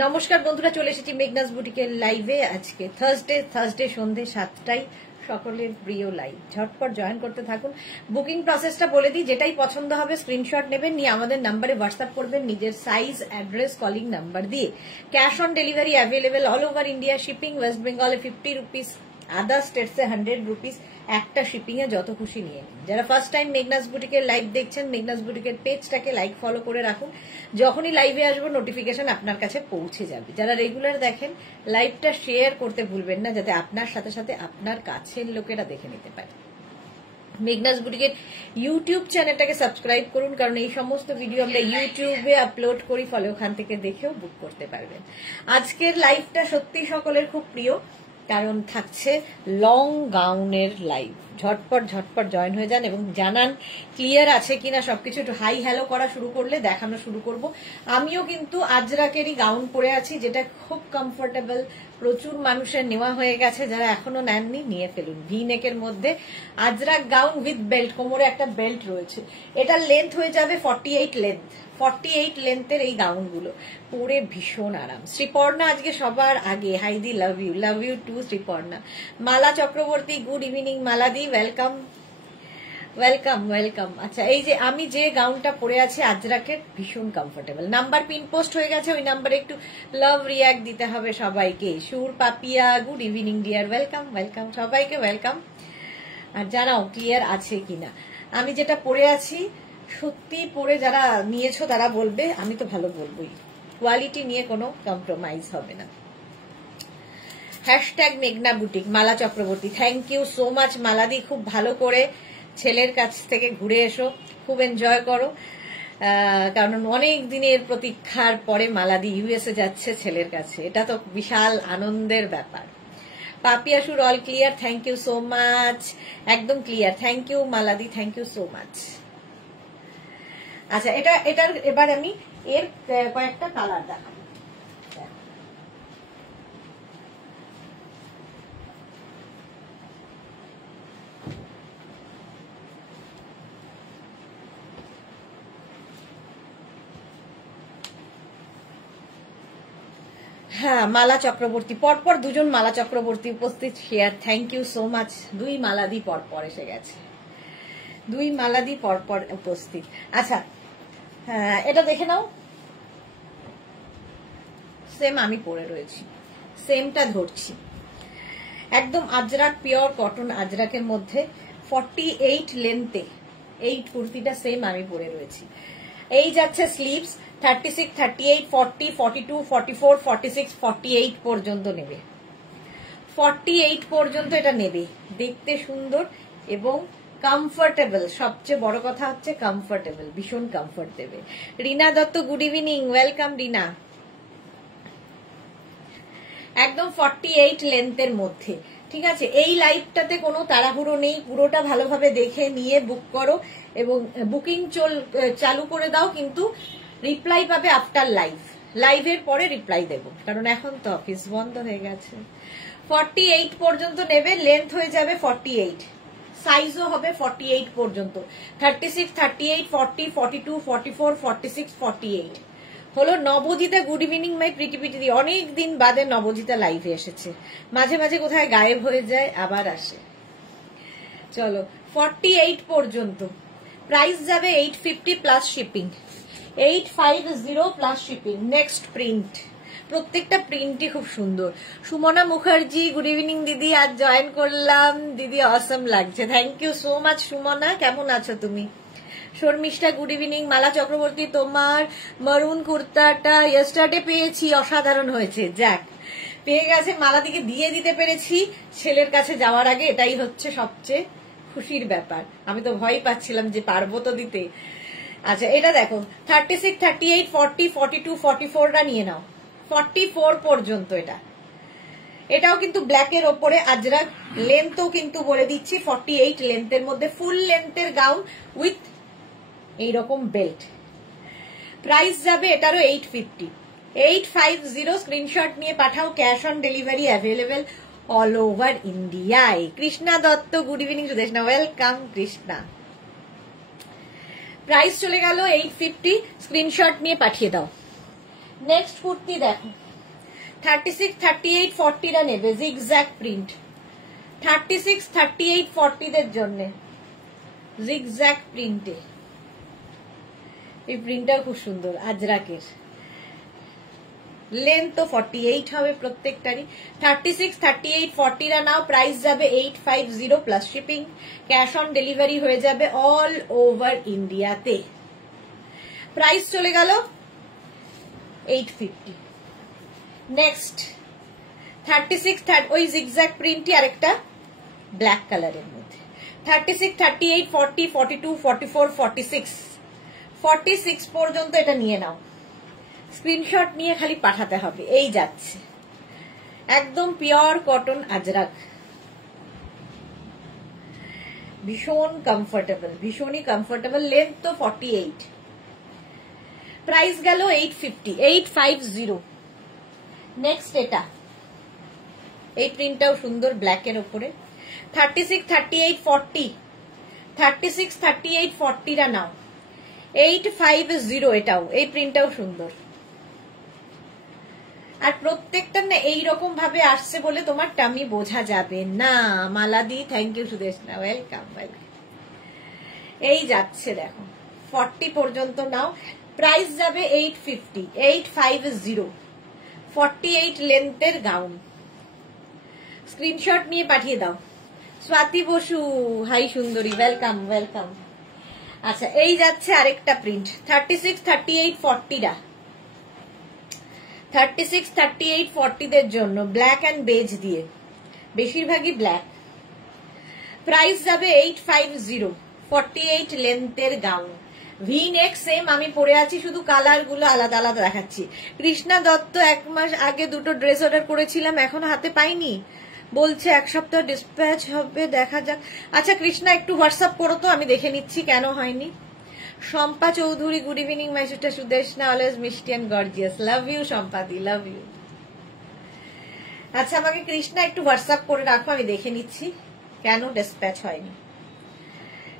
নমস্কার বন্ধুরা, চলে এসেছি মেঘনাস বুটিকের লাইভে। আজকে থার্সডে সন্ধ্যে 7টায় সকলের প্রিয় লাইভ। ঝটপট জয়েন করতে থাকুন। বুকিং প্রসেসটা বলে দিই, যেটাই পছন্দ হবে স্ক্রিনশট নেবেন, নিয়ে আমাদের নাম্বারে হোয়াটসঅ্যাপ করবেন নিজের সাইজ, অ্যাড্রেস, কলিং নাম্বার দিয়ে। Cash on delivery available all over India. Shipping West বেঙ্গলে 50 রুপিস, আদার স্টেটসে 100 রুপিস। একটা শিপিং এ যত খুশি নিয়ে নিন। যারা ফার্স্ট টাইম মেঘনাস বুটিকের লাইভ দেখছেন, মেঘনাস বুটিকের পেজটাকে লাইক ফলো করে রাখুন, যখনই লাইভে আসবো নোটিফিকেশন আপনার কাছে পৌঁছে যাবে। যারা রেগুলার দেখেন, লাইভটা শেয়ার করতে ভুলবেন না, যাতে আপনার সাথে সাথে আপনার কাছের লোকেরা দেখে নিতে পারে। মেঘনাস বুটিকের ইউটিউব চ্যানেলটাকে সাবস্ক্রাইব করুন, কারণ এই সমস্ত ভিডিও আমরা ইউটিউবে আপলোড করি, ফলে ওখান থেকে দেখেও বুক করতে পারবেন। আজকের লাইভটা সত্যি সকলের খুব প্রিয়, কারণ থাকছে লং গাউনের লাইভ। ঝটপট জয়েন হয়ে যান এবং জানান ক্লিয়ার আছে কিনা সবকিছু। একটু হাই হ্যালো করা শুরু করলে দেখানো শুরু করব। আমিও কিন্তু আজরাকেরই গাউন পরে আছি, যেটা খুব কমফোর্টেবল। প্রচুর মানুষের নেওয়া হয়ে গেছে, যারা এখনো নেননি নিয়ে ফেলুন। ভি নেকের মধ্যে আজরাক গাউন উইথ বেল্ট, কোমরে একটা বেল্ট রয়েছে। এটার লেন্থ হয়ে যাবে 48 লেন্থ। 48 লেন্থের এই গাউনগুলো পরে ভীষণ আরাম। শ্রীপর্ণা আজকে সবার আগে, হাইদি love you to Sriparna. Mala Chakraborty, good evening মালাদি, ওয়েলকাম। আচ্ছা, এই যে আমি যে গাউনটা পরে আছি আজরাকের, ভীষণ কমফোর্টেবল। নাম্বার পিন পোস্ট হয়ে গেছে, ওই নাম্বারে একটু লাভ রিয়াক্ট দিতে হবে সবাইকে। Sur Papiya, good evening dear, welcome সবাইকে, ওয়েলকাম। আর জানাও ক্লিয়ার আছে কিনা। আমি যেটা পরে আছি সত্যি পরে যারা নিয়েছো তারা বলবে, আমি তো ভালো বলবোই। কোয়ালিটি নিয়ে কোনো কম্প্রোমাইজ হবে না। হ্যাশট্যাগ মেঘনা boutique, Mala Chakraborty, thank you so much মালাদি। খুব ভালো করে ছেলের কাছ থেকে ঘুরে এসো, খুব এনজয় করো, কারণ অনেক দিনের প্রতীক্ষার পরে মালাদি ইউএসএ যাচ্ছে ছেলের কাছে। এটা তো বিশাল আনন্দের ব্যাপার। পাপিয়াসুর all clear, thank you so much. একদম ক্লিয়ার, থ্যাংক ইউ মালাদি, থ্যাংক ইউ সো মাচ। আচ্ছা, এটার এবার আমি এর কয়েকটা কালার দেখাবো। হ্যাঁ, মালা চক্রবর্তী, পরপর দুজন মালা চক্রবর্তী উপস্থিত। Share, thank you so much. দুই মালাদি পরপর এসে গেছে, দুই মালাদি পরপর উপস্থিত। আচ্ছা, হ্যাঁ, এটা দেখে নাও। সেম আমি পরে রয়েছি, সেমটা ধরছি, একদম আজরাক, পিওর কটন আজরাকের মধ্যে 48 লেন্থে এই কুর্তিটা সেম আমি পরে রয়েছি। এই যাচ্ছে স্লিভস 36, 38, 40, 42, 44, 46, 48 পর্যন্ত নেবে। 48 পর্যন্ত এটা নেবে। দেখতে সুন্দর এবং কমফোর্টেবল। সবচেয়ে বড় কথা হচ্ছে কমফোর্টেবল, ভীষণ কমফোর্ট দেবে। রিনা দত্ত, গুড ইভিনিং, ওয়েলকাম রিনা। একদম 48 লেন্থের মধ্যে, ঠিক আছে। এই লাইভটাতে কোনো তাড়াহুড়ো নেই, পুরোটা ভালোভাবে দেখে নিয়ে বুক করো এবং বুকিং চালু করে দাও, কিন্তু রিপ্লাই পাবে আফটার লাইভ। লাইভের পরে রিপ্লাই দেব, কারণ এখন তো অফিস বন্ধ হয়ে গেছে। 48 পর্যন্ত নেবে, লেন্থ হয়ে যাবে 48, সাইজও হবে 48 পর্যন্ত। 36, 38, 40, 42, 44, 46, 48 হলো। Nabajita, good evening my pretty পিটি। অনেক দিন বাদে নবজিতা লাইভে এসেছে, মাঝে মাঝে কোথায় গায়েব হয়ে যায়, আবার আসে। চলো, 48 পর্যন্ত। প্রাইস যাবে 850 plus shipping, 850 plus shipping. Next print, প্রত্যেকটা প্রিন্টই খুব সুন্দর। সুমনা মুখার্জি, গুড ইভিনিং দিদি, আজ জয়েন করলাম দিদি, অসম লাগছে। Thank you so much Sumana, কেমন আছো তুমি? Sharmistha, good evening. মালা চক্রবর্তী, তোমার মারুন কুর্তাটা ইয়েস্টারডে পেয়েছি, অসাধারণ হয়েছে। যাক, পেয়ে গেছে, মালাদিকে দিয়ে দিতে পেরেছি ছেলের কাছে যাওয়ার আগে, এটাই হচ্ছে সবচেয়ে খুশির ব্যাপার। আমি তো ভয় পাচ্ছিলাম যে পারবো তো দিতে। আচ্ছা, এটা দেখো 36, 38, 40, 42, 44টা নিয়ে নাও, 44 পর্যন্ত। এটাও কিন্তু ব্ল্যাকের ওপরে আজরাক। লেন্থও কিন্তু বলে দিচ্ছি 48 লেন্থের মধ্যে, ফুল লেন্থের গাউন উইথ এইরকম বেল্ট। প্রাইস যাবে এটারও 850, 850। স্ক্রিনশট নিয়ে পাঠাও। Cash on delivery available all over ইন্ডিয়ায়। Krishna Dutta, good evening Sudeshna, welcome Krishna. Price চলে গেল 850, স্ক্রিনশট নিয়ে পাঠিয়ে দাও। নেক্সট কুর্তি দেখো 36, 38, 40 রা নেবে জিগজ্যাগ প্রিন্ট। 36, 38, 40 দের জন্য জিগজ্যাগ প্রিন্টে। এই প্রিন্টটাও খুব সুন্দর আজরাকের। লেন্থ তো 48 হবে প্রত্যেকটারই। 36, 38, 40 রা নাও। প্রাইস যাবে 850 plus shipping. Cash on delivery হয়ে যাবে অল ওভার ইন্ডিয়াতে। প্রাইস চলে গেল 850। নেক্সট 36, ওই জিগজ্যাগ প্রিন্টই আরেকটা ব্ল্যাক কালারের মধ্যে। 36, 38, 40, 42, 44, 46, 46 পর্যন্ত এটা নিয়ে নাও। স্ক্রিনশট নিয়ে খালি পাঠাতে হবে। এই যাচ্ছে একদম পিওর কটন আজরাক, ভীষণ কমফোর্টেবল, ভীষণই কমফোর্টেবল। লেন্থ তো 48। প্রাইস গেল 850, 850। নেক্সট এটা, এই প্রিন্টটাও সুন্দর ব্ল্যাকের ওপরে। 36, 38, 40, 36, 38, 40 রা নাও। 850 এটাও। এই প্রিন্টটাও সুন্দর। আর প্রত্যেকটা না এইরকম ভাবে আসছে বলে তোমার টামি বোঝা যাবে না। মালাদি থ্যাংক ইউ সুদেশ না, ওয়েলকাম ওয়েলকাম। এই যাচ্ছে দেখো 40 পর্যন্ত নাও। প্রাইস যাবে 850, 850। 48 লেন্থের গাউন। স্ক্রিনশট নিয়ে পাঠিয়ে দাও। স্বাতি বসু হাই সুন্দরী, ওয়েলকাম ওয়েলকাম। আচ্ছা এই যাচ্ছে আরেকটা প্রিন্ট 36, 38, 40 রা। 36, 38, 40 দের জন্য ব্ল্যাক এন্ড বেজ দিয়ে, বেশিরভাগই ব্ল্যাক। প্রাইস যাবে 850। 48 লেন্থের গাউন। ভি নেক সেম আমি পরে আছি, শুধু কালার গুলো আলাদা আলাদা দেখাচ্ছি। কৃষ্ণা দত্ত 1 মাস আগে 2টো ড্রেস অর্ডার করেছিলাম, এখনো হাতে পাইনি, বলছে 1 সপ্তাহ ডিসপ্যাচ হবে, দেখা যাক। আচ্ছা কৃষ্ণা একটু হোয়াটসঅ্যাপ করো তো, আমি দেখে নিচ্ছি কেন হয়নি। Shampa Chowdhury good evening my sister Sudeshna, always মিষ্টি এন্ড গর্জিয়াস। লাভ ইউ শম্পাদি, লাভ ইউ। আচ্ছা আমাকে কৃষ্ণা একটু হোয়াটসঅ্যাপ করে রাখো, আমি দেখে নিচ্ছি কেন ডিসপ্যাচ হয়নি।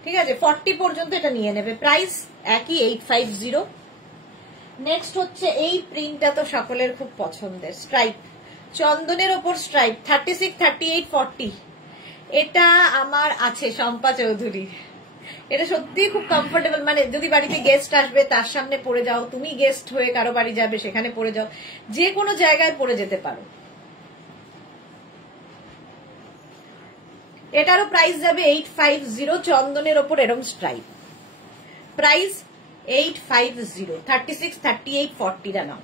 ঠিক আছে 40 পর্যন্ত এটা নিয়ে নেবে। প্রাইস একই 850। নেক্সট হচ্ছে এই প্রিন্টটা তো সকলের খুব পছন্দের, স্ট্রাইপ, চন্দনের ওপর স্ট্রাইপ। 36, 38, 40 এটা আমার আছে শম্পা চৌধুরী। এটা সত্যি খুব কমফোর্টেবল, মানে যদি বাড়িতে গেস্ট আসবে তার সামনে পরে যাও, তুমি গেস্ট হয়ে কারো বাড়ি যাবে সেখানে পরে যাও, যে কোনো জায়গায় পরে যেতে পারো। এটারও প্রাইস যাবে 850, চন্দনের ওপর এরম স্ট্রাইপ। প্রাইস 850। 36, 38, 40 রা নাও।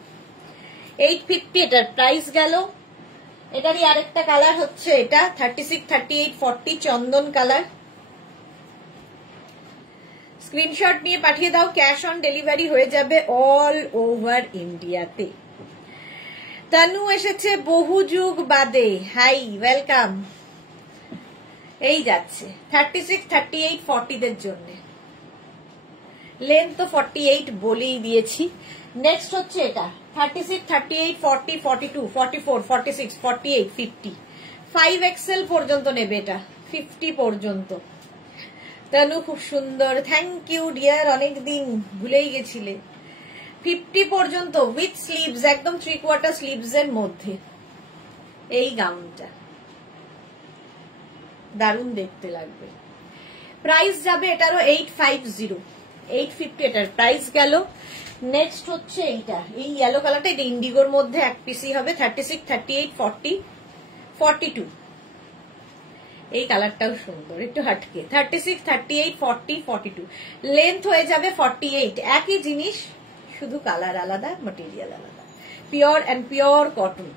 850 এটার প্রাইস গেল। এটারই আরেকটা কালার হচ্ছে এটা 36, 38, 40 চন্দন কালার। স্ক্রিনশট নিয়ে পাঠিয়ে দাও। ক্যাশ অন ডেলিভারি হয়ে যাবে অল ওভার ইন্ডিয়াতে। তানু এসেছে বহু যুগ বাদে, হাই ওয়েলকাম। এই যাচ্ছে 36, 38, 40 দের জন্য। লেন্থ তো 48 বলেই দিয়েছি। নেক্সট হচ্ছে এটা 36, 38, 40, 42, 44, 46, 48, 50, 5XL পর্যন্ত নেবে এটা, 50 পর্যন্ত। তানু খুব সুন্দর, থ্যাংক ইউ ডিয়ার, অনেকদিন ভুলেই গেছিলে। 50 পর্যন্ত উইথ স্লিভস, একদম 3/4 স্লিভস এর মধ্যে এই গাউনটা দারুণ দেখতে লাগবে। প্রাইস যাবে এটারও 850, 850 এটার প্রাইস গেল। নেক্সট হচ্ছে এইটা, এই ইয়েলো কালারটা, এটা ইন্ডিগোর মধ্যে এক পিসি হবে। 36, 38, 40, 42 এই কালারটাও সুন্দর, একটু হাটকে। 36, 38, 40, 42 লেন্থ হয়ে যাবে 48। একই জিনিস, শুধু কালার আলাদা, মেটেরিয়াল আলাদা। Pure and pure cotton.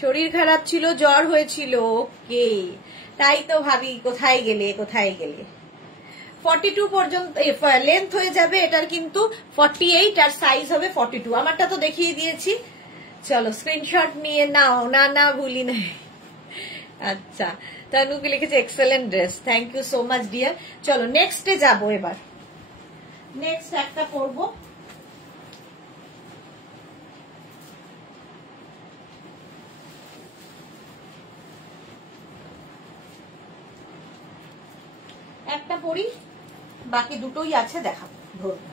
শরীর খারাপ ছিল, জ্বর হয়েছিল, ওকে, তাই তো ভাবি কোথায় গেলে কোথায় গেলে। 42 পর্যন্ত লেন্থ হয়ে যাবে এটার, কিন্তু 48 আর সাইজ হবে 42। আমারটা তো দেখিয়ে দিয়েছি, চলো স্ক্রিনশট নিয়ে নাও। না না ভুলি নাই। আচ্ছা তানুকে লিখেছে excellent dress, thank you so much dear. চলো নেক্সটে যাবো এবার। নেক্সট একটা পরবো, একটা পরি, বাকি দুটোই আছে দেখাবো, ধরবো।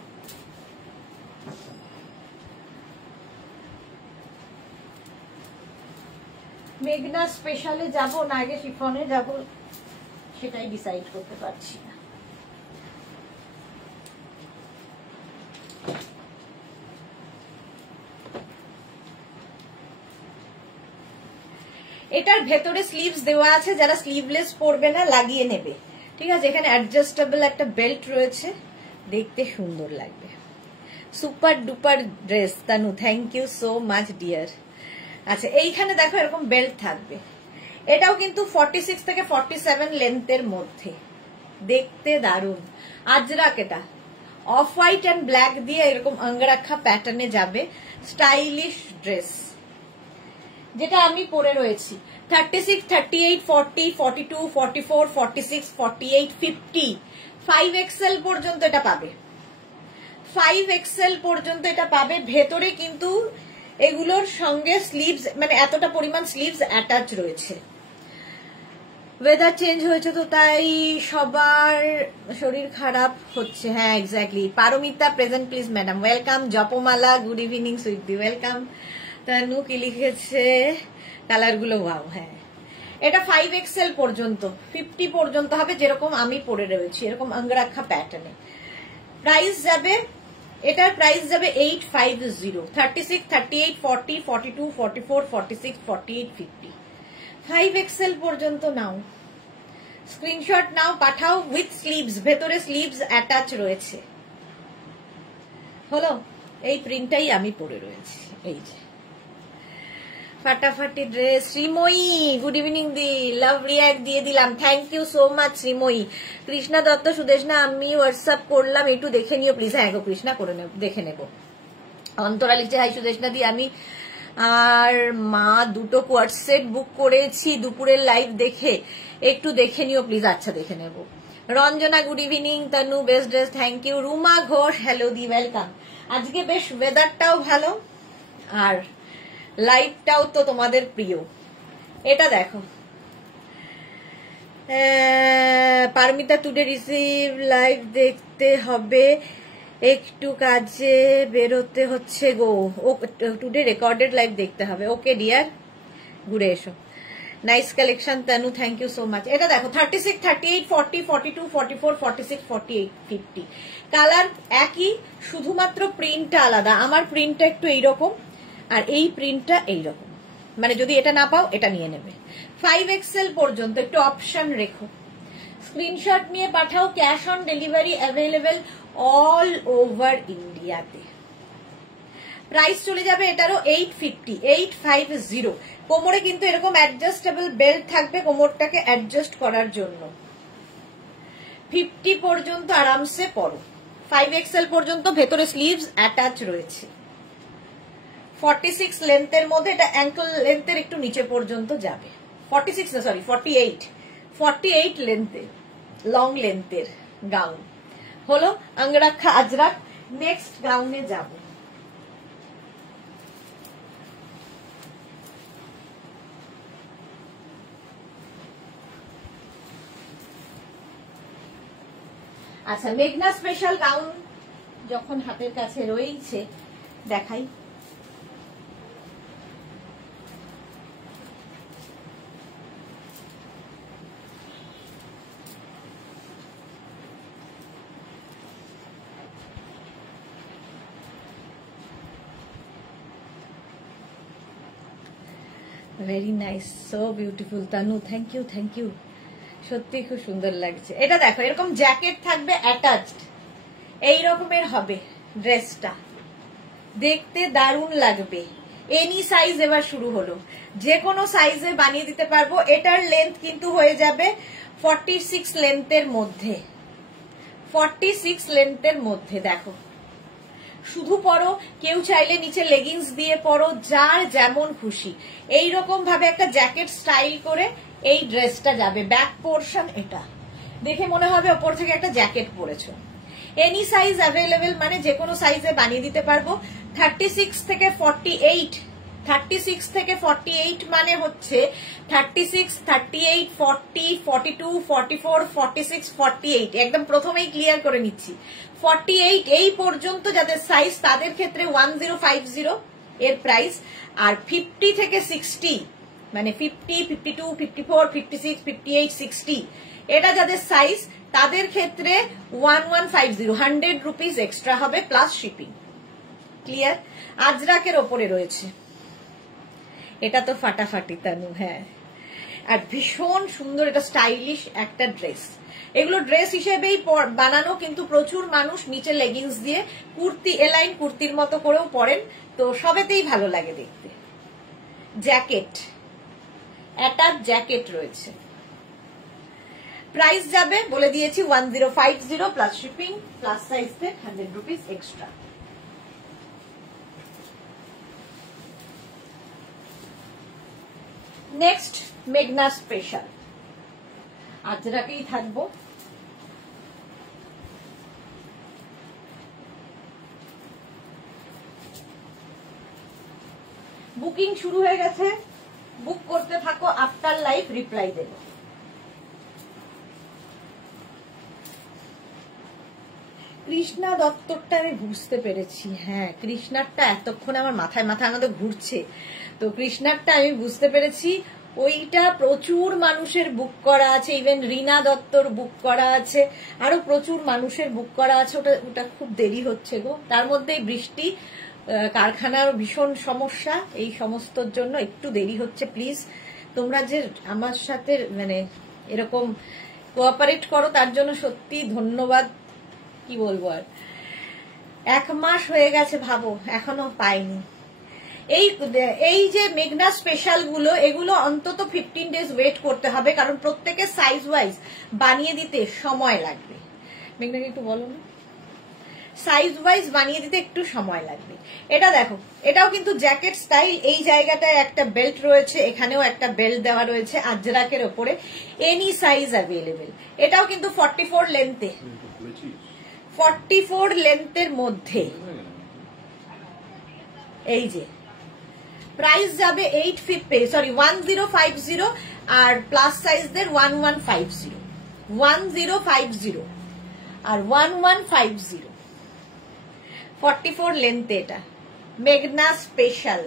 মেঘনা স্পেশালে যাব না আগে শিফনে যাব সেটাই ডিসাইড করতে পারছি না। এটার ভেতরে স্লিভস দেওয়া আছে, যারা স্লিভলেস পরবে না লাগিয়ে নেবে, ঠিক আছে। এখানে অ্যাডজাস্টেবল একটা বেল্ট রয়েছে, দেখতে সুন্দর লাগবে। Super duper dress Tanu, thank you so much dear. আচ্ছা এইখানে দেখো এরকম বেল্ট থাকবে, এটাও কিন্তু 46 থেকে 47 লেন্থের মধ্যে, দেখতে দারুণ। আজরাক, এটা অফ হোয়াইট অ্যান্ড ব্ল্যাক দিয়ে এরকম অঙ্গরাখা প্যাটার্নে যাবে, স্টাইলিশ ড্রেস, যেটা আমি পরে রয়েছি। 36, 38, 40, 42, 44, 46, 48, 50, 5XL পর্যন্ত এটা পাবে, 5XL পর্যন্ত এটা পাবে। ভেতরে কিন্তু এগুলোর সঙ্গে স্লিভস, মানে এতটা পরিমাণ স্লিভস অ্যাটাচ রয়েছে। ওয়েদার চেঞ্জ হয়েছে তো তাই সবার শরীর খারাপ হচ্ছে, হ্যাঁ exactly. Paromita present please madam, welcome. Japamala, good evening sweety, welcome. Tanu কি লিখেছে, কালার গুলো ওয়াও। হ্যাঁ এটা 5XL পর্যন্ত, 50 পর্যন্ত হবে, যেরকম আমি পরে রয়েছি এরকম অঙ্গরাখা প্যাটার্নে। প্রাইস যাবে, এটার প্রাইস যাবে 850। 36, 38, 40, 42, 44, 46, 48, 50, 5XL পর্যন্ত নাও, স্ক্রিনশট নাও, পাঠাও উইথ স্লিভস, ভেতরে স্লিভস অ্যাটাচ রয়েছে। হলো, এই প্রিন্টটাই আমি পরে রয়েছি, এই যে ফাটাফাটি ড্রেস। শ্রীময়ী, গুড ইভিনিং দি, লাভ রিয়াক্ট দিয়ে দিলাম, thank you so much Sreemoyee. Krishna Dutta, Sudeshna আমি হোয়াটসঅ্যাপ করলাম, একটু দেখে নিও প্লিজ। হ্যাঁ গো কৃষ্ণা, করে দেখে নেব। অন্তরা লিখছে, হাই সুদেশনা দি, আমি আর মা দুটো কোয়ার্ট সেট বুক করেছি দুপুরের লাইভ দেখে, একটু দেখে নিও প্লিজ। আচ্ছা দেখে নেব। Ranjana, good evening. Tanu, best dress, thank you. Ruma Ghosh, hello দি, ওয়েলকাম। আজকে বেশ ওয়েদারটাও ভালো আর লাইভটাও তো তোমাদের প্রিয়। এটা দেখো, পারমিতা, টুডে রিসিভ লাইভ দেখতে হবে, একটু কাজে বেরোতে হচ্ছে গো। ও টুডে রেকর্ডেড লাইভ দেখতে হবে, ওকে ডিয়ার, ঘুরে এসো। Nice collection Tanu, thank you so much. এটা দেখো 36, 38, 40, 42, 44, 46, 48, 50, কালার একই, শুধুমাত্র প্রিন্টটা আলাদা। আমার প্রিন্টটা একটু এইরকম আর এই প্রিন্টটা এইরকম, মানে যদি এটা না পাও এটা নিয়ে নেবে। 5XL পর্যন্ত, একটু অপশন রেখো, স্ক্রিনশট নিয়ে পাঠাও। Cash on delivery available all over ইন্ডিয়াতে। প্রাইস চলে যাবে এটারও 850, 850। কোমরে কিন্তু এরকম অ্যাডজাস্টেবল বেল্ট থাকবে কোমরটাকে অ্যাডজাস্ট করার জন্য। 50 পর্যন্ত আরামসে পরো, 5XL পর্যন্ত ভেতরে স্লিভস অ্যাটাচ রয়েছে। 46 লেন্থের মধ্যে, এটা অ্যাঙ্কল লেন্থের একটু নিচে পর্যন্ত যাবে। 46 না সরি 48 লেন্থের, লং লেন্থের গাউন হলো অঙ্গরাখা আজরাক। নেক্সট গাউনে যাব। আচ্ছা মেঘনা স্পেশাল গাউন যখন হাতের কাছে রয়েছে দেখাই। Very nice, so beautiful Tanu, thank you, thank you. সত্যি খুব সুন্দর লাগছে। এটা দেখো এরকম জ্যাকেট থাকবে অ্যাটাচড, এই রকমের হবে ড্রেসটা, দেখতে দারুণ লাগবে। এনি সাইজ এবার শুরু হলো, যে কোনো সাইজে বানিয়ে দিতে পারবো। এটার লেন্থ কিন্তু হয়ে যাবে 46 লেন্থের মধ্যে, 46 লেন্থের মধ্যে। দেখো শুধু পরো, কেউ চাইলে নিচে লেগিংস দিয়ে পরো, যার যেমন খুশি। এইরকম ভাবে একটা জ্যাকেট স্টাইল করে এই ড্রেসটা যাবে। ব্যাক পোর্শন এটা দেখে মনে হবে ওপর থেকে একটা জ্যাকেট পরেছো। এনি সাইজ অ্যাভেলেবেল, মানে যে কোনো সাইজে বানিয়ে দিতে পারবো। 36 থেকে 48, 36 থেকে 48 মানে হচ্ছে 36, 38, 40, 42, 44, 46, 48। একদম প্রথমেই ক্লিয়ার করে নিচ্ছি, 48 এই পর্যন্ত যাদের সাইজ তাদের ক্ষেত্রে 1050 এর প্রাইস। আর 50 থেকে 60 মানে 50, 52, 54, 56, 58, 60 এটা যাদের সাইজ তাদের ক্ষেত্রে 1150 100 রুপিস এক্সট্রা হবে প্লাস শিপিং। ক্লিয়ার? আজরাকের ওপরে রয়েছে, এটা তো ফাটাফাটি তানু। হ্যাঁ, আর ভীষণ সুন্দর, এটা স্টাইলিশ একটা ড্রেস। এগুলো ড্রেস হিসেবেই বানানো, কিন্তু প্রচুর মানুষ নিচে লেগিংস দিয়ে কুর্তি, এলাইন কুর্তির মতো করেও পরেন, তো সবেতেই ভালো লাগে দেখতে। জ্যাকেট, অ্যাটাচ জ্যাকেট রয়েছে। প্রাইস যাবে বলে দিয়েছি 1050 plus shipping plus size 100 rupees extra. Next মেঘনা স্পেশাল, আজরাকেই থাকবো। বুকিং শুরু হয়ে গেছে, বুক করতে থাকো, আফটার লাইভ রিপ্লাই দেবো। কৃষ্ণা দত্তরটা আমি বুঝতে পেরেছি। হ্যাঁ, কৃষ্ণারটা এতক্ষণ আমার মাথায় আমাদের ঘুরছে, তো কৃষ্ণারটা আমি বুঝতে পেরেছি। ওইটা প্রচুর মানুষের বুক করা আছে, ইভেন রীনা দত্তর বুক করা আছে, আরো প্রচুর মানুষের বুক করা আছে। ওটা খুব দেরি হচ্ছে গো, তার মধ্যে বৃষ্টি, কারখানার ভীষণ সমস্যা, এই সমস্তর জন্য একটু দেরি হচ্ছে। প্লিজ তোমরা যে আমার সাথে মানে এরকম কোঅপারেট করো তার জন্য সত্যি ধন্যবাদ। কি বলবো আর, 1 মাস হয়ে গেছে ভাবো, এখনো পাইনি। এই যে মেঘনা স্পেশাল গুলো, এগুলো অন্তত 15 ডেজ ওয়েট করতে হবে, কারণ প্রত্যেকের সাইজ ওয়াইজ বানিয়ে দিতে সময় লাগবে। মেঘনাকে একটু বলো না, সাইজ ওয়াইজ বানিয়ে দিতে একটু সময় লাগবে। এটা দেখো, এটাও কিন্তু জ্যাকেট স্টাইল। এই জায়গাটায় একটা বেল্ট রয়েছে, এখানেও একটা বেল্ট দেওয়া রয়েছে আজরাকের ওপরে। Any size available. এটাও কিন্তু 44 লেন্থে, 44 লেন্থের মধ্যে। এই যে প্রাইস যাবে 1050 আর প্লাস সাইজদের 1150, 1050 আর 1150, 44 লেন্থে। এটা মেঘনা স্পেশাল।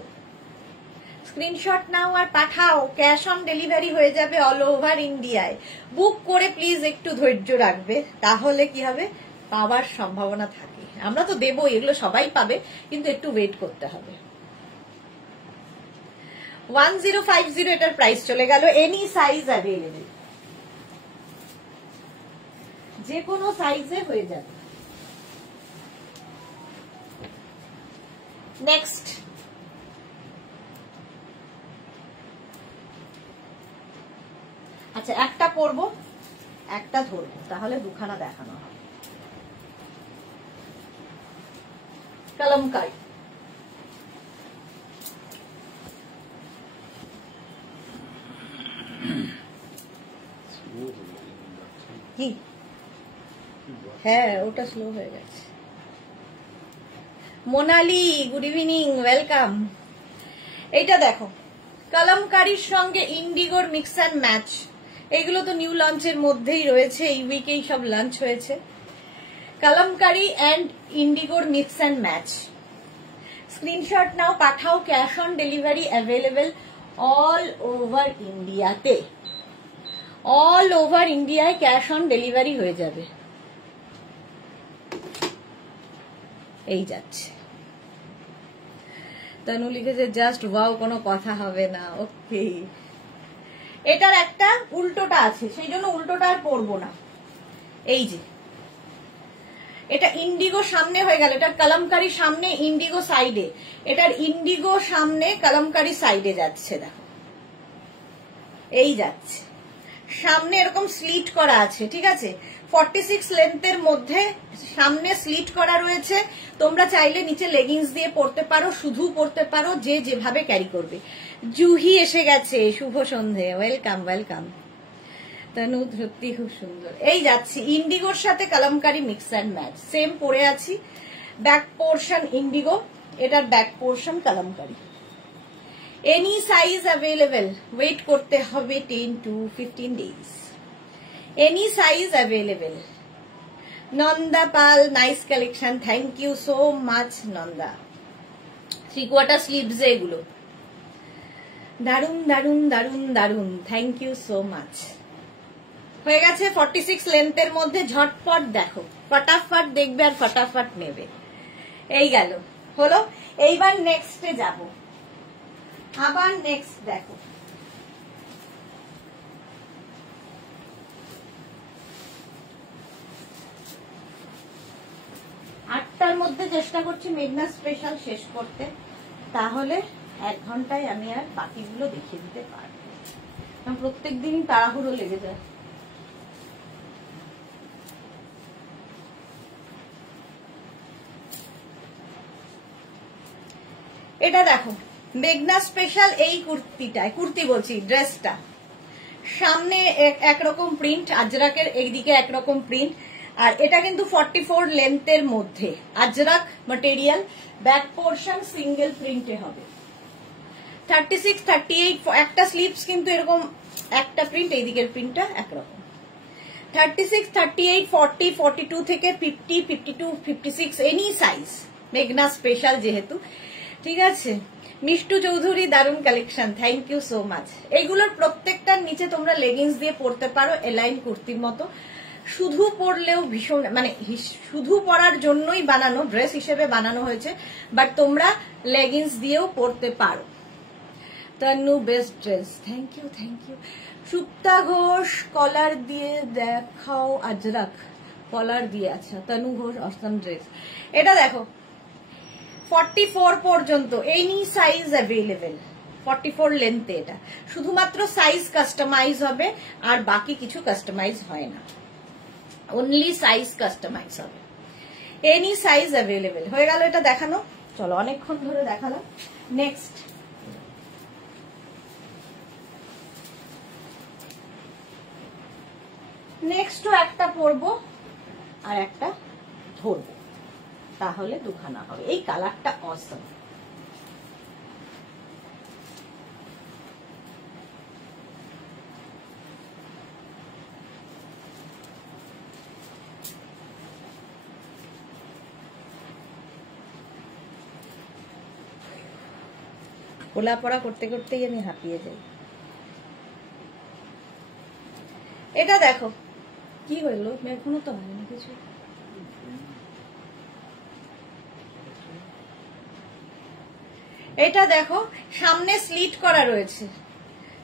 স্ক্রিনশট নাও আর পাঠাও, ক্যাশ অন ডেলিভারি হয়ে যাবে অল ওভার ইন্ডিয়ায়। বুক করে প্লিজ একটু ধৈর্য রাখবে, তাহলে কি হবে, পাওয়ার সম্ভাবনা থাকে। আমরা তো দেবো, এগুলো সবাই পাবে, কিন্তু একটু ওয়েট করতে হবে। 1050 এটার প্রাইস চলে গেল। এনি সাইজ অ্যাভেলেবেল, যে কোনো সাইজে হয়ে যাবে। নেক্সট আচ্ছা, একটা পরবো একটা ধরবো, তাহলে দুখানা দেখানো হবে। কলমকারি, কি? হ্যাঁ, ওটা স্লো হয়ে গেছে। Monali, good evening, welcome. এইটা দেখো, কলমকারির সঙ্গে ইন্ডিগোর মিক্স অ্যান্ড ম্যাচ। এইগুলো তো নিউ লঞ্চের মধ্যেই রয়েছে, এই উইকেই সব লঞ্চ হয়েছে। কলমকারি অ্যান্ড ইন্ডিগোর মিক্স অ্যান্ড ম্যাচ। স্ক্রিনশট নাও, পাঠাও, cash on delivery available all over ইন্ডিয়াতে। অল ওভার ইন্ডিয়ায় ক্যাশ অন ডেলিভারি হয়ে যাবে। এই যাচ্ছে। তনু লিখেছে জাস্ট ওয়াও, কোনো কথা হবে না। ওকে, এটার একটা উল্টোটা আছে, সেই জন্য উল্টোটা আর পরবো না। এই যে এটা ইন্ডিগো সামনে হয়ে গেল, এটার কলমকারি সামনে, ইন্ডিগো সাইডে। এটার ইন্ডিগো সামনে, কলমকারি সাইডে যাচ্ছে। দেখো, এই যাচ্ছে সামনে, এরকম স্লিট করা আছে, ঠিক আছে। 46 লেন্থের মধ্যে সামনে স্লিট করা রয়েছে। তোমরা চাইলে নিচে লেগিংস দিয়ে পরতে পারো, শুধু পরতে পারো, যে যেভাবে ক্যারি করবে। জুহি এসে গেছে, শুভ সন্ধে, ওয়েলকাম ওয়েলকাম। তনু সত্যি খুব সুন্দর। এই যাচ্ছি ইন্ডিগোর সাথে kalamkari mix and match, same পরে আছি। ব্যাক পোর্শন ইন্ডিগো, এটার back portion kalamkari. Any size available, wait করতে হবে 10 to 15 days। Any size available. Nanda Pal, nice collection, thank you so much Nanda. 3/4 sleeves এগুলো। দারুন দারুন দারুন দারুন, থ্যাংক ইউ সো মাচ। হয়ে গেছে 46 লেন্থের মধ্যে। ঝটপট দেখো, ফটাফট দেখবে আর ফটাফট নেবে। এই গেল, হলো। এইবার নেক্সটে যাব। আবার নেক্সট দেখো, আটটার মধ্যে চেষ্টা করছি মেঘনা স্পেশাল শেষ করতে, তাহলে 1 ঘন্টায় আমি আর বাকিগুলো দেখিয়ে দিতে পারবো। প্রত্যেক দিনই তাড়াহুড়ো লেগে যায়। এটা দেখো মেঘনা স্পেশাল, এই কুর্তি বলছি, ড্রেসটা সামনে একরকম প্রিন্ট, আজরাকের এইদিকে একরকম প্রিন্ট, আর এটা কিন্তু 44 লেন্থের মধ্যে Ajrakh material, back portion single প্রিন্টে হবে। 36, 38 একটা স্লিভস কিন্তু এরকম একটা প্রিন্ট, এই দিকের প্রিন্টটা একরকম। 36, 38, 40, 42 থেকে 50, 52, 56 এনি সাইজ, মেঘনা স্পেশাল যেহেতু। ঠিক আছে, মিষ্টু চৌধুরী দারুন collection, thank you so much. এইগুলোর প্রত্যেকটার নিচে তোমরা লেগিংস দিয়ে পরতে পারো, এলাইন কুর্তির মতো। শুধু পরলেও ভীষণ, মানে শুধু পরার জন্যই বানানো, ড্রেস হিসেবে বানানো হয়েছে, বাট তোমরা লেগিংস দিয়েও পরতে পারো। Tanu best dress, thank you thank you. Supta Ghosh collar দিয়ে দেখাও আজরাক, কলার দিয়ে, আচ্ছা। Tanu Ghosh awesome dress. এটা দেখো 44 পর্যন্ত এনি সাইজ অ্যাভেলেবেল, 44 লেন্থে। এটা শুধুমাত্র সাইজ কাস্টমাইজ হবে, আর বাকি কিছু কাস্টমাইজ হয় না, অনলি সাইজ কাস্টমাইজ হবে। Any size available. হয়ে গেল এটা দেখানো। চলো, অনেকক্ষণ ধরে দেখালাম। নেক্সট নেক্সটও একটা পরবো আর একটা ধরবো, তাহলে দুখানা হবে। এই কালারটা অসম। কোলাপড়া করতে করতেই আমি হাঁপিয়ে যাই। এটা দেখো কি হইলো, এখনো তো হয়নি কিছু। এটা দেখো সামনে স্লিট করা রয়েছে,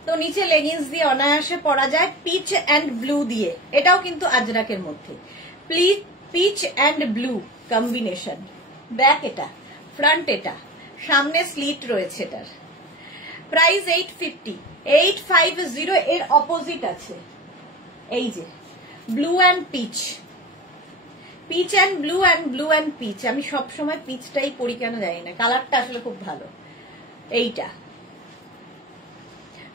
তো নিচে লেগিংস দিয়ে অনায়াসে পরা যায়, পিচ অ্যান্ড ব্লু দিয়ে। এটাও কিন্তু আজরাকের মধ্যে, peach and blue combination. Back এটা, ফ্রন্ট এটা, সামনে স্লিট রয়েছে এটার। প্রাইস 850, 850। এর অপোজিট আছে এই যে blue and peach, peach and blue and blue and peach. আমি সবসময় পিচটাই পরি, কেন জানি না, কালারটা আসলে খুব ভালো। এইটা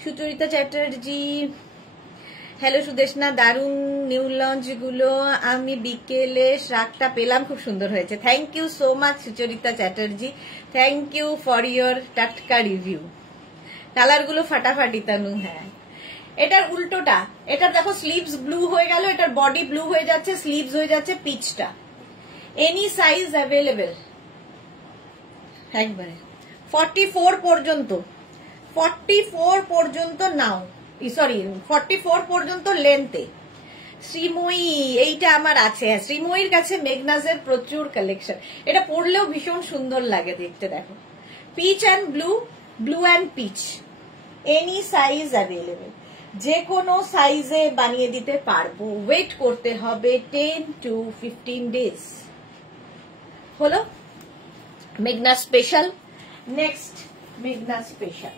সুচরিতা চ্যাটার্জি, হ্যালো সুদেশনা, দারুন নিউ লঞ্চ গুলো, আমি বিকেলে শাকটা পেলাম, খুব সুন্দর হয়েছে। Thank you so much Sucharita Chatterjee, thank you for your টাটকা রিভিউ। কালার গুলো ফাটাফাটি তানু। হ্যাঁ, এটার উল্টোটা, এটা দেখো স্লিভস ব্লু হয়ে গেল, এটার বডি ব্লু হয়ে যাচ্ছে, স্লিভস হয়ে যাচ্ছে পিচটা। এনি সাইজ অ্যাভেলেবেল একবারে। 44 পর্যন্ত, 44 পর্যন্ত নাও, সরি 44 পর্যন্ত লেন্থে। শ্রীময়ী, এইটা আমার আছে। শ্রীময়ীর কাছে মেঘনাজের প্রচুর কালেকশন। এটা পরলেও ভীষণ সুন্দর লাগে দেখতে। দেখো peach and blue, blue and peach, any size available. যে কোনো সাইজে বানিয়ে দিতে পারবো। ওয়েট করতে হবে 10 to 15 ডেজ। হলো মেঘনা স্পেশাল। নেক্সট মেঘনা স্পেশাল,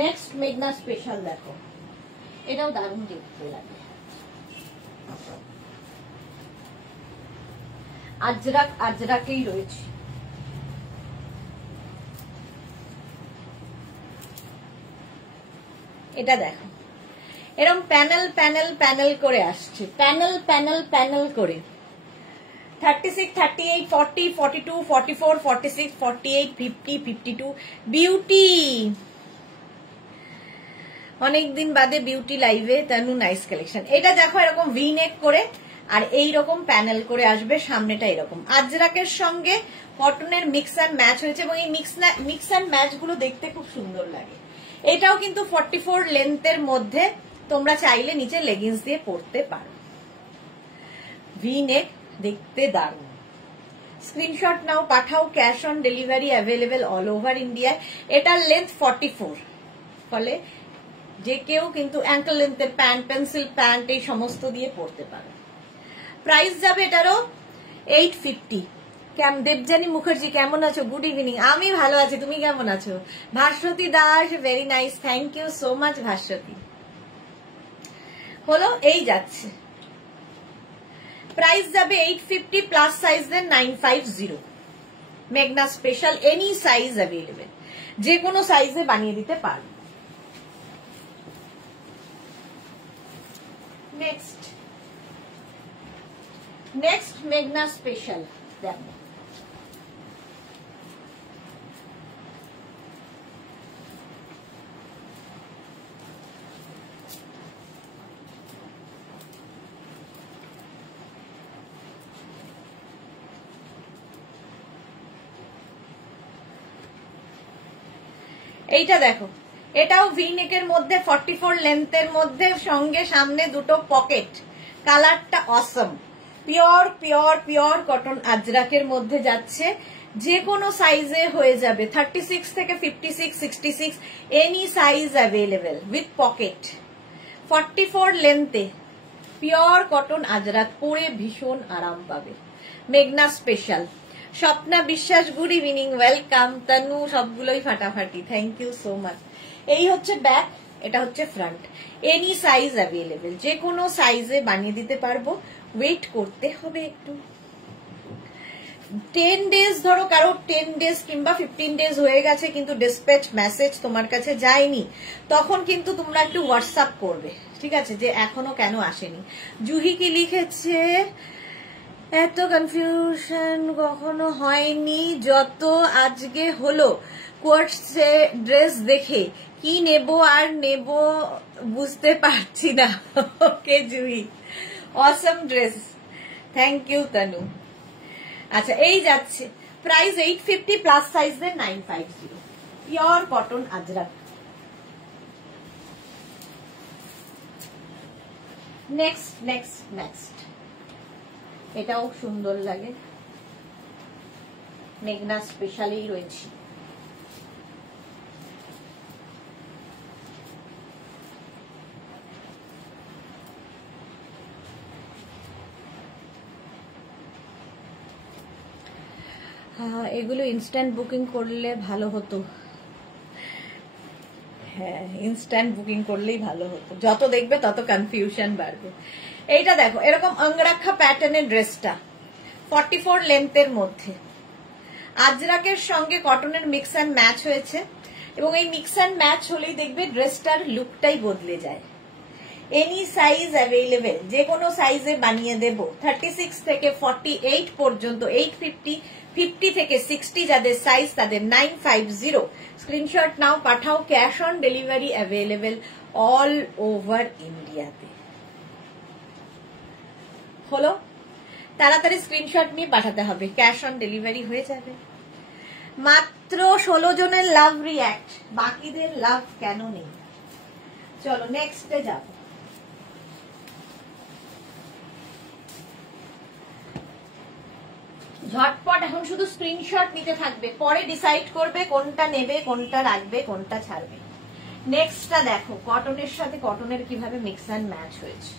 নেক্সট মেঘনা স্পেশাল দেখো, এটাও দারুণ দেখতে লাগে। আজরাক, আজরাকেই রয়েছে। এটা দেখো এরকম প্যানেল প্যানেল প্যানেল করে আসছে, প্যানেল প্যানেল প্যানেল করে। 36, 38, 40, 42, 44, 46, 48, 50, 52। বিউটি, অনেকদিন বাদে বিউটি লাইভে। Tanu nice collection. এটা দেখো এরকম ভি নেক করে, আর এই রকম প্যানেল করে আসবে, সামনেটা এরকম। আজরাকের সঙ্গে কটনের মিক্স অ্যান্ড ম্যাচ হয়েছে এবং এই মিক্স অ্যান্ড ম্যাচ গুলো দেখতে খুব সুন্দর লাগে। এটাও কিন্তু 44 লেন্থের মধ্যে, তোমরা চাইলে নিচে লেগিংস দিয়ে পরতে পারো। ভি নেক, দেখতে দারুণ। স্ক্রিনশট নাও, পাঠাও, cash on delivery available all over ইন্ডিয়ায়। এটার লেন্থ 44, ফলে যে কেউ কিন্তু অ্যাঙ্কেল লেন্থের প্যান্ট, পেন্সিল প্যান্ট এই সমস্ত দিয়ে পরতে পারো। প্রাইস যাবে এটারও 850। দেবজানী মুখার্জি কেমন আছো? Good evening. আমি ভালো আছি, তুমি কেমন আছো? Bhaswati Das, very nice, thank you so much Bhaswati. হলো, এই যাচ্ছে। প্রাইস যাবে 850, প্লাস সাইজের 950। মেঘনা স্পেশাল, এনি সাইজ অ্যাভেলেবেল, যে কোনো সাইজে বানিয়ে দিতে পারো। নেক্সট মেঘনা স্পেশাল দেখো। এইটা দেখো, এটাও ভি নেকের মধ্যে 44 লেন্থের মধ্যে, সঙ্গে সামনে দুটো পকেট। কালারটা অসম, পিওর পিওর পিওর কটন আজরাকের মধ্যে যাচ্ছে, যে কোনো সাইজে হয়ে যাবে। 36 থেকে 56, 66 any size available with pocket. 44 লেন্থে পিওর কটন আজরাক, পরে ভীষণ আরাম পাবে। মেঘনা স্পেশাল। স্বপ্না বিশ্বাস, গুড ইভিনিং, ওয়েলকাম। তনু, সবগুলোই ফাটাফাটি, থ্যাংক ইউ সো মাচ। এই হচ্ছে ব্যাক, এটা হচ্ছে ফ্রন্ট। এনি সাইজ অ্যাভেলেবেল, যে কোনো সাইজে বানিয়ে দিতে পারবো। ওয়েট করতে হবে একটু, 10 ডেজ ধরো, কারো 10 ডেজ কিংবা 15 ডেজ হয়ে গেছে কিন্তু ডিসপ্যাচ মেসেজ তোমার কাছে যায়নি, তখন কিন্তু তোমরা একটু হোয়াটসঅ্যাপ করবে, ঠিক আছে, যে এখনো কেন আসেনি। জুহি কি লিখেছে, এত কনফিউশন কখনো হয়নি যত আজকে হলো কোয়ার্টসে ড্রেস দেখে, কি নেব আর নেব বুঝতে পারছি না। ওকে জুহি, অসম ড্রেস, থ্যাংক ইউ তনু। আচ্ছা, এই যাচ্ছে। প্রাইস 850, প্লাস সাইজের 950, পিওর কটন আজরাক। নেক্সট এটাও সুন্দর লাগে, মেঘনা স্পেশালেই রয়েছে। এগুলো ইনস্ট্যান্ট বুকিং করলে ভালো হতো। হ্যাঁ, ইনস্ট্যান্ট বুকিং করলেই ভালো হতো, যত দেখবে তত কনফিউশন বাড়বে। এইটা দেখো, এরকম অঙ্গরাক্ষা প্যাটার্নের ড্রেসটা 44 লেন্থের মধ্যে, আজরাকের সঙ্গে কটনের মিক্স অ্যান্ড ম্যাচ হয়েছে, এবং এই মিক্স অ্যান্ড ম্যাচ হলেই দেখবে ড্রেসটার লুকটাই বদলে যায়। এনি সাইজ অ্যাভেলেবেল, যে কোনো সাইজে বানিয়ে দেব। 36 থেকে 48 পর্যন্ত 850, 50 থেকে 60 যাদের সাইজ তাদের 950। স্ক্রিনশট নাও, পাঠাও, cash on delivery available all over ইন্ডিয়াতে। হলো, তাড়াতাড়ি স্ক্রিনশট নিয়ে পাঠাতে হবে, ক্যাশ অন ডেলিভারি হয়ে যাবে। মাত্র 16 জনের লাভ রিঅ্যাক্ট, বাকিদের লাভ কেন নেই? চলো নেক্সটে যাব। ঝটপট এখন শুধু স্ক্রিনশট নিতে থাকবে, পরে ডিসাইড করবে কোনটা নেবে, কোনটা রাখবে, কোনটা ছাড়বে। নেক্সটটা দেখো, কটনের সাথে কটনের কিভাবে মিক্স অ্যান্ড ম্যাচ হয়েছে।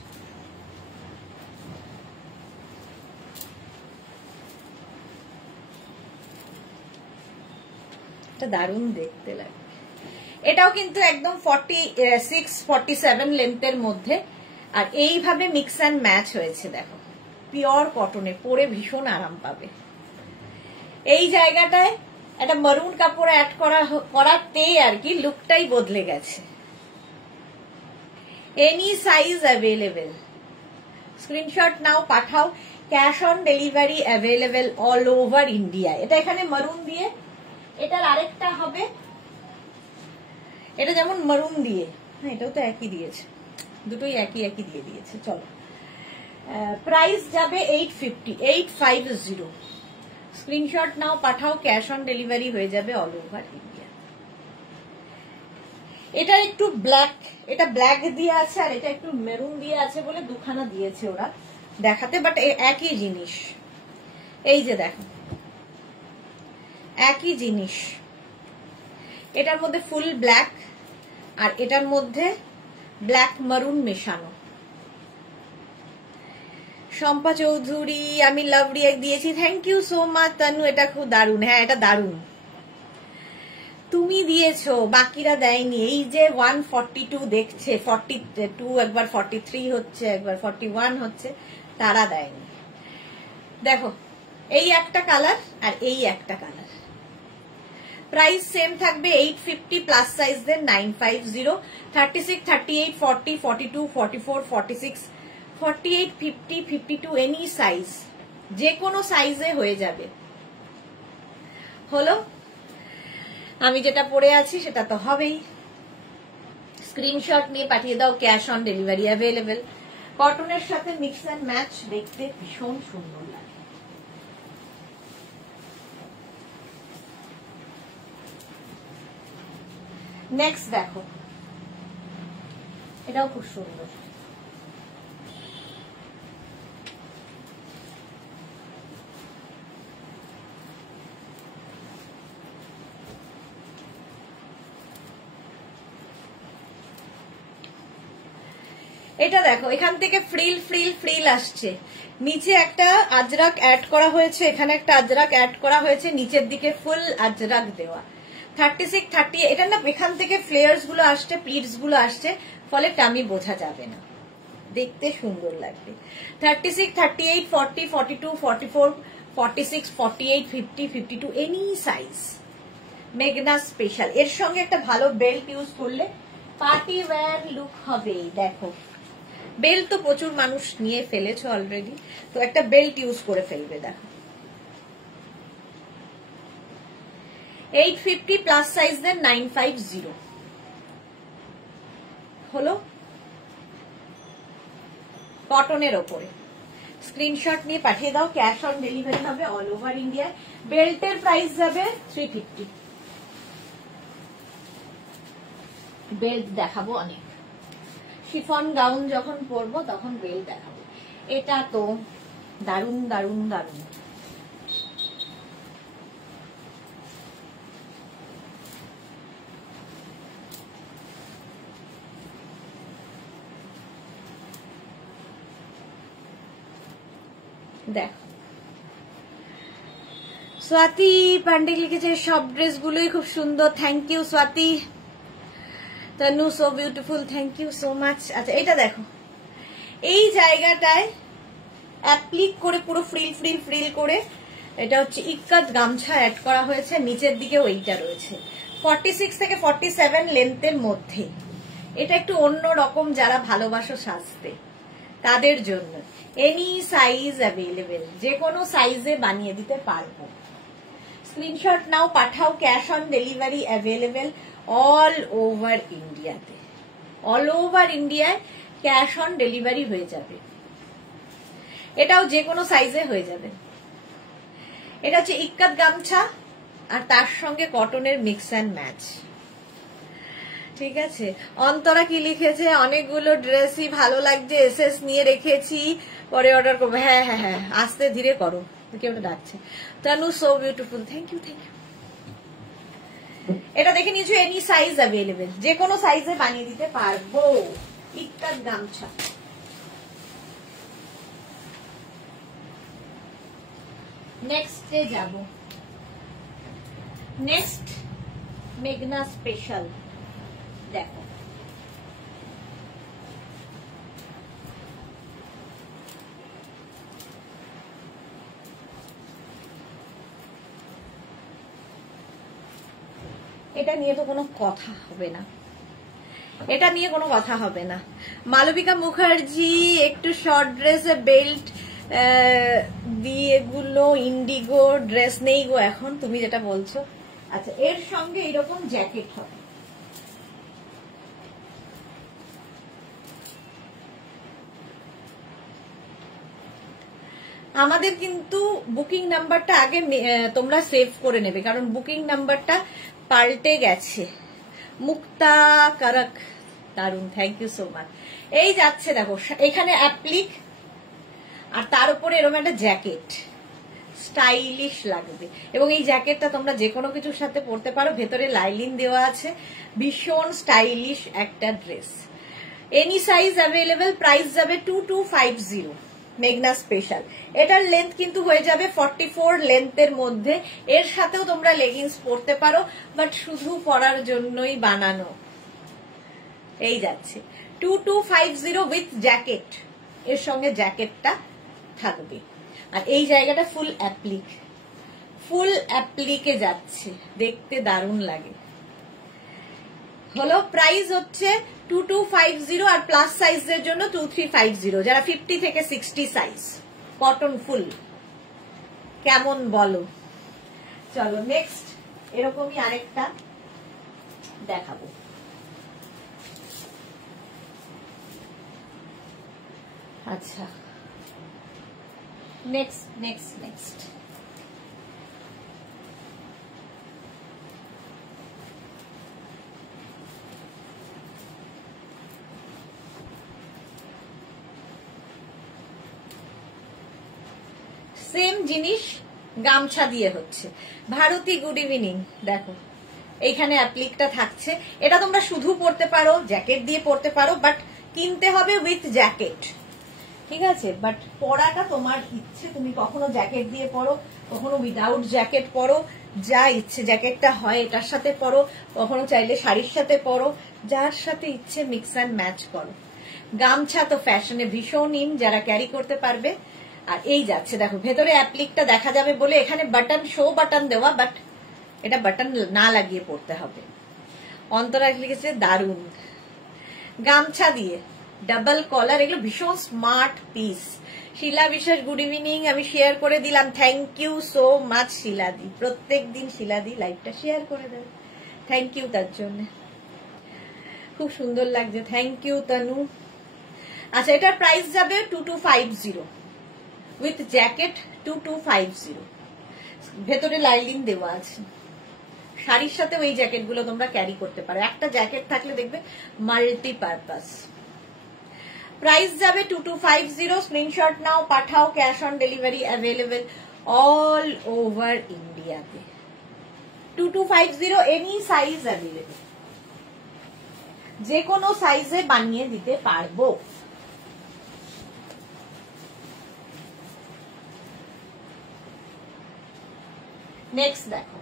এটা দারুণ দেখতে লাগে। এটাও কিন্তু একদম 46, 47 লেন্থের মধ্যে, আর এইভাবে মিক্স অ্যান্ড ম্যাচ হয়েছে। দেখো, পিওর কটনে, পরে ভীষণ আরাম পাবে। এই জায়গাটায় একটা মারুন কাপড় অ্যাড করাতে আর কি লুকটাই বদলে গেছে। এনি সাইজ অ্যাভেলেবেল, স্ক্রিনশট নাও, পাঠাও, cash on delivery available all over India. এটা এখানে মারুন দিয়ে, এটার আরেকটা হবে, এটা যেমন মারুন দিয়ে, হ্যাঁ এটাও তো একই দিয়েছে, দুটোই একই দিয়ে দিয়েছে। চলো প্রাইস যাবে 850 স্ক্রিনশট নাও, পাঠাও, ক্যাশ অন ডেলিভারি হয়ে যাবে অল ওভার ইন্ডিয়া। এটা একটু ব্ল্যাক, এটা ব্ল্যাক দিয়ে আছে আর এটা একটু মেরুন দিয়ে আছে বলে দুখানা দিয়েছে ওরা দেখাতে, বাট একই জিনিস। এই যে দেখো একই জিনিস, এটার মধ্যে ফুল ব্ল্যাক আর এটার মধ্যে ব্ল্যাক মারুন মেশানো। শম্পা চৌধুরী আমি লাভ রিয়াক্ট দিয়েছি, thank you so much Tanu, এটা খুব দারুণ। হ্যাঁ এটা দারুণ, তুমি দিয়েছো, বাকিরা দেয়নি। এই যে 142 দেখছে, 42 একবার 43 হচ্ছে, একবার 41 হচ্ছে, তারা দেয়নি। দেখো এই একটা কালার আর এই একটা কালার, প্রাইস সেম থাকবে 850 প্লাস সাইজদের 950, 36, 38, 40, 42, 44, 46, 48, 50, 52 এনি সাইজ, যে কোনো সাইজে হয়ে যাবে। হলো, আমি যেটা পরে আছি সেটা তো হবেই। স্ক্রিনশট নিয়ে পাঠিয়ে দাও, ক্যাশ অন ডেলিভারি অ্যাভেলেবেল। কটনের সাথে মিক্স অ্যান্ড ম্যাচ, দেখতে ভীষণ সুন্দর লাগে। নেক্সট দেখো, এটাও খুব সুন্দর। এটা দেখো, এখান থেকে ফ্রিল ফ্রিল ফ্রিল আসছে, নিচে একটা আজরাক অ্যাড করা হয়েছে, এখানে একটা আজরাক অ্যাড করা হয়েছে, নিচের দিকে ফুল আজরাক দেওয়া। 36, 30 এটা না, এখান থেকে ফ্লেয়ার্স গুলো আসছে, প্লিটস গুলো আসছে, ফলে টামি বোঝা যাবে না, দেখতে সুন্দর লাগবে। 36, 38, 40, 42, 44, 46, 48, 50, 52 এনি সাইজ, মেঘনা স্পেশাল। এর সঙ্গে একটা ভালো বেল্ট ইউজ করলে পার্টি ওয়্যার লুক হবে। দেখো বেল্ট তো প্রচুর মানুষ নিয়ে ফেলেছো অলরেডি, তো একটা বেল্ট ইউজ করে ফেলবে। দেখো 850 প্লাস সাইজদের 950 হলো, কটনের ওপরে। স্ক্রিনশট নিয়ে পাঠিয়ে দাও, ক্যাশ অন ডেলিভারি হবে অল ওভার ইন্ডিয়া। বেল্টের প্রাইস যাবে 350। বেল্ট দেখাবো অনেক, শিফন গাউন যখন পরবো তখন বেল্ট দেখাবো। এটা তো দারুন দারুন দারুন। দেখো স্বাতি পান্ডে লিখেছে সব ড্রেস গুলোই খুব সুন্দর, thank you Swati. Tanu so beautiful, thank you so much. আচ্ছা এটা দেখো, এই জায়গাটায় অ্যাপ্লিক করে পুরো ফ্রিল ফ্রিল ফ্রিল করে, এটা হচ্ছে ইক্কাত গামছা অ্যাড করা হয়েছে, নিচের দিকে ওইটা রয়েছে। 46 থেকে 47 লেন্থের মধ্যে, এটা একটু অন্য রকম, যারা ভালোবাসো সাজতে তাদের জন্য। এনি সাইজ অ্যাভেলেবেল, যে কোনো সাইজে বানিয়ে দিতে পারবো। স্ক্রিনশট নাও, পাঠাও, cash on delivery available all over ইন্ডিয়াতে। অল ওভার ইন্ডিয়ায় ক্যাশ অন ডেলিভারি হয়ে যাবে, এটাও যে কোনো সাইজে হয়ে যাবে। এটা হচ্ছে ইক্কাত গামছা আর তার সঙ্গে কটনের মিক্স অ্যান্ড ম্যাচ। ঠিক আছে, অন্তরা কি লিখেছে, অনেকগুলো ড্রেসই ভালো লাগছে, এসএস নিয়ে রেখেছি, পরে অর্ডার করবো। হ্যাঁ হ্যাঁ হ্যাঁ, আস্তে ধীরে করো, কেউ ডাকছে। Tanu so beautiful, thank you thank you. এটা দেখে নিয়েছো, এনি সাইজ অ্যাভেলেবেল, যে কোনো সাইজে বানিয়ে দিতে পারবো। ইক্কাত গামছা। নেক্সটে যাব, নেক্সট মেঘনা স্পেশাল। দেখো এটা নিয়ে তো কোনো কথা হবে না, এটা নিয়ে কোনো কথা হবে না। মালবিকা মুখার্জি, একটু শর্ট ড্রেসে বেল্ট দিয়ে, এগুলো ইন্ডিগো ড্রেস নেই গো এখন, তুমি যেটা বলছো। আচ্ছা এর সঙ্গে এরকম জ্যাকেট হবে, আমাদের কিন্তু বুকিং নাম্বারটা আগে তোমরা সেভ করে নেবে, কারণ বুকিং নাম্বারটা পাল্টে গেছে। মুক্তা কারক, দারুন, থ্যাংক ইউ সো মাচ। এই যাচ্ছে দেখো, এখানে অ্যাপ্লিক আর তার উপরে এরকম একটা জ্যাকেট, স্টাইলিশ লাগবে। এবং এই জ্যাকেটটা তোমরা যে কোনো কিছুর সাথে পরতে পারো, ভেতরে লাইলিন দেওয়া আছে, ভীষণ স্টাইলিশ একটা dress. Any size available, price যাবে 2250, মেঘনা স্পেশাল। এটার লেন্থ কিন্তু হয়ে যাবে 44 লেন্থের মধ্যে। এর সাথেও তোমরা লেগিংস পরতে পারো, বাট শুধু পরার জন্যই বানানো। এই যাচ্ছে 2250 উইথ জ্যাকেট, এর সঙ্গে জ্যাকেটটা থাকবে। আর এই জায়গাটা ফুল অ্যাপ্লিক, ফুল অ্যাপ্লিকে যাচ্ছে, দেখতে দারুণ লাগে। হলো প্রাইস হচ্ছে 2250, আর প্লাস সাইজের জন্য 2350, যারা 50 থেকে 60 সাইজ, কটন ফুল। কেমন বলো? চলো নেক্সট এরকমই আরেকটা দেখাবো। আচ্ছা, নেক্সট নেক্সট নেক্সট সেম জিনিস গামছা দিয়ে হচ্ছে। Bharati, good evening. দেখো এইখানে অ্যাপ্লিকটা থাকছে, এটা তোমরা শুধু পরতে পারো, জ্যাকেট দিয়ে পরতে পারো, বাট কিনতে হবে উইথ জ্যাকেট, ঠিক আছে? বাট পরাটা তোমার ইচ্ছে, তুমি কখনো জ্যাকেট দিয়ে পরো, কখনো উইদাউট জ্যাকেট পরো, যা ইচ্ছে। জ্যাকেটটা হয় এটার সাথে পরো, কখনো চাইলে শাড়ির সাথে পরো, যার সাথে ইচ্ছে মিক্স অ্যান্ড ম্যাচ করো। গামছা তো ফ্যাশনে ভীষণ ইন, যারা ক্যারি করতে পারবে। আর এই যাচ্ছে দেখো, ভেতরে অ্যাপ্লিকটা দেখা যাবে বলে এখানে বাটন, শো বাটন দেওয়া, বাট এটা বাটন না লাগিয়ে পড়তে হবে। অন্তরা লিখেছে দারুন, গামছা দিয়ে ডাবল কলার, এগুলো ভীষণ স্মার্ট পিস। শিলা বিশ্বাস, গুড ইভিনিং, আমি শেয়ার করে দিলাম, থ্যাংক ইউ সো মাচ শিলাদি। প্রত্যেক দিন শিলাদি লাইভটা শেয়ার করে দেবে, থ্যাংক ইউ তার জন্য, খুব সুন্দর লাগছে, থ্যাংক ইউ তনু। আচ্ছা, এটার প্রাইস যাবে 2250 উইথ জ্যাকেট, 2250, ভেতরে লাইলিন দেওয়া আছে। শাড়ির সাথে ওই জ্যাকেট গুলো তোমরা ক্যারি করতে পারো, একটা জ্যাকেট থাকলে দেখবে মাল্টিপারপাস। প্রাইস যাবে 2250, স্ক্রিনশট নাও, পাঠাও, cash on delivery available all over ইন্ডিয়াতে। 2250, এনি সাইজ অ্যাভেলেবেল, যে কোনো সাইজে বানিয়ে দিতে পারবো। নেক্সট দেখো,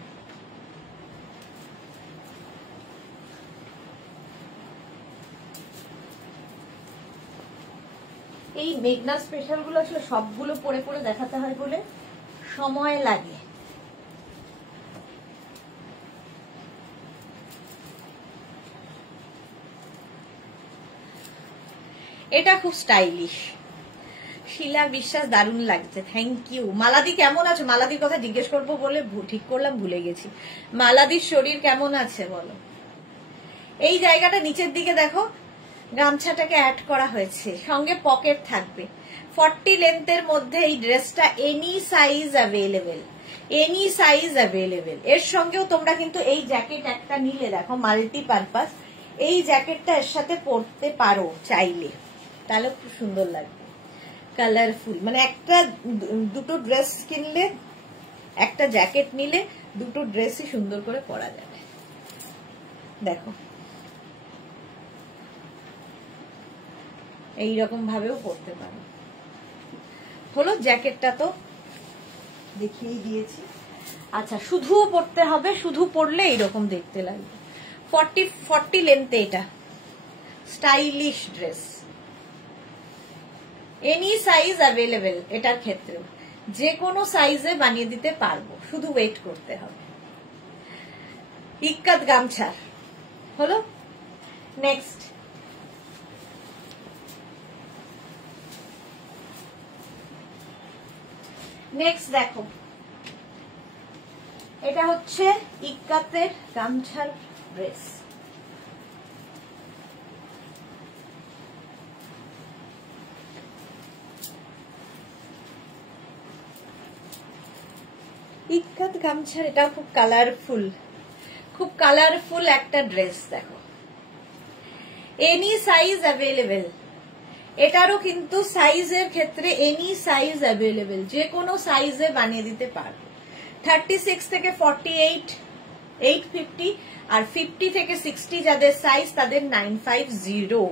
এই মেঘনা স্পেশাল গুলো আসলে সবগুলো পরে পরে দেখাতে হয় বলে সময় লাগে। এটা খুব স্টাইলিশ, শিলা বিশ্বাস, দারুণ লাগছে, থ্যাংক ইউ। মালাদি কেমন আছো? মালাদির কথা জিজ্ঞেস করবো বলে ঠিক করলাম, ভুলে গেছি। মালাদির শরীর কেমন আছে বলো? এই জায়গাটা নিচের দিকে দেখো, গামছাটাকে অ্যাড করা হয়েছে, সঙ্গে পকেট থাকবে। 40 লেন্থের মধ্যে এই ড্রেসটা, any size available, any size available. এর সঙ্গেও তোমরা কিন্তু এই জ্যাকেট একটা নিলে, দেখো মাল্টিপারপাস, এই জ্যাকেটটা এর সাথে পরতে পারো চাইলে, তাহলে খুব সুন্দর লাগবে, কালারফুল। মানে একটা দুটো ড্রেস কিনলে, একটা জ্যাকেট নিলে, দুটো ড্রেসই সুন্দর করে পরা যাবে। দেখো এইরকম ভাবেও পরতে পারো। হলো, জ্যাকেটটা তো দেখিয়েই দিয়েছি। আচ্ছা, শুধুও পরতে হবে, শুধু পরলে এইরকম দেখতে লাগবে। 40 লেন্থে এটা stylish dress, any size available. এটার ক্ষেত্রেও যে কোনো সাইজে বানিয়ে দিতে পারবো, শুধু ওয়েট করতে হবে। ইক্কাত গামছার হলো। নেক্সট দেখো, এটা হচ্ছে ইক্কাতের গামছার ড্রেস। ইক্কাত গামছার এটাও খুব কালারফুল একটা ড্রেস। দেখো এনি সাইজ অ্যাভেলেবেল, এটারও কিন্তু সাইজের ক্ষেত্রে এনি সাইজ অ্যাভেলেবেল, যে কোনো সাইজে বানিয়ে দিতে পারবো। 36 থেকে 48 850, আর 50 থেকে 60 যাদের সাইজ তাদের 950।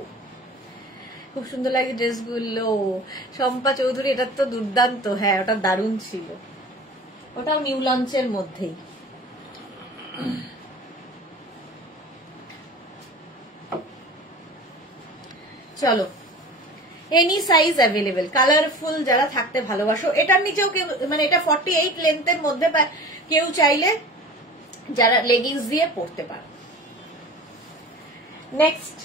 খুব সুন্দর লাগে ড্রেসগুলো। শম্পা চৌধুরী, এটা তো দুর্দান্ত। হ্যাঁ, ওটা দারুণ ছিল, ওটাও নিউ লঞ্চের মধ্যেই। চলো, এনি সাইজ অ্যাভেলেবেল, কালারফুল যারা থাকতে ভালোবাসো। এটার নিচেও কেউ, মানে এটা 48 লেন্থের মধ্যে কেউ চাইলে যারা লেগিংস দিয়ে পরতে পারো। নেক্সট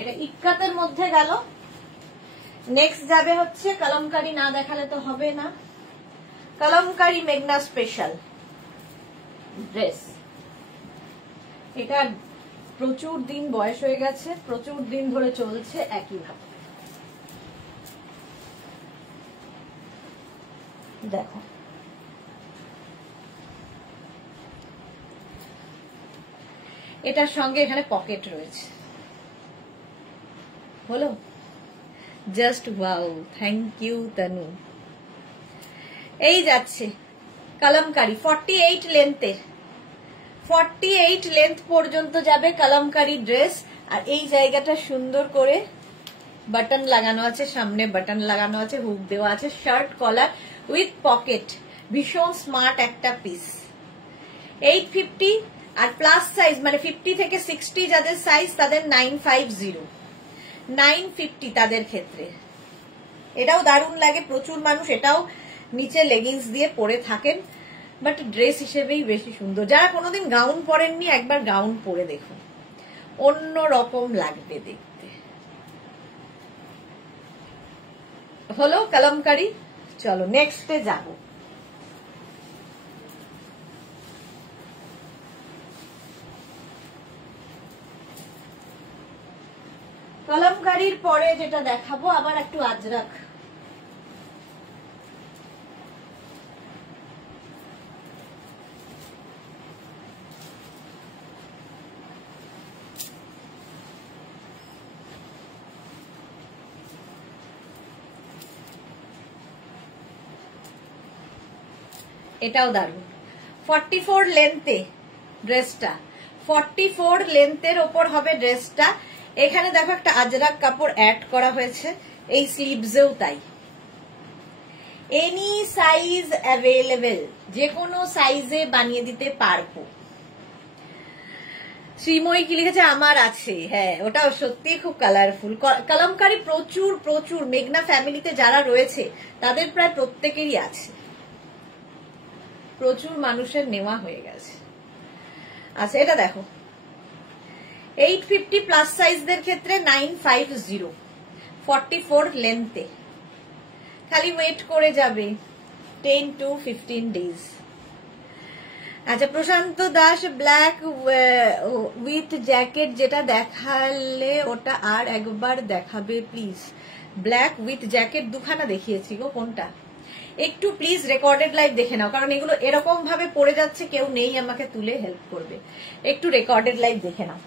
এটা ইক্কাতের মধ্যে গেল। নেক্সট যাবে হচ্ছে কলমকারি, না দেখালে তো হবে না, কলমকারি মেঘনা স্পেশাল ড্রেস। এটা প্রচুর দিন বয়স হয়ে গেছে, প্রচুর দিন ধরে চলছে একইভাবে। দেখো এটার সঙ্গে এখানে পকেট রয়েছে, হলো জাস্ট ওয়াও। থ্যাংক ইউ তনু। এই যাচ্ছে কলমকারি 48 লেন্থের, 48 লেন্থ পর্যন্ত যাবে কলমকারি ড্রেস। আর এই জায়গাটা সুন্দর করে বাটন লাগানো আছে, সামনে বাটন লাগানো আছে, হুক দেওয়া আছে, শার্ট কলার উইথ পকেট, ভীষণ স্মার্ট একটা পিস। 850 আর প্লাস সাইজ মানে 50 থেকে 60 যাদের সাইজ তাদের 950, 950 তাদের ক্ষেত্রে। এটাও দারুণ লাগে, প্রচুর মানুষ এটাও নিচে লেগিংস দিয়ে পরে থাকেন, বাট ড্রেস হিসেবেই বেশি সুন্দর। যারা কোনোদিন গাউন পরেননি একবার গাউন পরে দেখুন, অন্য রকম লাগবে দেখতে। হলো কলমকারি। চলো নেক্সটে যাব। কলমকারির পরে যেটা দেখাবো আবার একটু আজরাক। এটাও দারুণ, 44 লেন্থে ড্রেসটা, 44 লেন্থের ওপর হবে ড্রেসটা। এখানে দেখো একটা আজরাক কাপড় অ্যাড করা হয়েছে, এই স্লিভসেও তাই। এনি সাইজ অ্যাভেলেবেল, যে কোনো সাইজে বানিয়ে দিতে পারবো। শ্রীময়ী কি লিখেছে, আমার আছে। হ্যাঁ, ওটাও সত্যি খুব কালারফুল। কলমকারি প্রচুর প্রচুর মেঘনা ফ্যামিলিতে যারা রয়েছে তাদের প্রায় প্রত্যেকেরই আছে, প্রচুর মানুষের নেওয়া হয়ে গেছে। আচ্ছা, এটা দেখো 850 প্লাস সাইজদের ক্ষেত্রে 950, 44 লেন্থে। খালি ওয়েট করে যাবে 10 to 15 ডেজ। আচ্ছা, প্রশান্ত দাস ব্ল্যাক উইথ জ্যাকেট যেটা দেখালে ওটা আর একবার দেখাবে প্লিজ। ব্ল্যাক উইথ জ্যাকেট দুখানা দেখিয়েছি গো, কোনটা? একটু প্লিজ রেকর্ডেড লাইভ দেখে নাও, কারণ এগুলো এরকম ভাবে পড়ে যাচ্ছে, কেউ নেই আমাকে তুলে হেল্প করবে। একটু রেকর্ডেড লাইভ দেখে নাও,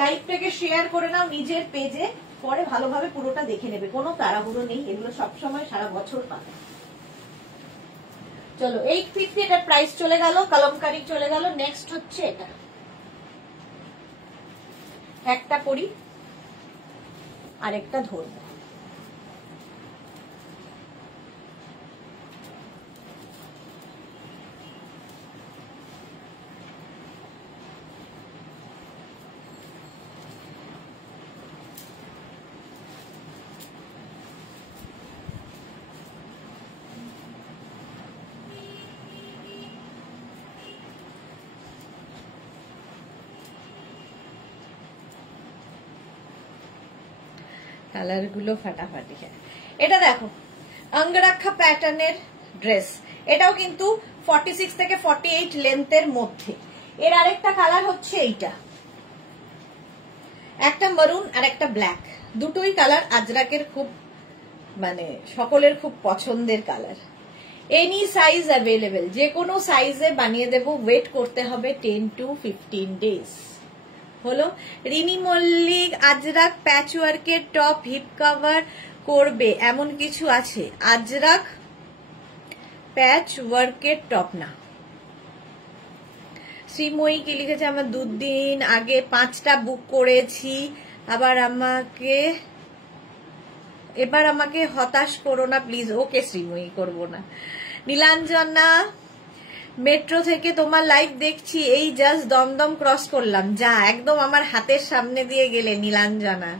লাইভটাকে শেয়ার করে নাও নিজের পেজে, পরে ভালোভাবে পুরোটা দেখে নেবে, কোনো তাড়াহুড়ো নেই, এগুলো সবসময় সারা বছর পাবে। চলো 850 এটার প্রাইস চলে গেল, কলমকারি চলে গেল। নেক্সট হচ্ছে এটা, একটা পরি আর একটা ধরবো। কালার গুলো ফাটাফাটি। এটা দেখো অঙ্গরাক্ষা প্যাটার্নের ড্রেস, এটাও কিন্তু 46 থেকে 48 লেন্থের মধ্যে। এর আরেকটা কালার হচ্ছে এইটা, একটা মারুন আর একটা ব্ল্যাক, দুটোই কালার আজরাকের খুব মানে সকলের খুব পছন্দের কালার। এনি সাইজ অ্যাভেলেবেল, যে কোনো সাইজে বানিয়ে দেব, ওয়েট করতে হবে 10 to 15 days। হলো। রিনি মল্লিক, আজরাক প্যাচওয়ার্কের টপ হিপ কভার করবে এমন কিছু আছে? আজরাক প্যাচওয়ার্কের টপ না। শ্রীময়ী কি লিখেছে, আমার 2 দিন আগে 5টা বুক করেছি, এবার আমাকে হতাশ করো না প্লিজ। ওকে শ্রীময়ী, করবো না। নীলাঞ্জনা, মেট্রো থেকে তোমার লাইভ দেখছি, এই জাস্ট দমদম ক্রস করলাম। যা, একদম আমার হাতের সামনে দিয়ে গেলে Nilanjana.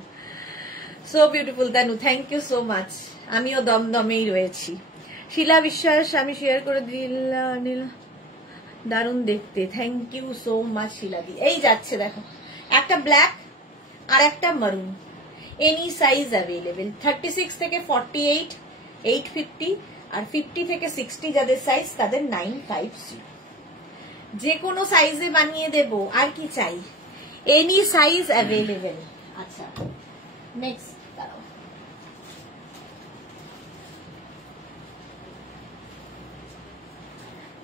So beautiful Tanu, thank you so much. আমিও দমদমেই রয়েছি। শিলা বিশ্বাস, আমি শেয়ার করে দিলাম, দারুণ দেখতে, থ্যাংক ইউ সো মাচ শিলাদি। এই যাচ্ছে দেখো, একটা ব্ল্যাক আর একটা মারুন, এনি সাইজ অ্যাভেলেবেল। 36 থেকে 48 850, আর 50 থেকে 60 যাদের সাইজ তাদের 950। যে কোনো সাইজে বানিয়ে দেব, আর কি চাই, এনি সাইজ অ্যাভেলেবেল। আচ্ছা নেক্সট, দাঁড়াও,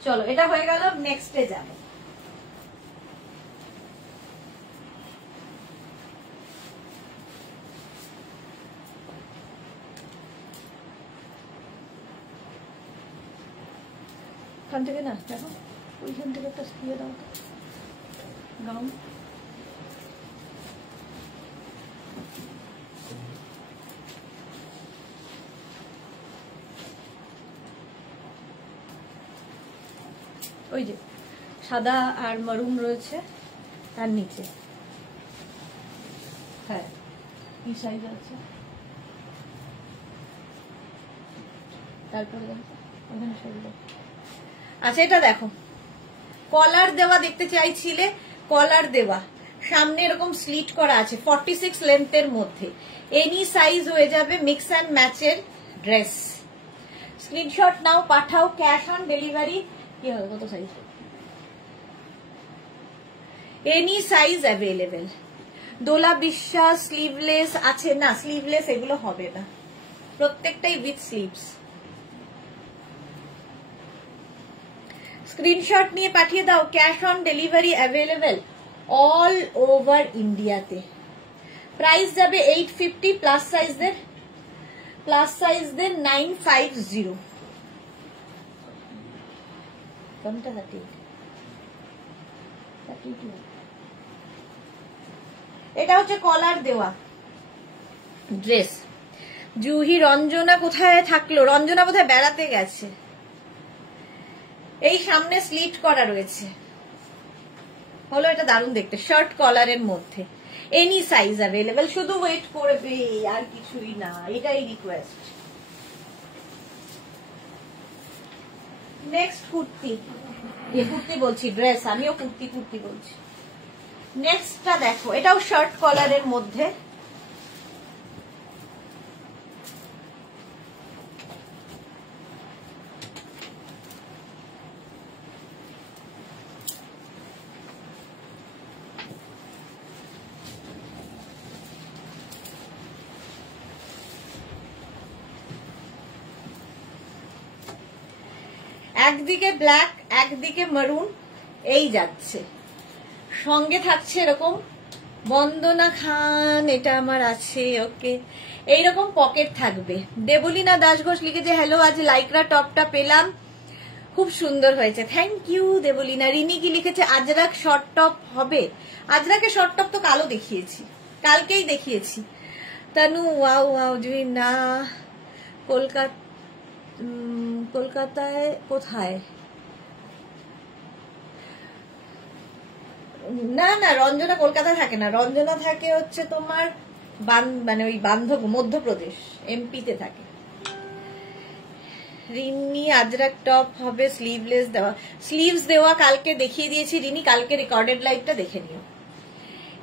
চলো এটা হয়ে গেল, নেক্সটে যাব। ওখান থেকে না, দেখো ওইখান থেকে একটা দিয়ে দাও তো গাউন। ওই যে সাদা আর মারুন রয়েছে তার নিচে। হ্যাঁ, কি সাইজ আছে, তারপরে দেখো ওখানে সব। আচ্ছা এটা দেখো, কলার দেওয়া দেখতে চাইছিলে, কলার দেওয়া, সামনে এরকম স্লিট করা আছে, 46 লেন্থের মধ্যে, এনি সাইজ হয়ে যাবে, মিক্স অ্যান্ড ম্যাচের ড্রেস। স্ক্রিনশট নাও, পাঠাও, ক্যাশ অন ডেলিভারি। কি হবে, কত সাইজ, এনি সাইজ অ্যাভেলেবেল। দোলা বিশ্বাস, স্লিভলেস আছে না, স্লিভলেস এগুলো হবে না, প্রত্যেকটাই উইথ স্লিভস। স্ক্রিনশট নিয়ে পাঠিয়ে দাও, cash on delivery available all over ইন্ডিয়াতে। প্রাইস যাবে 850, প্লাস সাইজদের 950। কোনটা 32? এটা হচ্ছে কলার দেওয়া ড্রেস। জুহি, রঞ্জনা কোথায় থাকলো? রঞ্জনা বোধহয় বেড়াতে গেছে। এই সামনে স্লিট করা রয়েছে, হলো, এটা দারুণ দেখতে, শার্ট কলারের মধ্যে, এনি সাইজ অ্যাভেলেবেল। শুধু ওয়েট করবে, আর কিছুই না, এটাই রিকোয়েস্ট। নেক্সট কুর্তি, কুর্তি বলছি, ড্রেস, আমিও কুর্তি বলছি। নেক্সটটা দেখো, এটাও শার্ট কলারের মধ্যে, একদিকে ব্ল্যাক একদিকে মারুন, এই যাচ্ছে, সঙ্গে থাকছে এরকম বন্দনা খান, এটা আমার আছে, ওকে, এইরকম পকেট থাকবে। দেবলীনা দাস ঘোষ লিখেছে, হ্যালো, আজ লাইকরা টপটা পেলাম, খুব সুন্দর হয়েছে, থ্যাংক ইউ দেবলীনা। রিনি কি লিখেছে, আজরাক শর্ট টপ হবে? আজরাকে শর্ট টপ তো কালো দেখিয়েছি, কালকেই দেখিয়েছি। তানু, ওয়াও ওয়াও, জুই না, কলকাতায় কোথায়? না না, রঞ্জনা কলকাতায় থাকে না, রঞ্জনা থাকে হচ্ছে তোমার মানে ওই মধ্যপ্রদেশ, এমপিতে থাকে। রিনি, আজরাক টপ হবে স্লিভলেস দেওয়া? স্লিভস দেওয়া কালকে দেখিয়ে দিয়েছি রিনি, কালকে রেকর্ডেড লাইভটা দেখে নিও।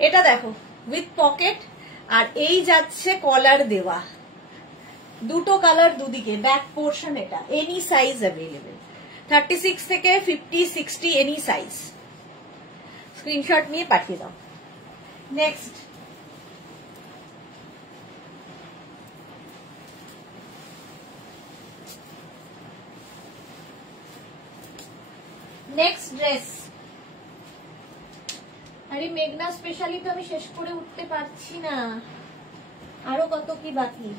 এটা দেখো, উইথ পকেট, আর এই যাচ্ছে কলার দেওয়া, দুটো কালার দুদিকে, ব্যাক পোর্শন, এটা এনি সাইজ অ্যাভেলেবেল, 36 থেকে 50 60 এনি সাইজ। স্ক্রিনশট নিয়ে পাঠিয়ে দাও। Next next dress. আরে মেঘনা স্পেশালি তো আমি শেষ করে উঠতে পারছি না, আরো কত কি বাকি।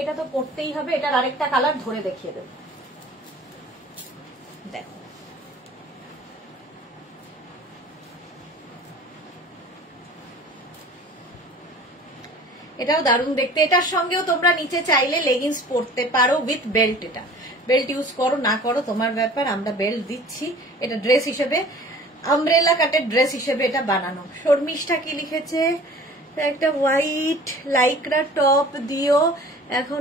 এটা তো পড়তেই হবে, এটার আরেকটা কালার ধরে দেখিয়ে দেব। দেখো এটাও দারুণ দেখতে। এটার সঙ্গেও তোমরা নিচে চাইলে লেগিংস পরতে পারো উইথ বেল্ট। এটা বেল্ট ইউজ করো না করো তোমার ব্যাপার, আমরা বেল্ট দিচ্ছি। এটা ড্রেস হিসেবে, আমব্রেলা কাটের ড্রেস হিসেবে এটা বানানো। শর্মিষ্ঠা কি লিখেছে, একটা হোয়াইট লাইক্রা টপ দিও। এখন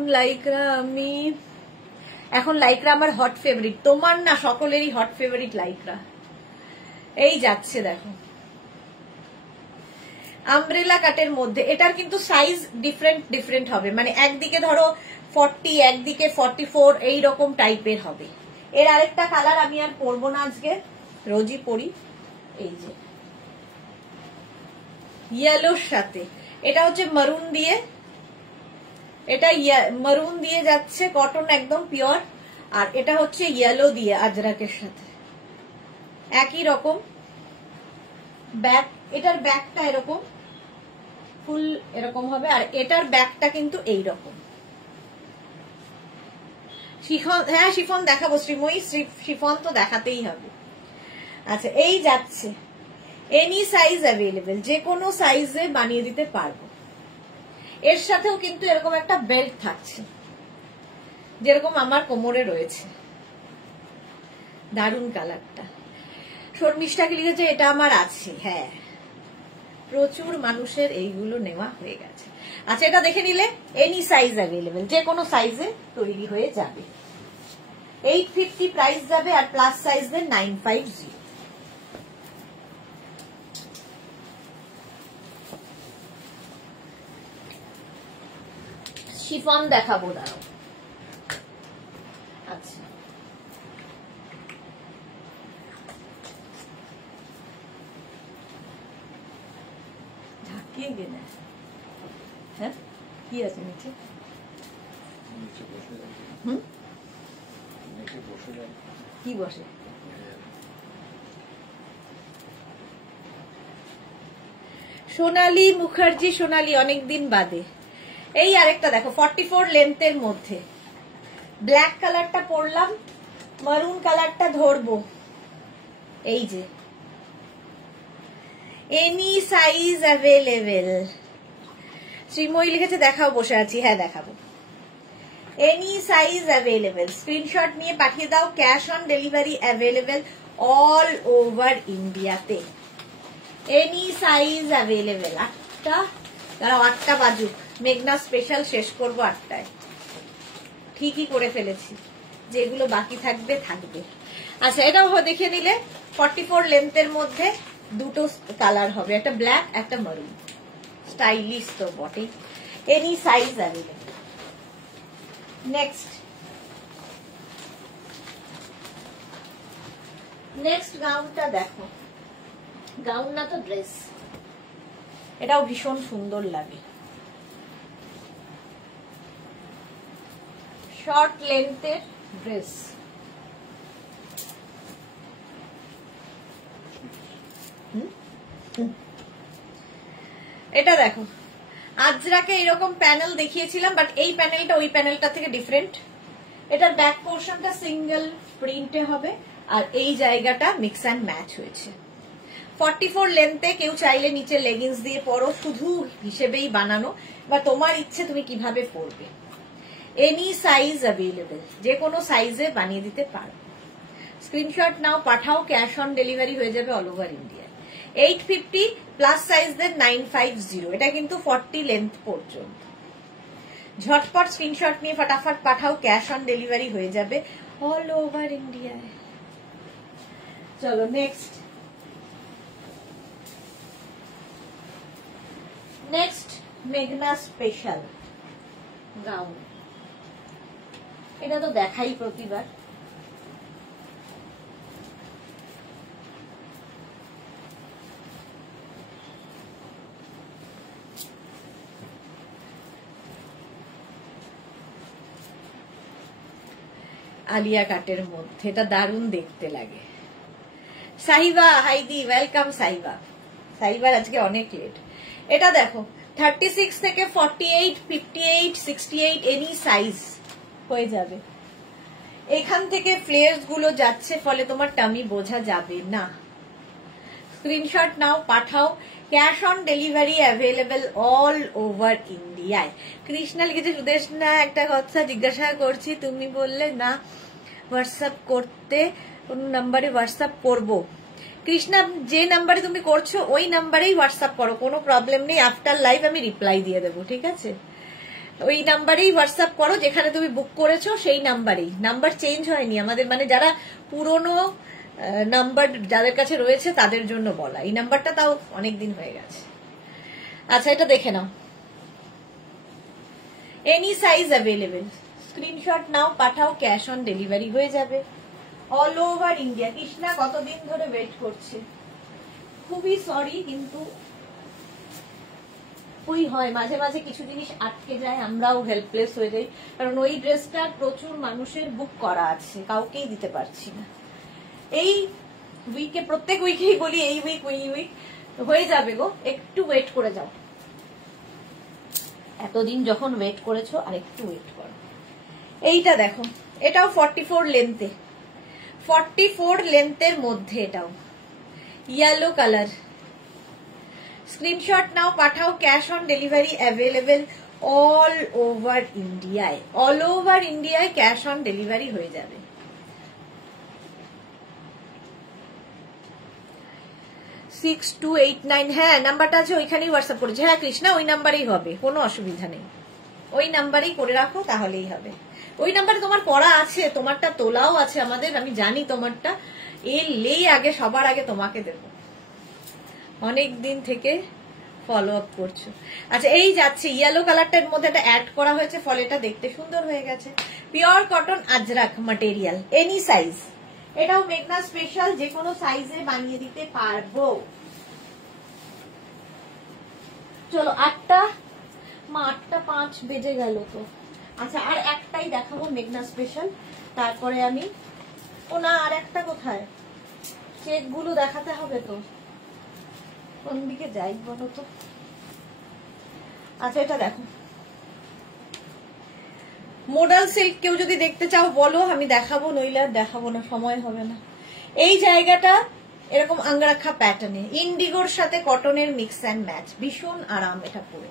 লাইক্রা আমার হট ফেভারিট। তোমার না, সকলেরই হট ফেভারিট লাইক্রা। এই যাচ্ছে দেখো আমব্রেলা কাটের মধ্যে। এটার কিন্তু সাইজ ডিফারেন্ট হবে, মানে একদিকে ধরো 40, একদিকে 44, এইরকম টাইপের হবে। এর আরেকটা কালার আমি আর পরবো না আজকে, রোজই পরি। এই যে ইয়েলোর সাথে, এটা হচ্ছে মারুন দিয়ে, এটা মারুন দিয়ে যাচ্ছে, কটন একদম পিওর। আর এটা হচ্ছে ইয়েলো দিয়ে আজরাকের সাথে, একই রকম ব্যাক। এটার ব্যাকটা এরকম ফুল এরকম হবে, আর এটার ব্যাকটা কিন্তু এই রকম শিফন। হ্যাঁ শিফন দেখাবো শ্রীময়ী, শিফন তো দেখাতেই হবে। আচ্ছা এই যাচ্ছে, এনি সাইজ অ্যাভেলেবেল, যে কোনো সাইজে বানিয়ে দিতে পারবো। এর সাথেও কিন্তু এরকম একটা বেল্ট থাকছে, যেরকম আমার কোমরে রয়েছে। দারুণ কালারটা। শর্মিষ্ঠাকে লিখেছে এটা আমার আছে। হ্যাঁ, প্রচুর মানুষের এইগুলো নেওয়া হয়ে গেছে। আচ্ছা এটা দেখে নিলে, এনি সাইজ অ্যাভেলেবেল, যে কোনো সাইজে তৈরি হয়ে যাবে। 850 প্রাইস যাবে, আর প্লাস সাইজ 950। শিফন দেখাবো, দাঁড়াও। আচ্ছা ঝাঁকিয়ে গেলে, হ্যাঁ কি আছে নিচে? কি বসে? সোনালী মুখার্জি, সোনালী অনেকদিন বাদে। এই আরেকটা দেখো 44 লেন্থের মধ্যে, ব্ল্যাক কালারটা পরলাম, মারুন কালারটা ধরবো। এই যে এনি সাইজ অ্যাভেলেবেল। শ্রীময়ী লিখেছে দেখাও, বসে আছি। হ্যাঁ দেখাবো, এনি সাইজ অ্যাভেলেবেল। স্ক্রিনশট নিয়ে পাঠিয়ে দাও। Cash on delivery available all over ইন্ডিয়াতে। Any size available. 8টা, দাঁড়াও 8টা বাজুক, মেঘনা স্পেশাল শেষ করবো 8টায়। ঠিকই করে ফেলেছি, যেগুলো বাকি থাকবে থাকবে। আচ্ছা এটাও দেখিয়ে নিলে, 44 লেন্থের মধ্যে দুটো কালার হবে, একটা ব্ল্যাক একটা মারুন। স্টাইলিশ তো বটেই। Any size available. নেক্সট গাউনটা দেখো, গাউন না তো ড্রেস। এটাও ভীষণ সুন্দর লাগে, শর্ট লেন্থের ড্রেস। এটা দেখো, আজরাকে এরকম প্যানেল দেখিয়েছিলাম, বাট এই প্যানেলটা ওই প্যানেলটা থেকে ডিফারেন্ট। এটার ব্যাক পোর্শনটা সিঙ্গেল প্রিন্টে হবে, আর এই জায়গাটা মিক্স অ্যান্ড ম্যাচ হয়েছে। 44 লেন্থে কেউ চাইলে নিচে লেগিংস দিয়ে পরো, শুধু হিসেবেই বানানো, বা তোমার ইচ্ছে তুমি কিভাবে পরবে। এনি সাইজ অ্যাভেলেবেল, যে কোনো সাইজে বানিয়ে দিতে পারো। স্ক্রিনশট নাও, পাঠাও, ক্যাশ অন ডেলিভারি হয়ে যাবে all over India. 850 plus size 950। এটা কিন্তু 40 লেন্থ পর্যন্ত। ঝটপট স্ক্রিনশট নিয়ে ফটাফট পাঠাও, ক্যাশ অন ডেলিভারি হয়ে যাবে অল ওভার ইন্ডিয়ায়। চলো নেক্সট মেঘনা স্পেশাল গাউন। এটা তো দেখাই প্রতিবার। আলিয়া কাটের মধ্যে, এটা দারুণ দেখতে লাগে। সাহিবা হাইদি, ওয়েলকাম সাহিবা। সাহিবার আজকে অনেক লেট। এটা দেখো 36 থেকে 48, 58, 68 এনি সাইজ হয়ে যাবে। এখান থেকে ফ্লেয়ার্স গুলো যাচ্ছে, ফলে তোমার টামি বোঝা যাবে না। স্ক্রিনশট নাও, পাঠাও। Cash on delivery available all over ইন্ডিয়ায়। কৃষ্ণা লিখেছে, সুদেশনা একটা কথা জিজ্ঞাসা করছি, তুমি বললে না হোয়াটসঅ্যাপ করতে, কোন নাম্বারে হোয়াটসঅ্যাপ করবো? কৃষ্ণা, যে নাম্বারে তুমি করছো ওই নাম্বারেই হোয়াটসঅ্যাপ করো, কোনো প্রবলেম নেই। আফটার লাইভ আমি রিপ্লাই দিয়ে দেবো, ঠিক আছে? ওই নাম্বারেই হোয়াটসঅ্যাপ করো যেখানে তুমি বুক করেছো, সেই নাম্বারেই। নাম্বার চেঞ্জ হয়নি আমাদের, মানে যারা পুরনো নাম্বার যাদের কাছে রয়েছে তাদের জন্য বলা। এই নাম্বারটা তাও অনেকদিন হয়ে গেছে। আচ্ছা, এটা দেখে নাও। এনি সাইজ অ্যাভেলেবেল, স্ক্রিনশট নাও, পাঠাও, ক্যাশ অন ডেলিভারি হয়ে যাবে অল ওভার ইন্ডিয়া। কৃষ্ণা কতদিন ধরে ওয়েট করছে, খুবই সরি, কিন্তু ওই হয় মাঝে মাঝে কিছু জিনিস আটকে যায়, আমরাও হেল্পলেস হয়ে যাই। কারণ ওই ড্রেসটা প্রচুর মানুষের বুক করা আছে, কাউকেই দিতে পারছি না। এই উইকে, প্রত্যেক উইকেই বলি এই উইক ওই উইক, হয়ে যাবে গো, একটু ওয়েট করে যাও। এতদিন যখন ওয়েট করেছো আর একটু ওয়েট করো। এইটা দেখো, এটাও 44 লেন্থে, 44 লেন্থের মধ্যে, এটাও ইয়েলো কালার। স্ক্রিনশট নাও, পাঠাও, cash on delivery available all over ইন্ডিয়ায়। অল ওভার ইন্ডিয়ায় ক্যাশ অন ডেলিভারি হয়ে যাবে। সিক্স 289, হ্যাঁ নাম্বারটা আছে, ওইখানেই হোয়াটসঅ্যাপ করেছে। হ্যাঁ কৃষ্ণা, ওই নাম্বারেই হবে, কোনো অসুবিধা নেই। ওই নাম্বারেই করে রাখো, তাহলেই হবে। ওই নাম্বারে তোমার করা আছে, তোমারটা তোলাও আছে আমাদের, আমি জানি তোমারটা। এলেই আগে, সবার আগে তোমাকে দেবো। অনেক দিন থেকে ফলো আপ করছো। আচ্ছা, এই যাচ্ছে ইয়েলো কালারটার মধ্যে একটা অ্যাড করা হয়েছে, ফলে এটা দেখতে সুন্দর হয়ে গেছে। Pure cotton Ajrak material, any size. এটাও মেঘনা স্পেশাল, যে কোনো সাইজে বানিয়ে দিতে পারবো। চলো 8:05 বেজে গেল তো। আচ্ছা, আর একটাই দেখাবো মেঘনা স্পেশাল, তারপরে আমি, ও না, আর একটা কোথায়, চেক গুলো দেখাতে হবে তো, কোন দিকে যাই বলো তো। আচ্ছা, এটা দেখো, মোডাল সিল্ক, কেউ যদি দেখতে চাও বলো, আমি দেখাবো, নইলে আর দেখাবো না, সময় হবে না। এই জায়গাটা এরকম আঙ্গরাখা প্যাটার্নে, ইন্ডিগোর সাথে কটনের মিক্স অ্যান্ড ম্যাচ, ভীষণ আরাম এটা পরে।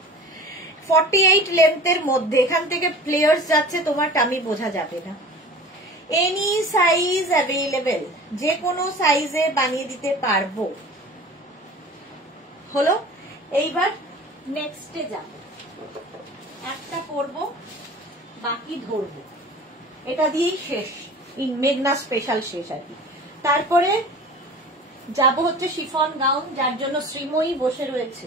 48 লেন্থের মধ্যে, এখান থেকে প্লেয়ার্স যাচ্ছে, তোমার টামি বোঝা যাবে না। এনি সাইজ অ্যাভেলেবেল, যে কোনো সাইজে বানিয়ে দিতে পারবো। হলো, এইবার নেক্সটে যাব, একটা পরবো, বাকি ধরবো, এটা দিয়েই শেষ, মেঘনা স্পেশাল শেষ আর কি। তারপরে যাব হচ্ছে শিফন গাউন, যার জন্য শ্রীময়ী বসে রয়েছে।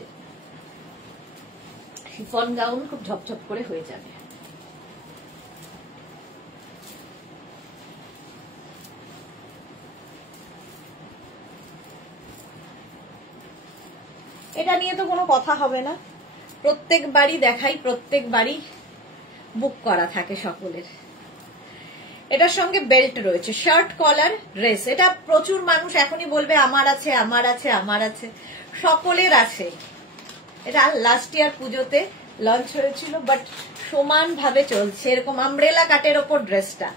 শিফন গাউন খুব ঝপঝপ করে হয়ে যাবে। এটা নিয়ে তো কোনো কথা হবে না, প্রত্যেকবারই দেখাই, প্রত্যেকবারই বুক করা থাকে সকলের। এটার সঙ্গে বেল্ট রয়েছে, শার্ট কলার ড্রেস। এটা প্রচুর মানুষ এখনই বলবে আমার আছে, আমার আছে, আমার আছে, সকলের আছে। এটা লাস্ট ইয়ার পুজোতে লঞ্চ হয়েছিল, বাট সমান ভাবে চলছে। এরকম আমব্রেলা কাটের ওপর ড্রেসটা,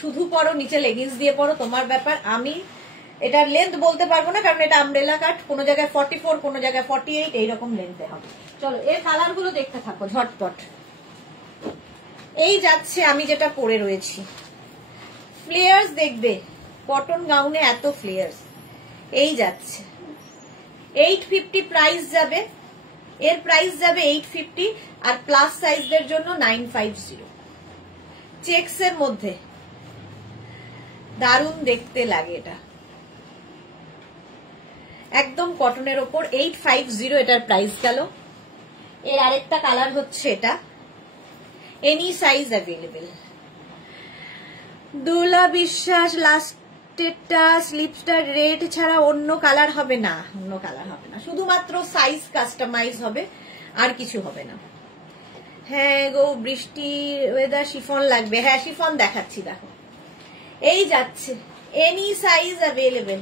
শুধু পরো, নিচে লেগিংস দিয়ে পরো, তোমার ব্যাপার। আমি এটার লেন্থ বলতে পারবো না, কারণ এটা আমব্রেলা কাট, কোনো জায়গায় 44, কোনো জায়গায় 48, এইরকম লেন্থে হবে। চলো, এর কালার গুলো দেখতে থাকো ঝটপট। এই যাচ্ছে আমি যেটা পরে রয়েছি, ফ্লেয়ার্স দেখবে, কটন গাউনে এত ফ্লেয়ার্স। এই যাচ্ছে 850 প্রাইস যাবে, এর প্রাইস যাবে 850, আর প্লাস সাইজদের জন্য 950। চেকস এর মধ্যে দারুণ দেখতে লাগে, এটা একদম কটনের ওপর, 850 এটার প্রাইস গেল। এর আরেকটা কালার হচ্ছে এটা, এনি সাইজ অ্যাভেলেবেল। দোলা বিশ্বাস, লাস্টেরটা স্লিপসটা রেড ছাড়া অন্য কালার হবে না, অন্য কালার হবে না, শুধুমাত্র সাইজ কাস্টমাইজ হবে, আর কিছু হবে না। হ্যাঁ গো, বৃষ্টি ওয়েদার, শিফন লাগবে। হ্যাঁ, শিফন দেখাচ্ছি, দেখো এই যাচ্ছে, এনি সাইজ অ্যাভেলেবেল,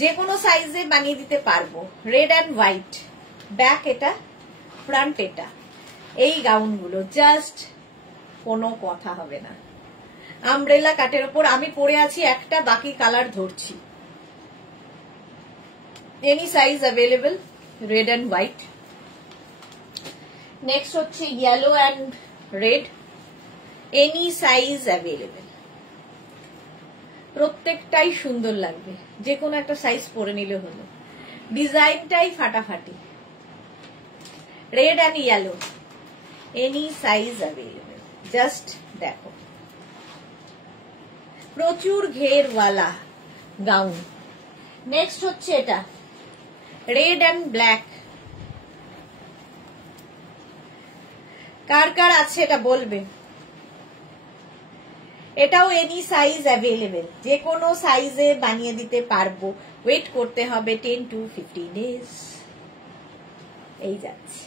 যে কোনো সাইজে বানিয়ে দিতে পারবো। রেড অ্যান্ড হোয়াইট, ব্যাক এটা, ফ্রন্ট এটা। এই গাউনগুলো জাস্ট কোনো কথা হবে না, আমব্রেলা কাটের ওপর। আমি পরে আছি একটা, বাকি কালার ধরছি। Any size available, red and white. Next হচ্ছে yellow and red, any size available. প্রত্যেকটাই সুন্দর লাগবে, যে কোনো একটা সাইজ পরে নিলে হলো। ডিজাইনটাই ফাটাফাটি। Red and yellow, any size available. Just দেখো, প্রচুর ঘেরওয়ালা গাউন। নেক্সট হচ্ছে এটা রেড অ্যান্ড ব্ল্যাক। কার কার আছে এটা বলবে। এটাও এনি সাইজ অ্যাভেলেবেল, যে কোনো সাইজে বানিয়ে দিতে পারবো। ওয়েট করতে হবে 10 to 15 ডেজ। এই যাচ্ছে,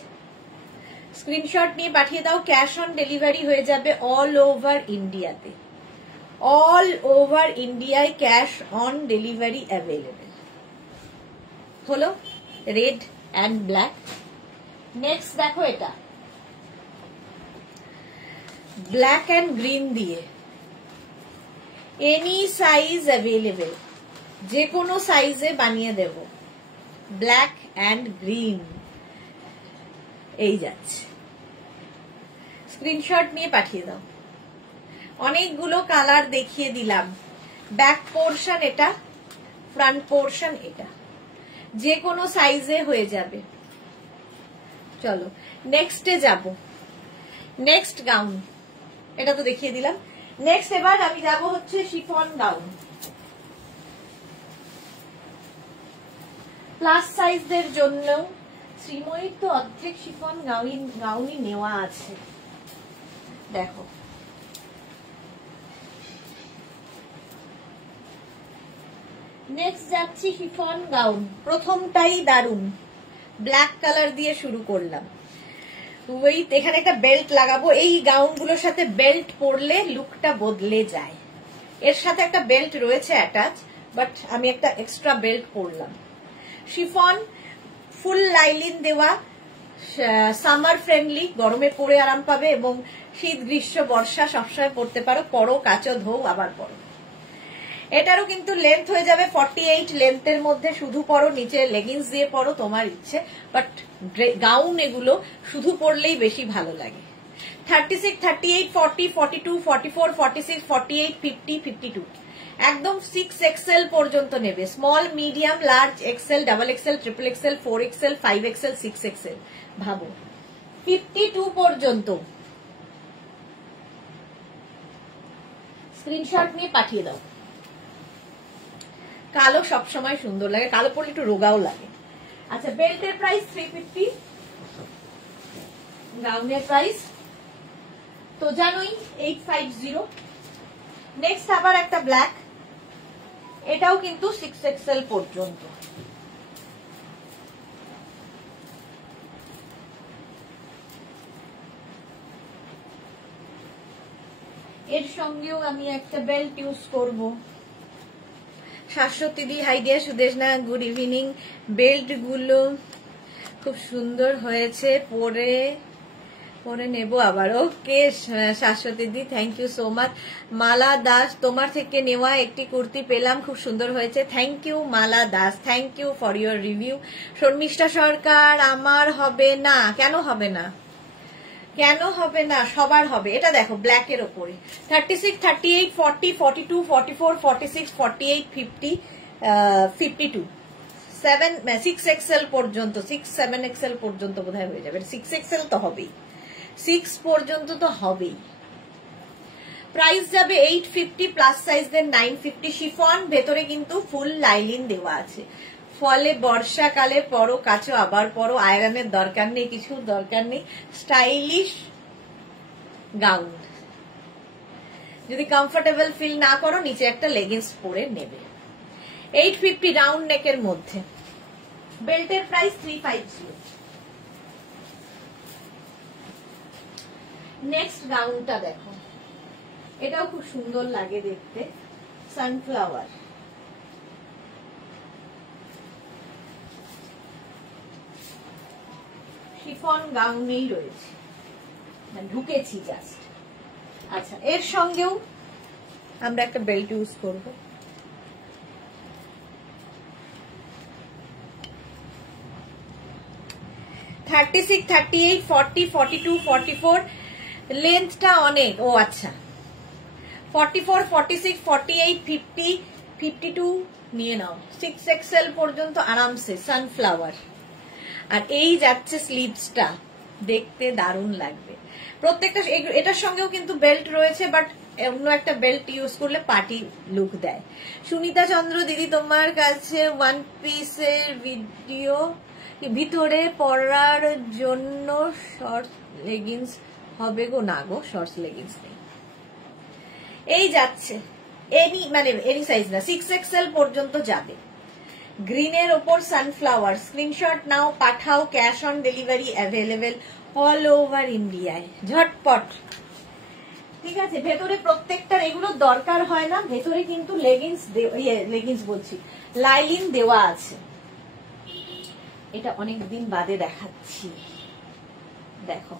স্ক্রিনশট নিয়ে পাঠিয়ে দাও। ক্যাশ অন ডেলিভারি হয়ে যাবে অল ওভার ইন্ডিয়াতে। অল ওভার ইন্ডিয়ায় ক্যাশ অন ডেলিভারি অ্যাভেলেবেল। হলো রেড অ্যান্ড ব্ল্যাক। নেক্সট দেখো এটা ব্ল্যাক অ্যান্ড গ্রিন দিয়ে, এনি সাইজ অ্যাভেলেবেল, যে কোনো সাইজে বানিয়ে দেব। ব্ল্যাক অ্যান্ড গ্রিন, এই যাচ্ছে, স্ক্রিনশট নিয়ে পাঠিয়ে দাও। অনেকগুলো কালার দেখিয়ে দিলাম। ব্যাক পোর্শন এটা, ফ্রন্ট পোর্শন এটা, যে কোনো সাইজে হয়ে যাবে। চলো নেক্সটে যাব। নেক্সট গাউন, এটা তো দেখিয়ে দিলাম। নেক্সট এবার আমি যাব হচ্ছে শিফন গাউন। প্লাস সাইজদের জন্য শ্রীময়ীর তো অর্ধেক শিফন গাউনই নেওয়া আছে। দেখো নেক্সট যাচ্ছি শিফন গাউন। প্রথমটাই দারুন, ব্ল্যাক কালার দিয়ে শুরু করলাম। ওয়েট, এখানে একটা বেল্ট লাগাবো। এই গাউনগুলোর সাথে বেল্ট পরলে লুকটা বদলে যায়। এর সাথে একটা বেল্ট রয়েছে অ্যাটাচ, বাট আমি একটা এক্সট্রা বেল্ট পরলাম। শিফন, ফুল লাইলিন দেওয়া, সামার ফ্রেন্ডলি, গরমে পরে আরাম পাবে এবং শীত গ্রীষ্ম বর্ষা সবসময় পরতে পারো। পরো, কাচো, ধোও, আবার পরো। এটারও কিন্তু লেন্থ হয়ে যাবে 48 লেন্থের মধ্যে। শুধু পরো, নিচে লেগিংস দিয়ে পরো, তোমার ইচ্ছে। বাট গাউন এগুলো শুধু পরলেই বেশি ভালো লাগে। 36, 38, 40, 42, 44, 46, 48, 50, 52, একদম 6XL পর্যন্ত নেবে। Small, medium, large, XL, double XL, triple XL, 4XL, 5XL, 6XL, ভাবো 52 পর্যন্ত। স্ক্রিনশট নিয়ে পাঠিয়ে দাও। কালো সবসময় সুন্দর লাগে, কালো পরলে একটু রোগাও লাগে। আচ্ছা, বেল্টের প্রাইস 350, গাউনের প্রাইস তো জানোই 850। নেক্সট আবার একটা ব্ল্যাক, এটাও কিন্তু 6XL পর্যন্ত। এর সঙ্গেও আমি একটা বেল্ট ইউজ করব। শাশ্বতী দি, hi dear Sudeshna, good evening. Belt গুলো খুব সুন্দর হয়েছে, পরে নেব আবার। ওকে শাশ্বতী দি, thank you so much. Mala Das, তোমার থেকে নেওয়া একটি কুর্তি পেলাম, খুব সুন্দর হয়েছে। Thank you Mala Das, thank you for your review. Sharmistha Sarkar, আমার হবে না। কেন হবে না? কেন হবে না? সবার হবে। এটা দেখো ব্ল্যাকের ওপরে 36, 38, 40, 42, 44, 46, 48, 50, 52, 6XL পর্যন্ত, 6, 7XL পর্যন্ত বোধহয় হয়ে যাবে। 6XL তো হবেই, 6 পর্যন্ত তো হবেই। প্রাইস যাবে 850, প্লাস সাইজদের 950। শিফন, ভেতরে কিন্তু ফুল লাইলিন দেওয়া আছে। ফলে বর্ষাকালে পরো, কাচো, আবার পরো, আয়রনের দরকার নেই, কিছু দরকার নেই। Stylish gown. যদি কমফোর্টেবল ফিল না করো, নিচে একটা লেগিংস পরে নেবে। 850 রাউন্ড নেকের মধ্যে। বেল্টের প্রাইস 350। নেক্সট গাউনটা দেখো, এটাও খুব সুন্দর লাগে দেখতে। সানফ্লাওয়ার, শিফন গাউনেই রয়েছে, ঢুকেছি জাস্ট। আচ্ছা, এর সঙ্গেও আমরা একটা বেল্ট ইউজ করব। থার্টি সিক্স, 38, 40, 42, 44 লেন্থটা অনেক। ও আচ্ছা, 44, 46, 48, 50, 52 নিয়ে নাও। 6XL পর্যন্ত আরামসে সানফ্লাওয়ার। আর এই যাচ্ছে স্লিভসটা, দেখতে দারুণ লাগবে প্রত্যেকটা। এটার সঙ্গেও কিন্তু বেল্ট রয়েছে, বাট অন্য একটা বেল্ট ইউজ করলে পার্টি লুক দেয়। সুনিতা চন্দ্র দিদি, তোমার কাছে ওয়ান পিসের ভিডিও ভিতরে পরার জন্য শর্টস লেগিংস হবে গো? না গো, শর্টস লেগিংস নেই। এই যাচ্ছে এনি সাইজ না, 6XL পর্যন্ত যাবে। গ্রিনের ওপর সানফ্লাওয়ার, স্ক্রিনশট নাও, পাঠাও, cash on delivery available all over ইন্ডিয়ায়, ঝটপট। ঠিক আছে, ভেতরে প্রত্যেকটার এগুলো দরকার হয় না, ভেতরে কিন্তু লেগিংস বলছি, লাইলিন দেওয়া আছে। এটা অনেকদিন বাদে দেখাচ্ছি, দেখো।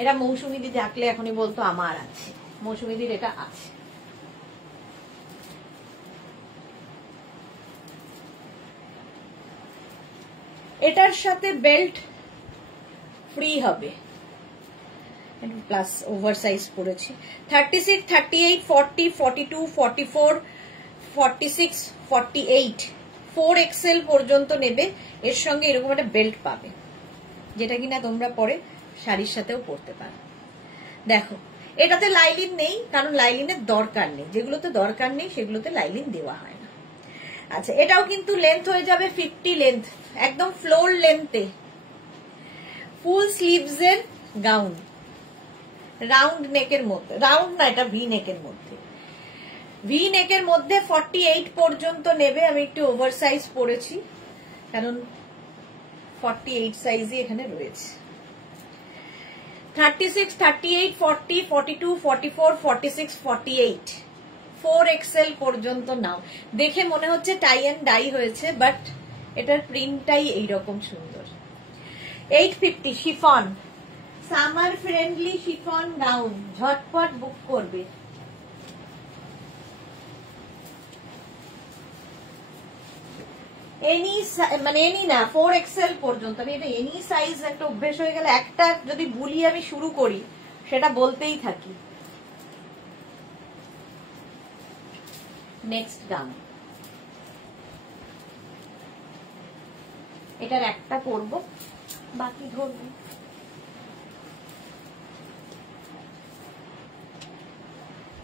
এরা মৌসুমীদি ডাকলে এখনই বলতো আমার আছে, মৌসুমীদির এটা আছে। এটার সাথে বেল্ট ফ্রি হবে, প্লাস ওভার সাইজ পড়েছে। 36, 38, 40, 42, 44, 46, 48 4XL পর্যন্ত নেবে। এর সঙ্গে এরকম একটা বেল্ট পাবে, যেটা কিনা তোমরা পরে শাড়ির সাথেও পরতে পারো। দেখো, এটাতে লাইলিন নেই, কারণ লাইলিনের দরকার নেই, যেগুলোতে দরকার নেই সেগুলোতে লাইলিন দেওয়া হয় না। আচ্ছা, এটাও কিন্তু লেন্থ হয়ে যাবে 50 লেন্থ, একদম ফ্লোর লেন্থে, ফুল স্লিভস এর গাউন, রাউন্ড নেকের মধ্যে, রাউন্ড না, এটা ভি নেকের মধ্যে, ভি নেকের মধ্যে 48 পর্যন্ত নেবে। আমি একটু ওভার সাইজ পরেছি, কারণ 48 সাইজই এখানে রয়েছে। 36, 38, 40, 42, 44, 46, 48 4XL পর্যন্ত নাও। দেখে মনে হচ্ছে টাই এন্ড ডাই হয়েছে, বাট এটার প্রিন্টটাই এইরকম সুন্দর। 850 chiffon, summer friendly chiffon gown, ঝটপট বুক করবে। এনি না, 4XL পর্যন্ত। আমি এটা এনি সাইজ একটা অভ্যেস হয়ে গেলে, একটা যদি বুলি আমি শুরু করি সেটা বলতেই থাকি। নেক্সট গাউন, এটার একটা করব, বাকি ধরবো।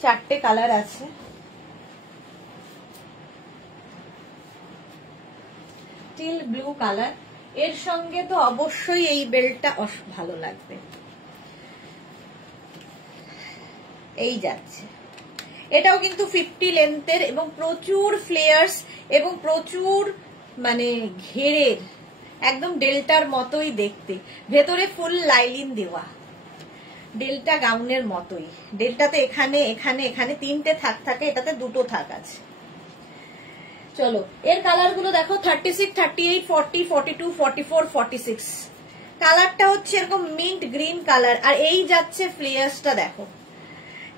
চারটে কালার আছে, টিল ব্লু কালার। এর সঙ্গে তো অবশ্যই এই বেল্টটা ভালো লাগবে। এই যাচ্ছে, এটাও কিন্তু 50 লেন্থের এবং প্রচুর ফ্লেয়ার্স এবং প্রচুর ঘেরের, একদম ডেল্টার মতোই দেখতে, ভেতরে ফুল লাইলিন দেওয়া, ডেল্টা গাউনের মতোই। ডেল্টাতে এখানে এখানে এখানে তিনটে থাক থাকে, এটাতে দুটো থাক আছে। চলো, এর কালার গুলো দেখো, 36, 38, 40, 42, 44, 46 কালারটা হচ্ছে এরকম মিন্ট গ্রিন কালার। আর এই যাচ্ছে ফ্লেয়ার্সটা দেখো,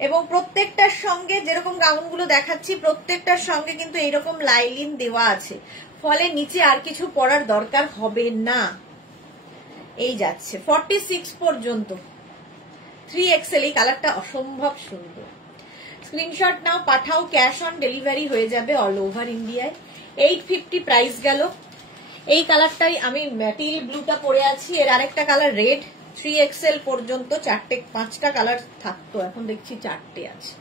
এবং প্রত্যেকটার সঙ্গে যেরকম গাউন গুলো দেখাচ্ছি প্রত্যেকটার সঙ্গে কিন্তু এইরকম লাইলিন দেওয়া আছে, ফলে নিচে আর কিছু পরার দরকার হবে না। এই যাচ্ছে 46 পর্যন্ত, 3XL। এই কালারটা অসম্ভব সুন্দর। স্ক্রিনশট নাও, পাঠাও, ক্যাশ অন ডেলিভারি হয়ে যাবে অল ওভার ইন্ডিয়ায়। 850 প্রাইস গেল। এই কালারটাই আমি টিল ব্লুটা পরে আছি, এর আরেকটা কালার রেড, 3XL পর্যন্ত। 5টা কালার থাকতো, এখন দেখছি 4টে আছে।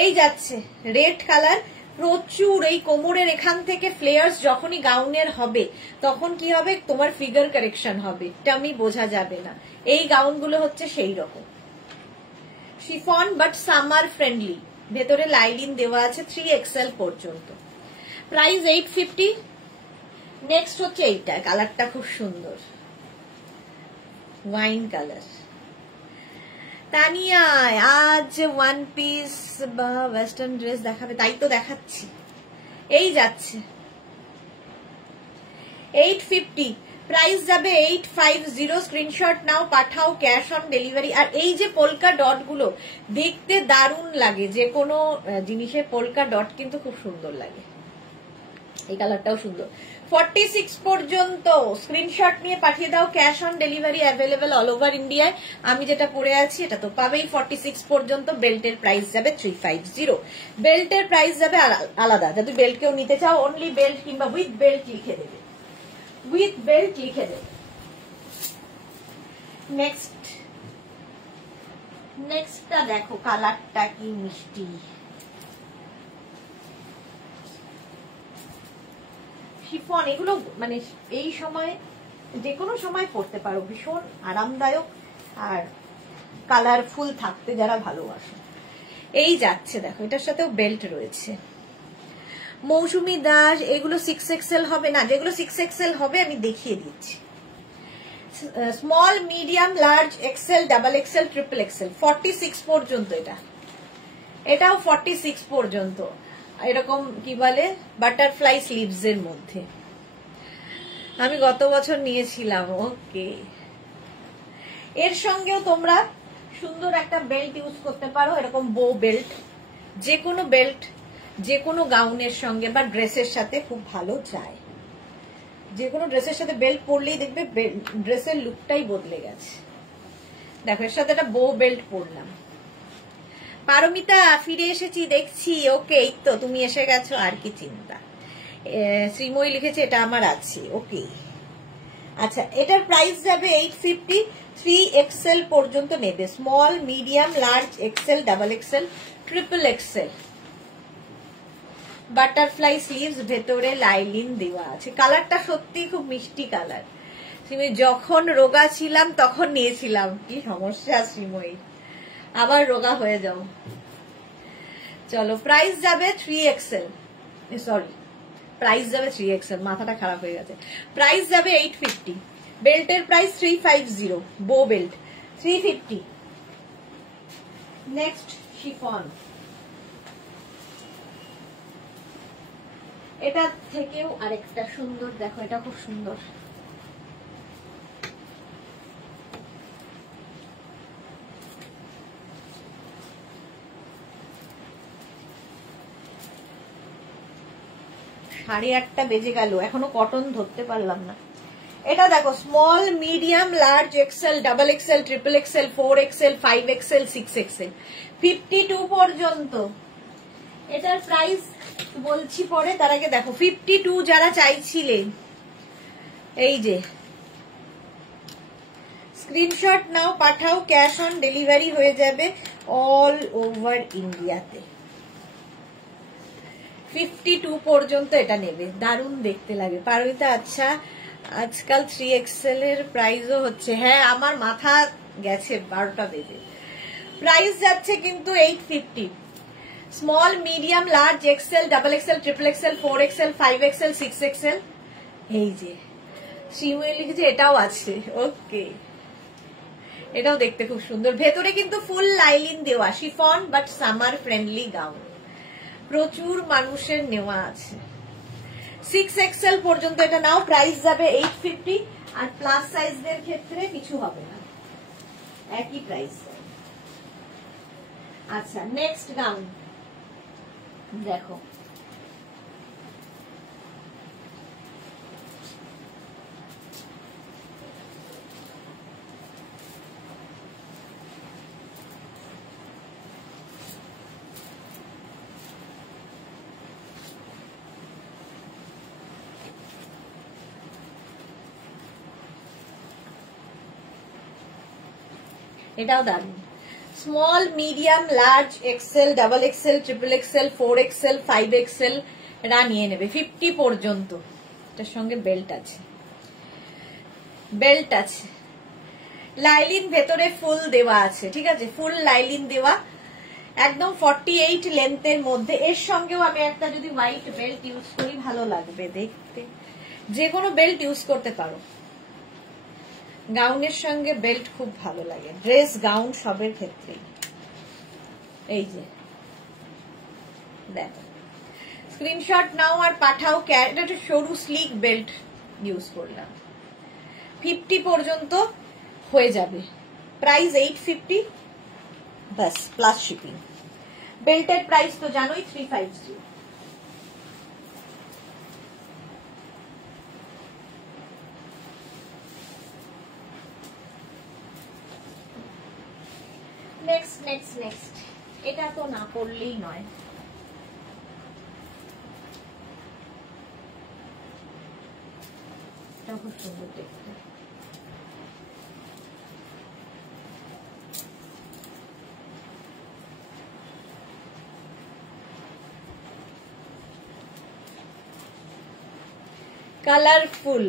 এই যাচ্ছে রেড কালার, প্রচুর। এই কোমরের এখান থেকে ফ্লেয়ার্স যখনই গাউনের হবে তখন কি হবে, তোমার ফিগার কারেকশন হবে, টামি বোঝা যাবে না। এই গাউনগুলো হচ্ছে সেই রকম শিফন, বাট সামার ফ্রেন্ডলি, ভেতরে লাইলিন দেওয়া আছে 3XL পর্যন্ত। প্রাইস 850। নেক্সট হচ্ছে এইটা, কালারটা খুব সুন্দর, ওয়াইন কালার। তানিয়া আজ ওয়ান পিস বা ওয়েস্টার্ন ড্রেস দেখাবে, তাই তো দেখাচ্ছি। এই যাচ্ছে 850, প্রাইস যাবে 850। স্ক্রিনশট নাও, পাঠাও, ক্যাশ অন ডেলিভারি। আর এই যে পোলকা ডট গুলো দেখতে দারুণ লাগে, যে কোনো জিনিসের পোলকা ডট কিন্তু খুব সুন্দর লাগে। এই কালারটাও সুন্দর। 46 পর্যন্ত স্ক্রিনশট নিয়ে পাঠিয়ে দাও, cash on delivery available all over ইন্ডিয়ায়। আমি যেটা পরে আছি এটা তো পাবেই 46 পর্যন্ত। বেল্টের প্রাইস যাবে 350। বেল্টের প্রাইস যাবে আলাদা। যদি বেল্ট কেউ নিতে চাও অনলি বেল্ট কিংবা উইথ বেল্ট লিখে দেবে, উইথ বেল্ট লিখে দেবে। নেক্সটটা দেখো, কালারটা কি মিষ্টি। শিফন, এগুলো মানে এই সময় যে কোনো সময় পরতে পারো, ভীষণ আরামদায়ক আর কালারফুল থাকতে যারা ভালোবাসে। এই যাচ্ছে দেখো, এটার সাথেও বেল্ট রয়েছে। মৌসুমী দাস, এগুলো 6XL হবে না? যেগুলো 6XL হবে আমি দেখিয়ে দিচ্ছি। Small, medium, large, XL, double XL, triple XL, 46 পর্যন্ত। এটাও 46 পর্যন্ত। এরকম কি বলে বাটারফ্লাই স্লিভস এর মধ্যে। আমি গত বছর নিয়েছিলাম। ওকে, এর সঙ্গেও তোমরা সুন্দর একটা বেল্ট ইউজ করতে পারো, এরকম বো বেল্ট। যে কোনো বেল্ট যে কোনো গাউনের সঙ্গে বা ড্রেসের সাথে খুব ভালো যায়। যে কোনো ড্রেসের সাথে বেল্ট পরলেই দেখবে ড্রেসের লুকটাই বদলে গেছে। দেখো, এর সাথে একটা বো বেল্ট পরলাম। পারমিতা, ফিরে এসেছি দেখছি। ওকে, এই তো তুমি এসে গেছো, আর কি চিন্তা। শ্রীময়ী লিখেছে এটা আমার আছে। ওকে, আচ্ছা, এটার প্রাইস যাবে 850। 3XL পর্যন্ত নেবে। Small, medium, large, XL, double XL, triple XL. Butterfly sleeves, ভেতরে লাইলিন দেওয়া আছে। কালারটা সত্যি খুব মিষ্টি কালার। শ্রীময়ী, যখন রোগা ছিলাম তখন নিয়েছিলাম। কি সমস্যা শ্রীময়ী, আবার রোগা হয়ে যাও। চলো, প্রাইস যাবে 3XL। সরি, প্রাইস যাবে 3XL, মাথাটা খারাপ হয়ে গেছে। প্রাইস যাবে 850। বেল্টের প্রাইস 350। বো বেল্ট 350। নেক্সট শিফন, এটা থেকেও আরেকটা সুন্দর। দেখো, এটা খুব সুন্দর। সাড়ে 8টা বেজে গেল, এখনো কটন ধরতে পারলাম না। এটা দেখো, small, medium, large, XL, double XL, triple XL, 4XL, 5XL, 6XL, 52 পর্যন্ত। এটার প্রাইস বলছি পরে, তার আগে দেখো 52 যারা চাইছিলে, এই যে স্ক্রিনশট নাও, পাঠাও, ক্যাশ অন ডেলিভারি হয়ে যাবে অল ওভার ইন্ডিয়াতে। 52 পর্যন্ত এটা নেবে। দারুণ দেখতে লাগে। পারমিতা, আচ্ছা, আজকাল 3XL এর প্রাইসও হচ্ছে। হ্যাঁ, আমার মাথা গেছে, 12টা বেজে। প্রাইস যাচ্ছে কিন্তু 850। Small, medium, large, XL, double XL, triple XL, 4XL, 5XL, 6XL। এই যে শ্রীময়ী লিখেছে এটাও আছে। ওকে, এটাও দেখতে খুব সুন্দর। ভেতরে কিন্তু ফুল লাইলিন দেওয়া, chiffon but summer friendly gown. প্রচুর মানুষের নেওয়া আছে। 6XL পর্যন্ত এটা নাও। প্রাইস যাবে 850। আর প্লাস সাইজদের ক্ষেত্রে কিছু হবে না, একই প্রাইস। আচ্ছা, নেক্সট গাউন দেখো। এটাও দারুন। Small, medium, large, XL, double XL, triple XL, 4XL, 5XL এরা নিয়ে নেবে 50 পর্যন্ত। এটার সঙ্গে বেল্ট আছে, বেল্ট আছে, লাইলিন ভেতরে ফুল দেওয়া আছে। ঠিক আছে, ফুল লাইলিন দেওয়া, একদম 48 লেন্থের মধ্যে। এর সঙ্গেও আমি একটা যদি হোয়াইট বেল্ট ইউজ করি ভালো লাগবে দেখতে। যে কোনো বেল্ট ইউজ করতে পারো। গাউনের সঙ্গে বেল্ট খুব ভালো লাগে, ড্রেস গাউন সবের ক্ষেত্রে। এই যে দেখো, স্ক্রিনশট নাও আর পাঠাও। এটা একটা সরু স্লিক বেল্ট ইউজ করলাম, 50 পর্যন্ত হয়ে যাবে। প্রাইস 850, বাস প্লাস শিপিং। বেল্টের প্রাইস তো জানোই 350। নেক্সট নেক্সট নেক্সট, এটা তো না পড়লেই নয়। এটা খুব সুন্দর দেখতে। কালারফুল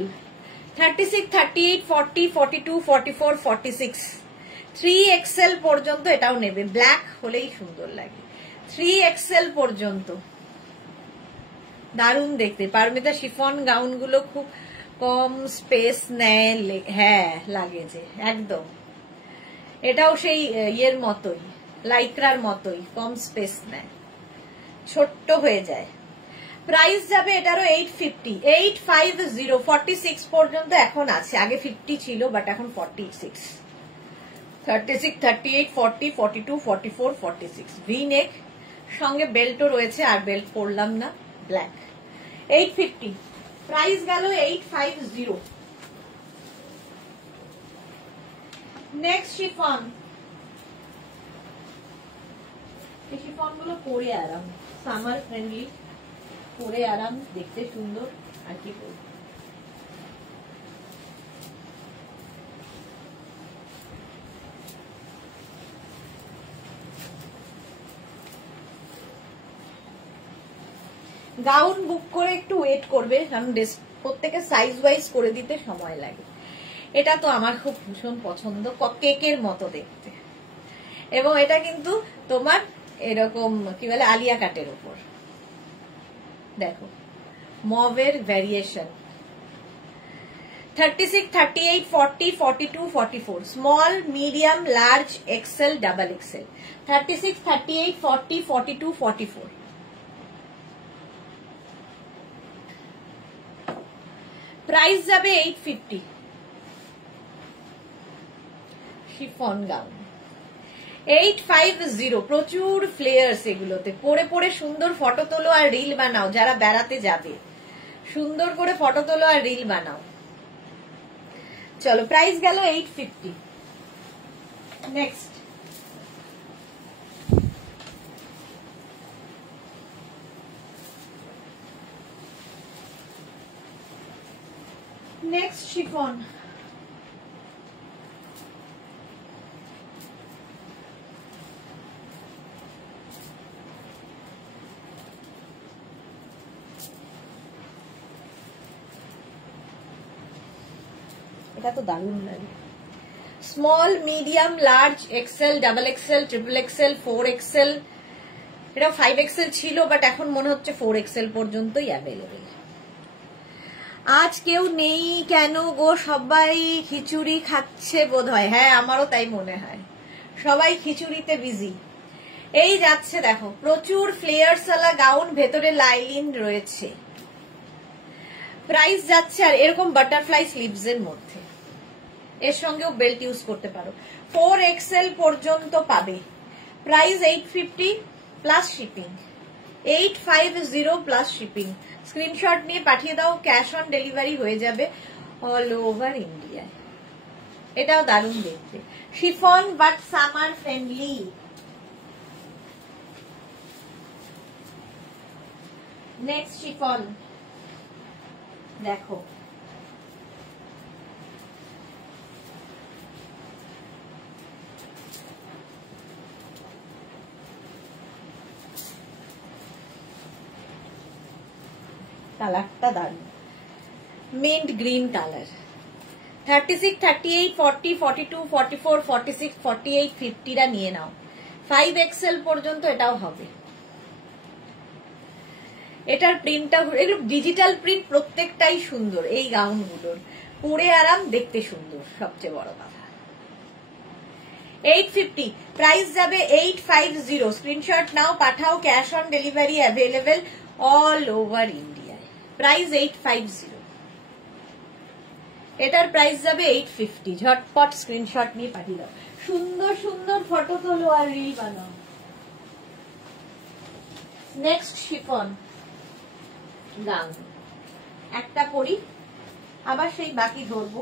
36, 38, 40, 42, 44, 46, 3XL পর্যন্ত এটাও নেবে। ব্ল্যাক হলেই সুন্দর লাগে। 3XL পর্যন্ত দারুণ দেখতে। পারমিতা শিফন গাউন গুলো খুব কম স্পেস নেয়, হ্যাঁ লাগে যে একদম। এটাও সেই ইয়ের মতোই, লাইক্রার মতোই, কম স্পেস নেয়, ছোট্ট হয়ে যায়। প্রাইস যাবে এটারও 850, 850, 46 পর্যন্ত এখন আছে। আগে 50 ছিল, বাট এখন 46, 36, 38, 40, 42, 44, 46। ভি নেক, সঙ্গে বেল্টও রয়েছে, আর বেল্ট পরলাম না, ব্ল্যাক। 850 প্রাইস গেল, 850। Next chiffon. এই শিফন গুলো পরে আরাম, সামার ফ্রেন্ডলি, পরে আরাম, দেখতে সুন্দর, আর কি করব। গাউন বুক করে একটু ওয়েট করবে, কারণ প্রত্যেকে সাইজ ওয়াইজ করে দিতে সময় লাগে। এটা তো আমার খুব ভীষণ পছন্দ, কেকের মতো দেখতে, এবং এটা কিন্তু তোমার এরকম কি বলে আলিয়া কাটের উপর। দেখো মভের variation. 36, 38, 40, 42, 44, small, medium, large, XL, double XL. 36, 38, 40, 42, 44। Price যাবে 850। শিফন গাউন 850, প্রচুর ফ্লেয়ার্স এগুলোতে। পরে পরে সুন্দর ফটো তোলো আর রিল বানাও, যারা বেড়াতে যাবে সুন্দর করে ফটো তোলো আর রিল বানাও। চলো, প্রাইস গেল 850। Next next chiffon. এটা তো দারুণ লাগে। Small, medium, large, XL, double XL, triple XL, 4XL। এটা 5XL ছিল, বাট এখন মনে হচ্ছে 4XL পর্যন্তই অ্যাভেলেবেল। আজ কেউ নেই কেন গো, সবাই খিচুড়ি খাচ্ছে বোধহয়। হ্যাঁ, আমারও তাই মনে হয়, সবাই খিচুড়িতে বিজি। এই যাচ্ছে দেখো, প্রচুর ফ্লেয়ার্স ওয়ালা গাউন, ভেতরে লাইলিন রয়েছে। প্রাইস যাচ্ছে, আর এরকম বাটারফ্লাই স্লিভস এর মধ্যে, এর সঙ্গেও বেল্ট ইউজ করতে পারো। 4XL পর্যন্ত পাবে। Price 850 plus shipping. 850 plus shipping. Screenshot নিয়ে পাঠিয়ে দাও, ক্যাশ অন ডেলিভারি হয়ে যাবে অল ওভার ইন্ডিয়া। এটাও দারুণ দেখতে, chiffon but summer friendly. Next chiffon দেখো, কালারটা দারুণ, মিন্ট গ্রিন কালার। 36, 38, 40, 42, 44, 46, 48, 50টা নিয়ে নাও। 5XL পর্যন্ত এটাও হবে। এটার প্রিন্টটা, এগুলো ডিজিটাল প্রিন্ট, প্রত্যেকটাই সুন্দর এই গাউনগুলোর। পরে আরাম, দেখতে সুন্দর, সবচেয়ে বড় কথা। 850 প্রাইস যাবে 850। স্ক্রিনশট নাও, পাঠাও, cash on delivery available all over ইন্ডিয়ায়। প্রাইস 850, এটার প্রাইস যাবে 850। ঝটপট স্ক্রিনশট নিয়ে পাঠিয়ে দাও। সুন্দর সুন্দর ফটো তোলো আর রিল বানাও। নেক্সট শিফন গাউন, একটা পরি, আবার সেই বাকি ধরবো।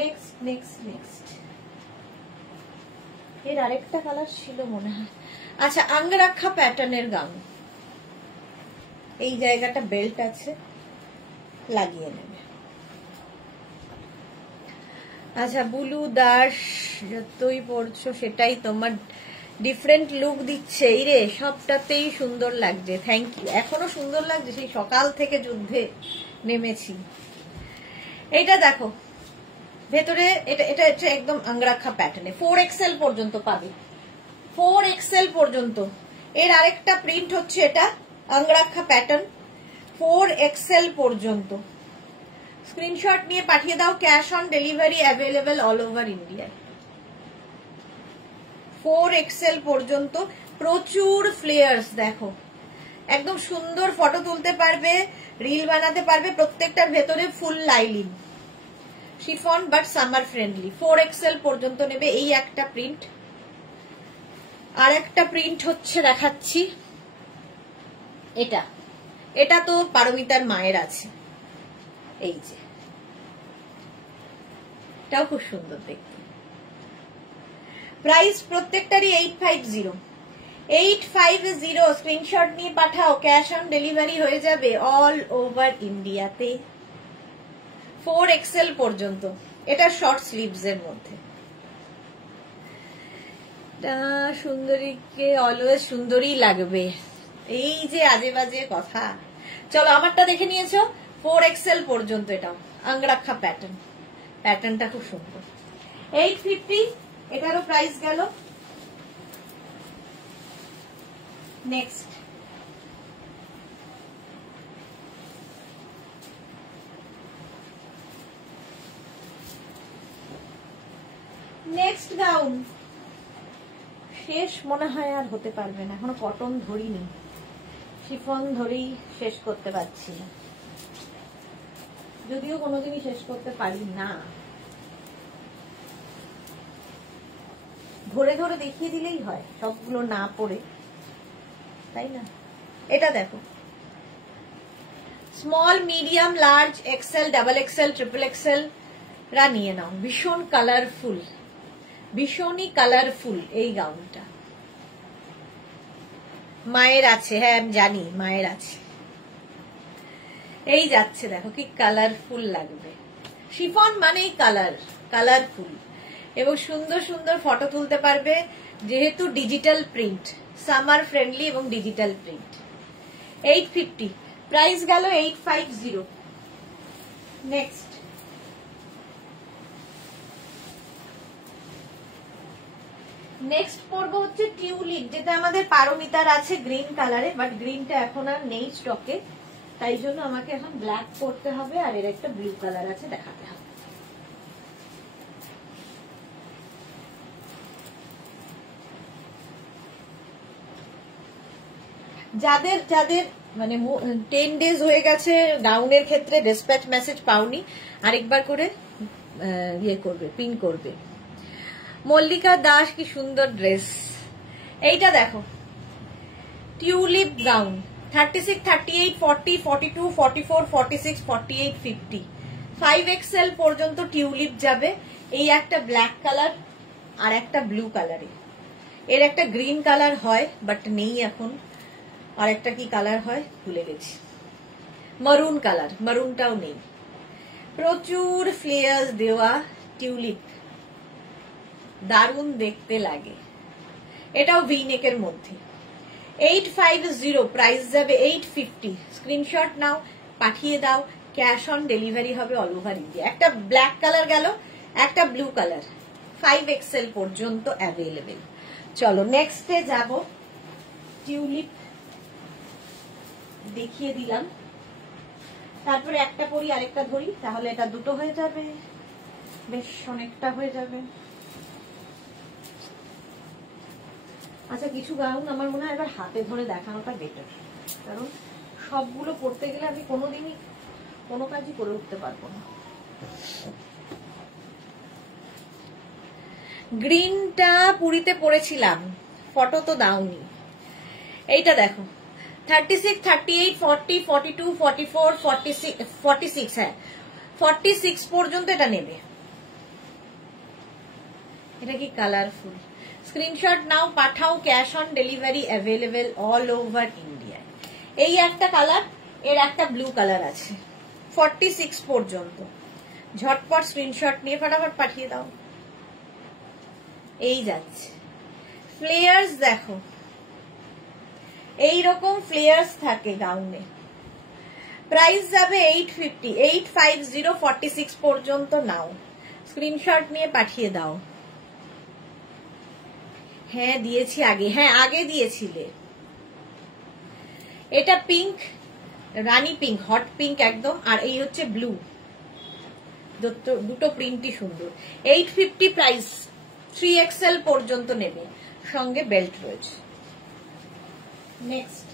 নেক্সট নেক্সট নেক্সট এর আরেকটা কালার ছিল মনে হয়। আচ্ছা, আঙ্গরাক্ষা প্যাটার্নের গাউন, এই জায়গাটা বেল্ট আছে, লাগিয়ে নেবে। আচ্ছা, বুলু দাস, যতই পড়ছো সেটাই তোমার ডিফারেন্ট লুক দিচ্ছে। এই রে, সবটাতেই সুন্দর লাগছে, থ্যাংক ইউ। এখনো সুন্দর লাগছে, সেই সকাল থেকে যুদ্ধে নেমেছি। এইটা দেখো, ভেতরে এটা এটা হচ্ছে একদম আঙ্গরাক্ষা প্যাটার্নে, 4XL পর্যন্ত পাবে, 4XL পর্যন্ত। এর আরেকটা প্রিন্ট হচ্ছে এটা আঙ্গরাক্ষা প্যাটার্ন, 4XL পর্যন্ত। স্ক্রিনশট নিয়ে পাঠিয়ে দাও, cash on delivery available all over ইন্ডিয়ায়। 4XL পর্যন্ত, প্রচুর ফ্লেয়ার্স। দেখো, একদম সুন্দর ফটো তুলতে পারবে, রিল বানাতে পারবে। প্রত্যেকটার ভেতরে full lining chiffon, but summer friendly. 4XL পর্যন্ত নেবে। এই একটা প্রিন্ট, আর একটা প্রিন্ট হচ্ছে দেখাচ্ছি, এটা এটা তো পারমিতার মায়ের আছে, এই যে, এটাও খুব সুন্দর দেখতে। প্রাইস প্রত্যেকটারই 850, 850। স্ক্রিনশট নিয়ে পাঠাও, ক্যাশ অন ডেলিভারি হয়ে যাবে অল ওভার ইন্ডিয়াতে, 4XL পর্যন্ত। এটা শর্ট স্লিভস এর মধ্যে। সুন্দরীকে অলওয়েজ সুন্দরী লাগবে, এই যে আজে বাজে কথা। চলো, আমারটা দেখে নিয়েছো, 4XL পর্যন্ত। এটাও আঙ্গরাক্ষা প্যাটার্ন, প্যাটার্নটা খুব সুন্দর। 850, এটারও প্রাইস গেল। নেক্সট নেক্সট গাউন, শেষ মনে হয় আর হতে পারবে না, এখনো কটন ধরিনি, শিফন ধরেই শেষ করতে পারছি না, যদিও কোনোদিনই শেষ করতে পারি না। ধরে ধরে দেখিয়ে দিলেই হয়, সবগুলো না পড়ে, তাই না? এটা দেখো, small, medium, large, XL, double XL, triple XL রা নিয়ে নাও। ভীষণ কালারফুল, ভীষণই কালারফুল এই গাউনটা। মায়ের আছে, হ্যাঁ আমি জানি মায়ের আছে। এই যাচ্ছে, দেখো কি কালারফুল লাগবে। শিফন মানেই কালার, কালারফুল, এবং সুন্দর সুন্দর ফটো তুলতে পারবে, যেহেতু ডিজিটাল প্রিন্ট, সামার ফ্রেন্ডলি এবং ডিজিটাল প্রিন্ট। 850, প্রাইস গেল 850। নেক্সট নেক্সট পড়বো হচ্ছে টিউলিপ, যেটা আমাদের পারমিতার আছে গ্রিন কালারে, বাট গ্রিনটা এখন আর নেই স্টকে, তাই জন্য আমাকে এখন ব্ল্যাক করতে হবে, আর এর একটা ব্লু কালার আছে, দেখাতে হবে। যাদের যাদের মানে 10 ডেজ হয়ে গেছে গাউনের ক্ষেত্রে ডেসপ্যাচ মেসেজ পাওনি, আরেকবার করে ইয়ে করবে, পিন করবে। মল্লিকা দাস, কি সুন্দর ড্রেস। এইটা দেখো, টিউলিপ গাউন, 36, 38, 40, 42, 44, 46, 48, 50, 5XL পর্যন্ত টিউলিপ যাবে। এই একটা ব্ল্যাক কালার আর একটা ব্লু কালারে, এর একটা গ্রিন কালার হয় বাট নেই এখন, আর একটা কি কালার হয় ভুলে গেছি। মারুন কালার, মারুনটাও নেই। প্রচুর ফ্লেয়ার্স দেওয়া টিউলিপ, দারুণ দেখতে লাগে। এটাও ভিনেকের মধ্যে। 850, প্রাইস যাবে 850। স্ক্রিনশট নাও, পাঠিয়ে দাও, ক্যাশ অন ডেলিভারি হবে অল ওভার ইন্ডিয়া। একটা ব্ল্যাক কালার গেল, একটা ব্লু কালার, 5XL পর্যন্ত অ্যাভেলেবেল। চলো নেক্সটে যাব। টিউলিপ দেখিয়ে দিলাম, তারপরে একটা পরি আরেকটা ধরি, তাহলে এটা দুটো হয়ে যাবে, বেশ অনেকটা হয়ে যাবে। আচ্ছা, কিছু গাউন আমার মনে হয় এবার হাতে ধরে দেখানোটা বেটার, কারণ সবগুলো পড়তে গেলে আমি কোনোদিনই কোনো কাজই করে উঠতে পারবো না। গ্রিনটা পুরীতে পরেছিলাম, ফটো তো দাওনি। এইটা দেখো, 36, 38, 40, 42, 44, 46, হ্যাঁ 46 পর্যন্ত এটা নেবে। এটা কি কালারফুল। স্ক্রিনশট নাও, পাঠাও, cash on delivery available all over India. এই একটা কালার, এর একটা ব্লু কালার আছে, 46 পর্যন্ত। ঝটপট স্ক্রিনশট নিয়ে ফটাফট পাঠিয়ে দাও। এই যাচ্ছে। ফ্লেয়ার্স দেখো, এইরকম ফ্লেয়ার্স থাকে গাউনে। প্রাইস যাবে 850, 850, 46 পর্যন্ত নাও। স্ক্রিনশট নিয়ে পাঠিয়ে দাও। হ্যাঁ দিয়েছি আগে, হ্যাঁ আগে দিয়েছিলে। এটা পিঙ্ক, রানী পিঙ্ক, হট পিঙ্ক একদম, আর এই হচ্ছে ব্লু। দুটো প্রিন্টই সুন্দর। 850 প্রাইস, 3XL পর্যন্ত নেবে, সঙ্গে বেল্ট রয়েছে। নেক্সট।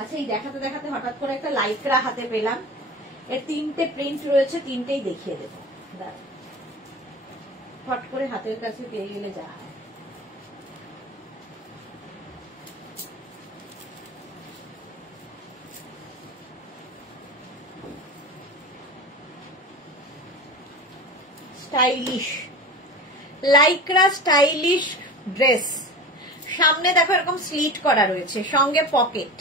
আচ্ছা, এই দেখাতে দেখাতে হঠাৎ করে একটা লাইক্রা হাতে পেলাম। এর 3টে প্রিন্ট রয়েছে, 3টেই দেখিয়ে দেবো। হট করে হাতের কাছে পেয়ে গেলে যা হয়। Stylish Lycra stylish dress. সামনে দেখো এরকম স্লিট করা রয়েছে, সঙ্গে পকেট।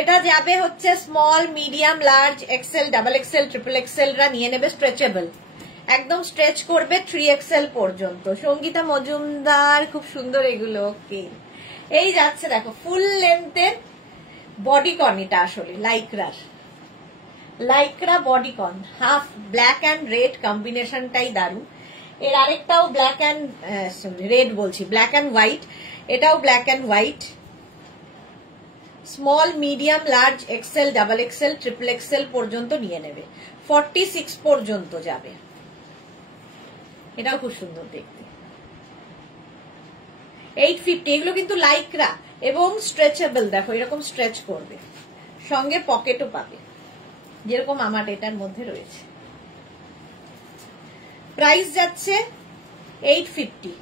এটা যাবে হচ্ছে small, medium, large, XL, double XL, triple XL রা নিয়ে নেবে। স্ট্রেচেবল, একদম স্ট্রেচ করবে 3XL পর্যন্ত। সঙ্গীতা মজুমদার, খুব সুন্দর এগুলো। ওকে, এই যাচ্ছে দেখো ফুল লেন্থের বডিকন। এটা আসলে Lycra bodycon, half black and red কম্বিনেশনটাই দারুণ। এর আরেকটাও ব্ল্যাক অ্যান্ড রেড বলছি, ব্ল্যাক অ্যান্ড হোয়াইট। এটাও black and white. Small, medium, large, XL, double XL, triple XL পর্যন্ত নিয়ে নেবে। 46 পর্যন্ত যাবে। এটাও খুব সুন্দর দেখতে। 850। এগুলো কিন্তু লাইক্রা এবং স্ট্রেচেবল। দেখো এরকম স্ট্রেচ করবে, সঙ্গে পকেটও পাবে, যেরকম আমার এটার মধ্যে রয়েছে। প্রাইস যাচ্ছে 850,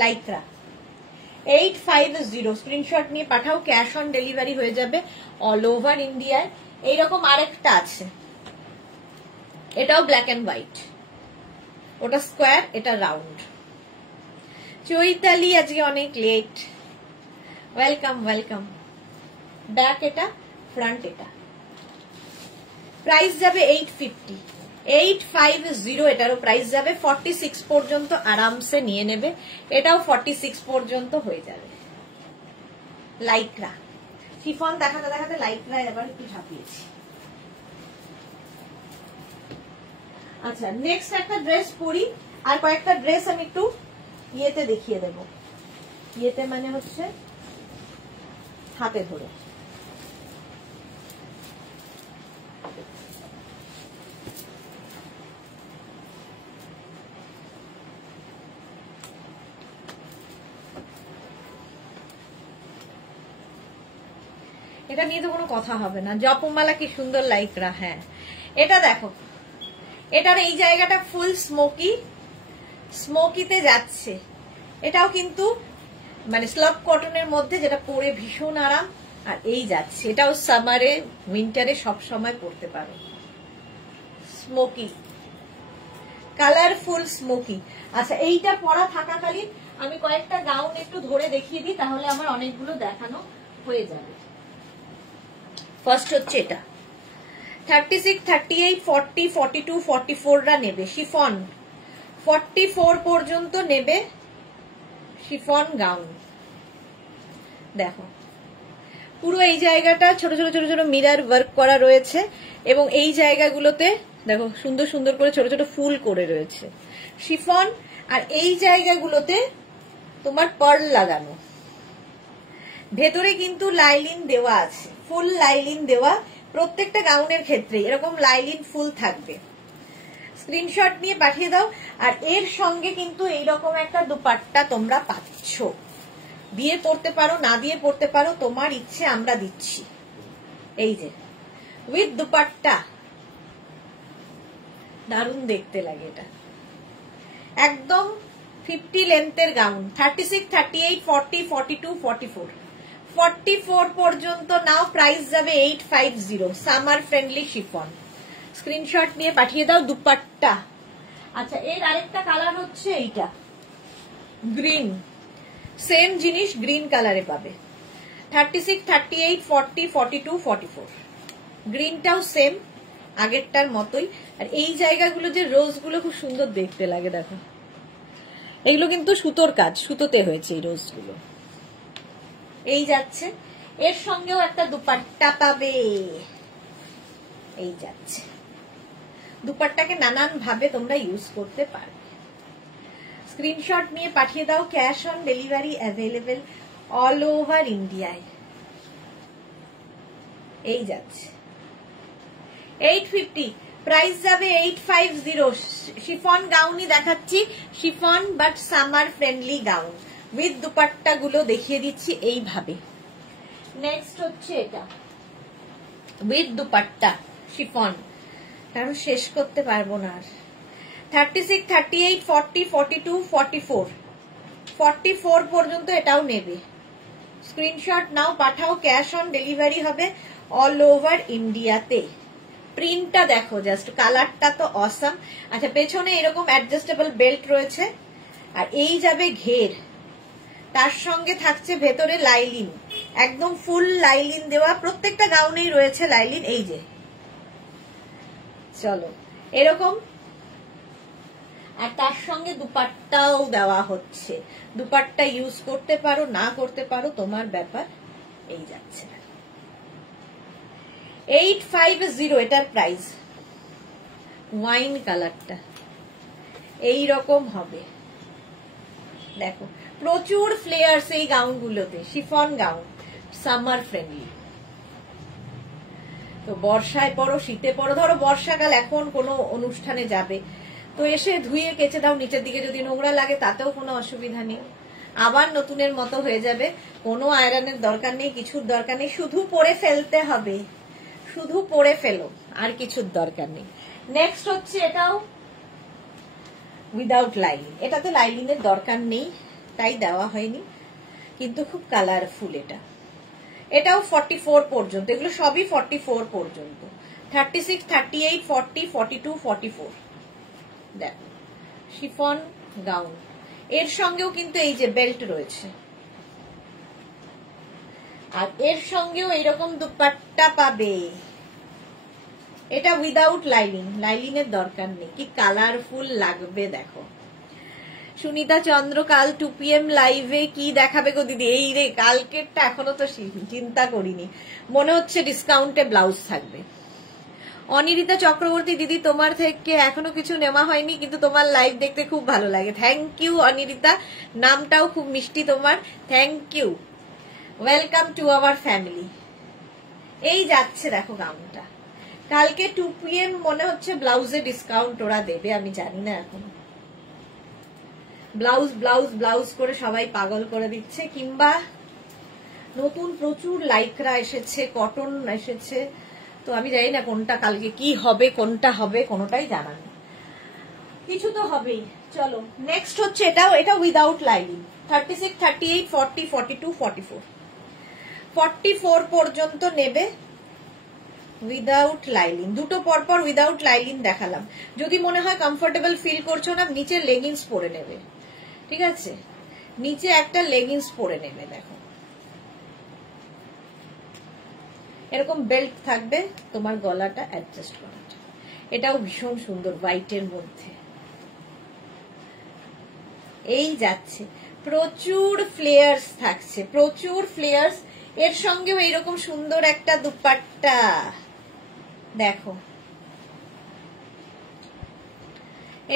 লাইক্রা 850। স্ক্রিনশট নিয়ে পাঠাও, ক্যাশ অন ডেলিভারি হয়ে যাবে অল ওভার ইন্ডিয়ায়। এইরকম আরেকটা আছে, এটাও ব্ল্যাক অ্যান্ড হোয়াইট। ওটা স্কোয়ার, এটা রাউন্ড। চৈতালি আজকে অনেক লেট, ওয়েলকাম ওয়েলকাম। ব্যাক এটা, ফ্রন্ট এটা। প্রাইস যাবে 850, 850। এটারও প্রাইস যাবে 46 পর্যন্ত, আরামসে নিয়ে নেবে। এটাও 46 পর্যন্ত হয়ে যাবে। লাইক্রা শিফন দেখাতে দেখাতে লাইক্রা এবার একটু ঝাঁপিয়েছি। আচ্ছা, নেক্সট একটা ড্রেস পরি, আর কয়েকটা ড্রেস আমি একটু ইয়েতে দেখিয়ে দেব। ইয়েতে মানে হচ্ছে হাতে ধরে। এটা নিয়ে তো কোনো কথা হবে না। জপমালা কি সুন্দর লাইক্রা। হ্যাঁ, এটা দেখো, এটার এই জায়গাটা ফুল স্মোকিতে যাচ্ছে। এটাও কিন্তু মানে স্লাব কটনের মধ্যে, যেটা পরে ভীষণ আরাম। আর এই যাচ্ছে, এটাও সামারে উইন্টারে সব সময় পরতে পারো। Smoky, colourful smoky. আচ্ছা, এইটা পরা থাকাকালীন আমি কয়েকটা গাউন একটু ধরে দেখিয়ে দিই, তাহলে আমার অনেকগুলো দেখানো হয়ে যাবে। ফার্স্ট হচ্ছে এটা 36, 38, 40, 42, 44রা নেবে শিফন, 44 পর্যন্ত নেবে শিফন গাউন। দেখো পুরো এই জায়গাটা ছোট ছোট ছোট ছোট মিরর ওয়ার্ক করা রয়েছে এবং এই জায়গাগুলোতে দেখো সুন্দর সুন্দর করে ছোট ছোট ফুল করে রয়েছে শিফন, আর এই জায়গাগুলোতে তোমার পার্ল লাগানো, ভেতরে কিন্তু লাইলিন দেওয়া আছে, ফুল লাইলিন দেওয়া, প্রত্যেকটা গাউনের ক্ষেত্রে এরকম লাইলিন ফুল থাকবে। স্ক্রিনশট নিয়ে পাঠিয়ে দাও। আর এর সঙ্গে কিন্তু এইরকম একটা দুপাট্টা তোমরা পাচ্ছ, দিয়ে পড়তে পারো না দিয়ে পড়তে পারো, তোমার ইচ্ছে, আমরা দিচ্ছি। এই যে উইথ দুপাট্টা, দারুণ দেখতে লাগে এটা, একদম 50 লেন্থের গাউন। 36, 38, 40, 42, 44, 44 পর্যন্ত নাও, প্রাইস যাবে 850, সামার ফ্রেন্ডলি শিফন। স্ক্রিনশট নিয়ে পাঠিয়ে দাও দুপাট্টা। আচ্ছা এর আরেকটা কালার হচ্ছে এইটা গ্রিন, সেম জিনিস গ্রিন কালারে পাবে। 36, 38, 40, 42, 44, গ্রিনটাও সেম আগেরটার মতোই। আর এই জায়গাগুলো যে রোজ গুলো খুব সুন্দর দেখতে লাগে, দেখো এগুলো কিন্তু সুতোর কাজ, সুতোতে হয়েছে এই রোজ গুলো। এই যাচ্ছে, এর সঙ্গেও একটা দুপাট্টা পাবে, এই যাচ্ছে। দুপাট্টাকে নানান ভাবে তোমরা ইউজ করতে পারবে। স্ক্রিনশট নিয়ে পাঠিয়ে দাও। Cash on delivery available all over ইন্ডিয়ায়। এই যাচ্ছে 850, প্রাইস যাবে 850। শিফন গাউনই দেখাচ্ছি, chiffon but summer friendly gown with dupatta গুলো দেখিয়ে দিচ্ছি এইভাবে। নেক্সট হচ্ছে এটা উইথ দুপাট্টা শিফন, কারণ শেষ করতে পারবো না আর। 36, 38, 40, 42, 44, 44 পর্যন্ত এটাও নেবে। স্ক্রিনশট নাও, পাঠাও। ক্যাশ অন ডেলিভারি হবে অল ওভার ইন্ডিয়াতে। প্রিন্টটা দেখো জাস্ট, কালারটা তো অসাম। আচ্ছা পেছনে এরকম অ্যাডজাস্টেবল বেল্ট রয়েছে, আর এই যাবে ঘের, তার সঙ্গে থাকছে ভেতরে লাইলিন, একদম ফুল লাইলিন দেওয়া, প্রত্যেকটা গাউনেই রয়েছে লাইলিন। এই যে চলো এরকম, আর তার সঙ্গে দুপাট্টাও দেওয়া হচ্ছে। দুপাট্টা ইউজ করতে পারো না করতে পারো, তোমার ব্যাপার। এই যাচ্ছে 850 এটার প্রাইস। ওয়াইন কালারটা এই রকম হবে, দেখো প্রচুর ফ্লেয়ার্স এই গাউনগুলোতে, শিফন গাউন সামার ফ্রেন্ডলি। তো বর্ষায় পরো, শীতে পরো, ধরো বর্ষাকাল এখন কোনো অনুষ্ঠানে যাবে তো এসে ধুয়ে কেচে দাও, নিচের দিকে যদি নোংরা লাগে তাতেও কোনো অসুবিধা নেই, আবার নতুনের মতো হয়ে যাবে। কোনো আয়রনের দরকার নেই, কিছুর দরকার নেই, শুধু পরে ফেলতে হবে, শুধু পরে ফেলো, আর কিছুর দরকার নেই। নেক্সট হচ্ছে এটাও উইদাউট লাইলিন, এটাতে লাইলিনের দরকার নেই তাই দেওয়া হয়নি, কিন্তু খুব কালারফুল। এটাও 44 পর্যন্ত, এগুলো সবই 44 পর্যন্ত। 36, 38, 40, 42, 44, দেখো শিফন গাউন। এর সঙ্গেও কিন্তু এই যে বেল্ট রয়েছে, আর এর সঙ্গেও এইরকম দুপাট্টা পাবে। এটা উইদাউট লাইলিন, লাইলিনের দরকার নেই, কি কালারফুল লাগবে দেখো। সুনিতা চন্দ্র কাল 2 PM লাইভে কি দেখাবে গো দিদি? এই রে কালকেরটা এখনো তো চিন্তা করিনি, মনে হচ্ছে ডিসকাউন্টে ব্লাউজ থাকবে। অনিরিতা চক্রবর্তী দিদি, তোমার থেকে এখনো কিছু নেওয়া হয়নি, কিন্তু তোমার লাইভ দেখতে খুব ভালো লাগে। থ্যাংক ইউ অনিরিতা, নামটাও খুব মিষ্টি তোমার, thank you, welcome to our family. এই যাচ্ছে দেখো গাউনটা, কালকে 2 PM মনে হচ্ছে ব্লাউজে ডিসকাউন্ট ওরা দেবে, আমি জানি না এখন। ব্লাউজ ব্লাউজ ব্লাউজ করে সবাই পাগল করে দিচ্ছে, কিংবা নতুন প্রচুর লাইকরা এসেছে, কটন এসেছে, তো আমি জানি না কোনটা কালকে কি হবে, কোনটা হবে কোনোটাই জানা নেই, কিছু তো হবেই। চলো নেক্সট হচ্ছে এটা উইদাউট লাইলিন। 36, 38, 40, 42, 44, 44 পর্যন্ত নেবে উইদাউট লাইলিন। দুটো পরপর উইদাউট লাইলিন দেখালাম। যদি মনে হয় কমফোর্টেবল ফিল করছো না, নিচে লেগিংস পরে নেবে, ঠিক আছে, নিচে একটা লেগিংস পরে নেবে। দেখো এরকম বেল্ট থাকবে তোমার গলাটা অ্যাডজাস্ট করার জন্য। এটাও ভীষণ সুন্দর হোয়াইটের মধ্যে। এই যাচ্ছে, প্রচুর ফ্লেয়ার্স থাকছে, প্রচুর ফ্লেয়ার্স। এর সঙ্গেও এইরকম সুন্দর একটা দুপাট্টা দেখো,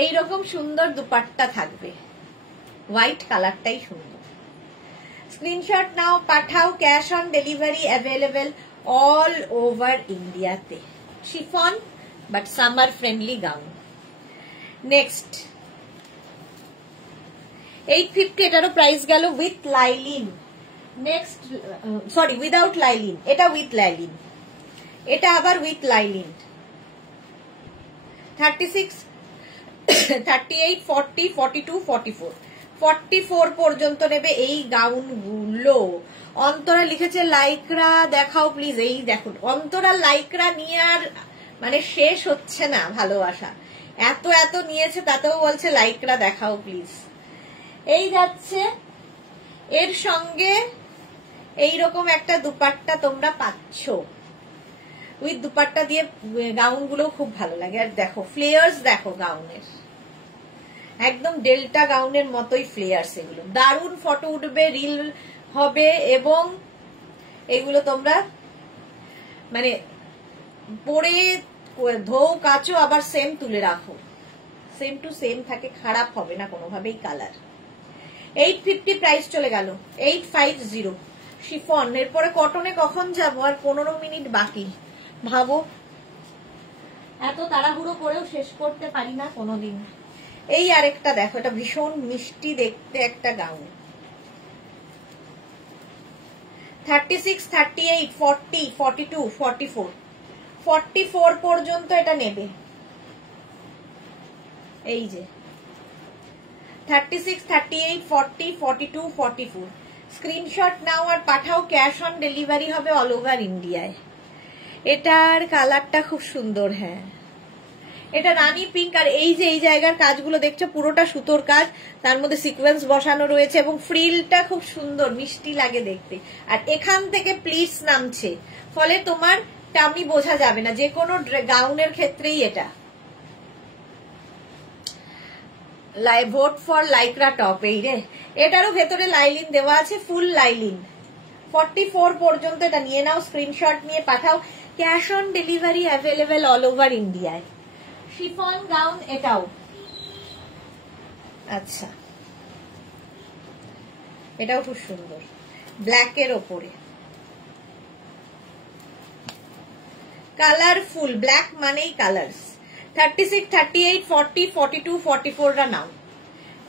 এইরকম সুন্দর দুপাট্টা থাকবে, হোয়াইট কালারটাই সুন্দর। স্ক্রিনশট নাও, পাঠাও, cash on delivery available all over ইন্ডিয়াতে। Chiffon but summer friendly gown. Next 850, এটারও প্রাইস গেল with lining. Next sorry without lining, এটা উইথ লাইলিন, এটা আবার উইথ লাইলিন। 36, 38, 40, 42, 44, 44 পর্যন্ত নেবে এই গাউন গুলো। অন্তরা লিখেছে লাইক্রা দেখাও প্লিজ। এই দেখুন, অন্তরা লাইক্রা নিয়ে আর মানে শেষ হচ্ছে না ভালোবাসা, এত এত নিয়েছে, তাতেও বলছে লাইক্রা দেখাও প্লিজ। এই যাচ্ছে, এর সঙ্গে এইরকম একটা দুপাট্টা তোমরা পাচ্ছ, উইথ দুপাট্টা দিয়ে গাউন গুলো খুব ভালো লাগে। আর দেখো ফ্লেয়ার্স, দেখো গাউনের একদম ডেল্টা গাউনের মতোই ফ্লেয়ার্স, এগুলো দারুণ ফটো উঠবে, রিল হবে, এবং এগুলো তোমরা মানে পরে ধোও কাচো আবার সেম তুলে রাখো, সেম টু সেম থাকে, খারাপ হবে না কোনোভাবেই কালার। 850 প্রাইস চলে গেল, 850 শিফন। এরপরে কটনে কখন যাবো? আর 15 মিনিট বাকি। ভাবো, এত তাড়াহুড়ো করেও শেষ করতে পারি না কোনোদিন। এই আরেকটা দেখো, এটা ভীষণ মিষ্টি দেখতে একটা গাউন। 36, 38, 40, 42, 44, 44 পর্যন্ত এটা নেবে। এই যে 36, 38, 40, 42, 44 স্ক্রিনশট নাও আর পাঠাও, ক্যাশ অন ডেলিভারি হবে অল ওভার ইন্ডিয়ায়। এটার কালারটা খুব সুন্দর, হ্যাঁ এটা রানী পিঙ্ক। আর এই যে এই জায়গার কাজগুলো দেখছো, পুরোটা সুতোর কাজ, তার মধ্যে সিকোয়েন্স বসানো রয়েছে, এবং ফ্রিলটা খুব সুন্দর মিষ্টি লাগে দেখতে। আর এখান থেকে প্লিটস নামছে, ফলে তোমার টামি বোঝা যাবে না, যে কোনো গাউনের ক্ষেত্রেই এটা। Vote for Lycra top. এই রে, এটারও ভেতরে লাইলিন দেওয়া আছে, ফুল লাইলিন। 44 পর্যন্ত এটা নিয়ে নাও, স্ক্রিনশট নিয়ে পাঠাও, cash on delivery available all over ইন্ডিয়ায়। শিফন গাউন এটাও, আচ্ছা এটাও খুব সুন্দর, ব্ল্যাকের ওপরে কালারফুল, ব্ল্যাক মানেই কালার্স। 36, 38, 40, 42, 44 রা নাও।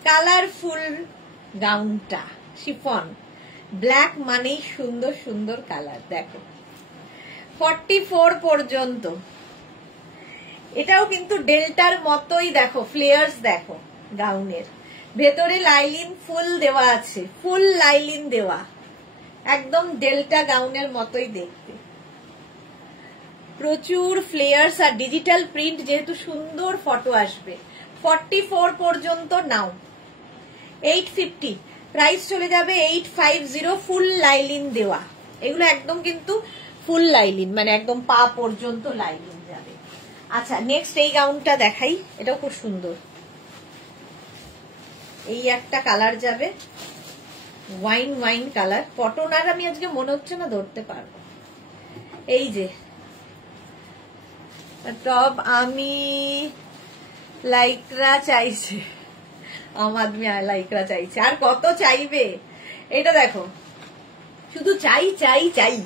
কালারফুল গাউনটা শিফন, ব্ল্যাক মানেই সুন্দর সুন্দর কালার। দেখো 44 পর্যন্ত, এটাও কিন্তু ডেল্টার মতোই, দেখো ফ্লেয়ার্স দেখো গাউনের, ভেতরে লাইলিন ফুল দেওয়া আছে, ফুল লাইলিন দেওয়া, একদম ডেল্টা গাউনের মতোই দেখতে, প্রচুর ফ্লেয়ার্স আর ডিজিটাল প্রিন্ট, যেহেতু সুন্দর ফটো আসবে। 44 পর্যন্ত নাও। 850 প্রাইস চলে যাবে 850, ফুল লাইলিন দেওয়া, এগুলো একদম কিন্তু ফুল লাইলিন, মানে একদম পা পর্যন্ত লাইলিন যাবে। আচ্ছা নেক্সট এই গাউনটা দেখাই, এটাও খুব সুন্দর। এই একটা কালার যাবে, ওয়াইন ওয়াইন কালার, কটন, আর আমি আজকে মনে হচ্ছে না ধরতে পারবো। এই যে টপ, আমি লাইক্রা চাইছে, আমার লাইক্রা চাইছে, আর কত চাইবে? এটা দেখো, শুধু চাই চাই চাই।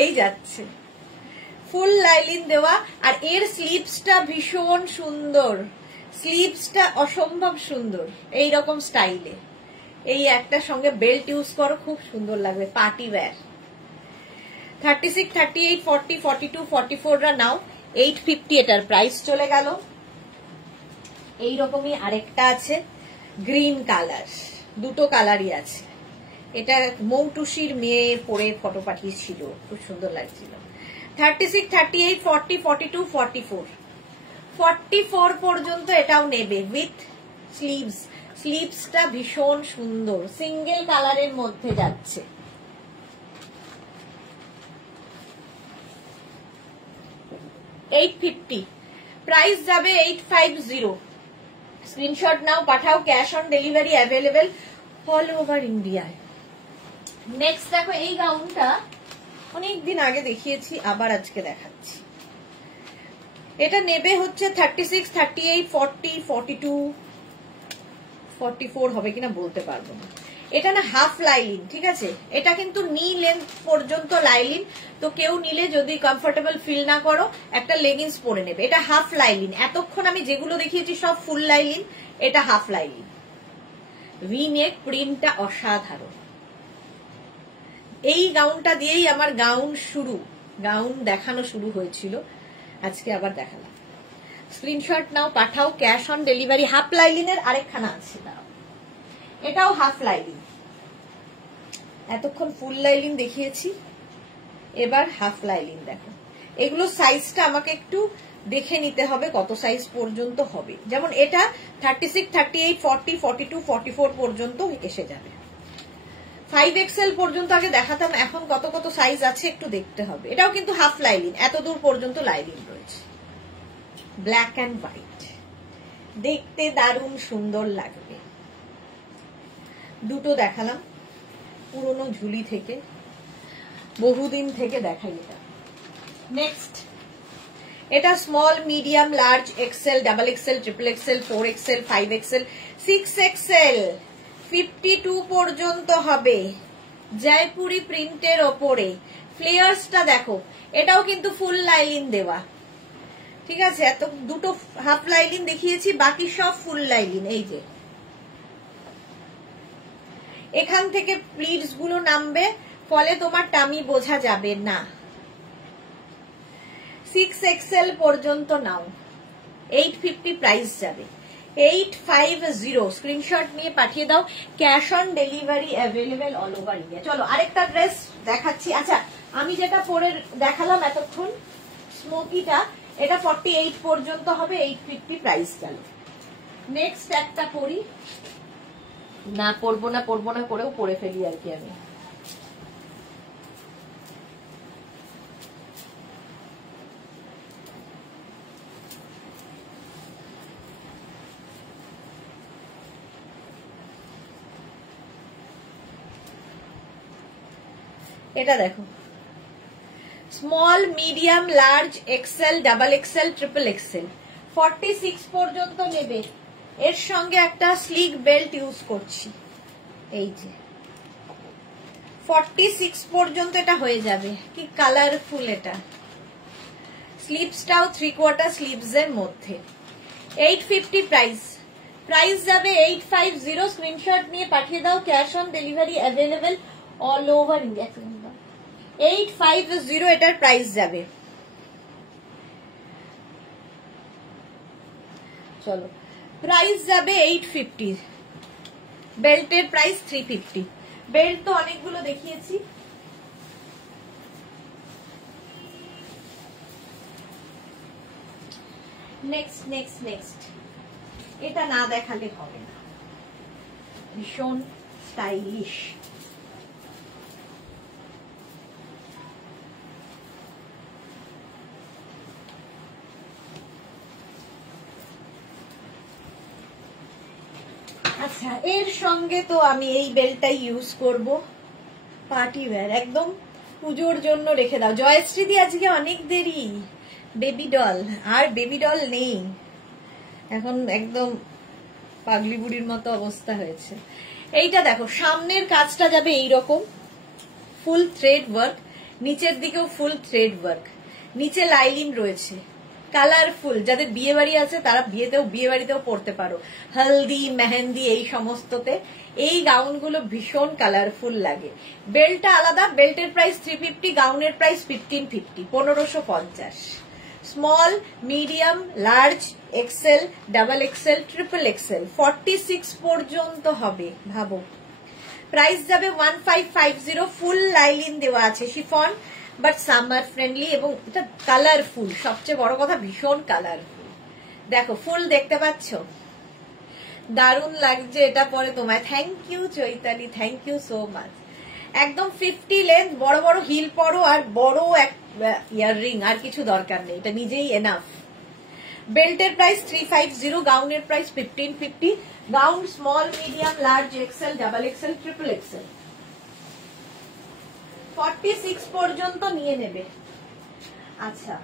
এই যাচ্ছে, ফুল লাইলিন দেওয়া, আর এর স্লিভসটা ভীষণ সুন্দর, স্লিভসটা অসম্ভব সুন্দর, এই রকম স্টাইলে। এই একটা সঙ্গে বেল্ট ইউজ করো, খুব সুন্দর লাগবে, পার্টি ওয়্যার। 36, 38, 40, 42, 44 রা নাও। 850 এটার প্রাইস চলে গেল। এইরকমই আরেকটা আছে, গ্রিন কালার, দুটো কালারই আছে। এটা মৌটুসির মেয়ে পরে ফটো পাঠিয়েছিল, খুব সুন্দর লাগছিল। 36, 38, 40, 42, 44, 44 পর্যন্ত এটাও নেবে উইথ স্লিভস। স্লিভসটা ভীষণ সুন্দর, সিঙ্গেল কালারের মধ্যে যাচ্ছে। 850, প্রাইস যাবে 850। স্ক্রিনশট নাও, পাঠাও, cash on delivery available all over ইন্ডিয়ায়। নেক্সট দেখো, এই গাউনটা অনেকদিন আগে দেখিয়েছি, আবার আজকে দেখাচ্ছি। এটা নেবে হচ্ছে 36, 38, 40, 42, 44 হবে কিনা বলতে পারবো না। এটা না হাফ লাইলিন, ঠিক আছে? এটা কিন্তু নি লেন্থ পর্যন্ত লাইলিন, তো কেউ নিলে যদি কমফোর্টেবল ফিল না করো একটা লেগিংস পরে নেবে। এটা হাফ লাইলিন, এতক্ষণ আমি যেগুলো দেখিয়েছি সব ফুল লাইলিন, এটা হাফ লাইলিন। ভি নেক, প্রিন্টটা অসাধারণ। এই গাউনটা দিয়েই আমার গাউন দেখানো শুরু হয়েছিল, আজকে আবার দেখালাম। স্ক্রিনশট নাও, পাঠাও, ক্যাশ অন ডেলিভারি। হাফ লাইলিনের আরেকখানা আছে, এটাও হাফ লাইলিন। এতক্ষণ ফুল লাইলিন দেখিয়েছি, এবার হাফ লাইলিন দেখো। এগুলো সাইজটা আমাকে একটু দেখে নিতে হবে কত সাইজ পর্যন্ত হবে। যেমন এটা 36, 38, 40, 42, 44 পর্যন্ত এসে যাবে। 5XL পর্যন্ত আগে দেখাতাম, এখন কত কত সাইজ আছে একটু দেখতে হবে। এটাও কিন্তু হাফ লাইলিন, এত দূর পর্যন্ত লাইলিন রয়েছে। ব্ল্যাক অ্যান্ড হোয়াইট, দেখতে দারুণ সুন্দর লাগবে। দুটো দেখালাম পুরনো ঝুলি থেকে, বহুদিন থেকে দেখাই এটা। নেক্সট, এটা small, medium, large, XL, double XL, triple XL, 4XL, 5XL, 6XL, 52 পর্যন্ত হবে। জয়পুরি প্রিন্টের ওপরে ফ্লেয়ার্সটা দেখো, এটাও কিন্তু ফুল লাইলিন দেওয়া, ঠিক আছে? এত দুটো হাফ লাইলিন দেখিয়েছি, বাকি সব ফুল লাইলিন। এই যে এখান থেকে প্লিটস গুলো নামবে, ফলে তোমার টামি বোঝা যাবে না। 6XL পর্যন্ত নাও, 850 প্রাইস যাবে। 850, স্ক্রিনশট নিয়ে পাঠিয়ে দাও, cash on delivery available all over India. চলো আরেকটা ড্রেস দেখাচ্ছি। আচ্ছা, আমি যেটা পরে দেখালাম এতক্ষণ স্মোকিটা, এটা 48 পর্যন্ত হবে, 850 প্রাইস গেল। নেক্সট একটা পরি, না পরবো না করেও পরে ফেলি আর কি আমি। এটা দেখো, small, medium, large, XL, double XL, triple XL, 46 পর্যন্ত নেবে। এর সঙ্গে একটা স্লিক বেল্ট ইউজ করছি, এই যে 46 পর্যন্ত এটা হয়ে যাবে। কি কালারফুল এটা! স্লিভসটাও 3/4 স্লিভস এর মধ্যে। 850 প্রাইস যাবে 850। স্ক্রিনশট নিয়ে পাঠিয়ে দাও, cash on delivery available all over India. 850 এটার প্রাইস যাবে। চলো, প্রাইস যাবে 850। বেল্টের প্রাইস 350। বেল্ট তো অনেকগুলো দেখিয়েছি। নেক্সট এটা না দেখালে হবে না, ভীষণ স্টাইলিশ। আচ্ছা, এর সঙ্গে তো আমি এই বেল্টটাই ইউজ করব, পার্টি ওয়্যার, একদম পুজোর জন্য রেখে দাও। জয়শ্রীদি আজকে অনেক দেরি, বেবি ডল, আর বেবি ডল নেই এখন, একদম পাগলি বুড়ির মতো অবস্থা হয়েছে। এইটা দেখো, সামনের কাজটা যাবে এইরকম ফুল থ্রেড ওয়ার্ক, নিচের দিকেও ফুল থ্রেড ওয়ার্ক, নিচে লাইলিন রয়েছে, কালারফুল। যাদের বিয়ে বাড়ি আছে তারা বিয়ে বাড়িতেও পরতে পারো, হলদি, মেহেন্দি এই সমস্ততে এই গাউনগুলো ভীষণ কালারফুল লাগে। বেল্টটা আলাদা, বেল্টের প্রাইস 350, গাউনের price 1550, 1550। Small, medium, large, XL, double XL, triple XL, 46 পর্যন্ত হবে। ভাবো, প্রাইস যাবে 1550। ফুল লাইলিন দেওয়া আছে, শিফন, বাট সামার ফ্রেন্ডলি, এবং এটা কালারফুল। সবচেয়ে বড় কথা, ভীষণ কালারফুল। দেখো ফুল দেখতে পাচ্ছ, দারুণ লাগছে এটা পরে তোমায়। Thank you Chaitali, thank you so much. একদম 50 লেন্থ, বড় বড় হিল পরো আর বড় এক ইয়াররিং, আর কিছু দরকার নেই, এটা নিজেই এনাফ। বেল্টের প্রাইস 350, গাউনের price 1550। Gown small, medium, large, XL, double XL, triple XL 46 পর্যন্ত নিয়ে নেবে। আচ্ছা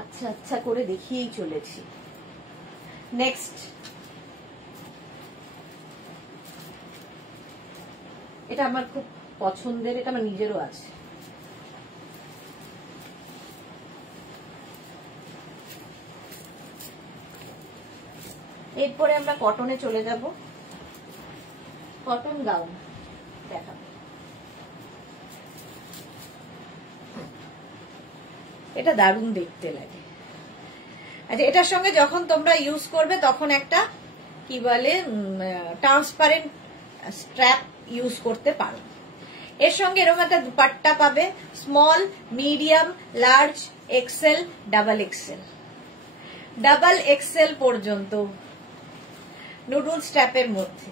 আচ্ছা আচ্ছা করে দেখিয়েই চলেছি। নেক্সট, এটা আমার খুব পছন্দের, এটা আমার নিজেরও আছে। এরপরে আমরা কটনে চলে যাব। কটন গাউন দেখাবো। এটা দারুণ দেখতে লাগে। আচ্ছা, এটার সঙ্গে যখন তোমরা ইউজ করবে তখন একটা কি বলে ট্রান্সপারেন্ট স্ট্র্যাপ ইউজ করতে পারো। এর সঙ্গে এরকম একটা দুপাট্টা পাবে, small, medium, large, XL, double XL. Double XL পর্যন্ত নুডল স্ট্র্যাপের মধ্যে।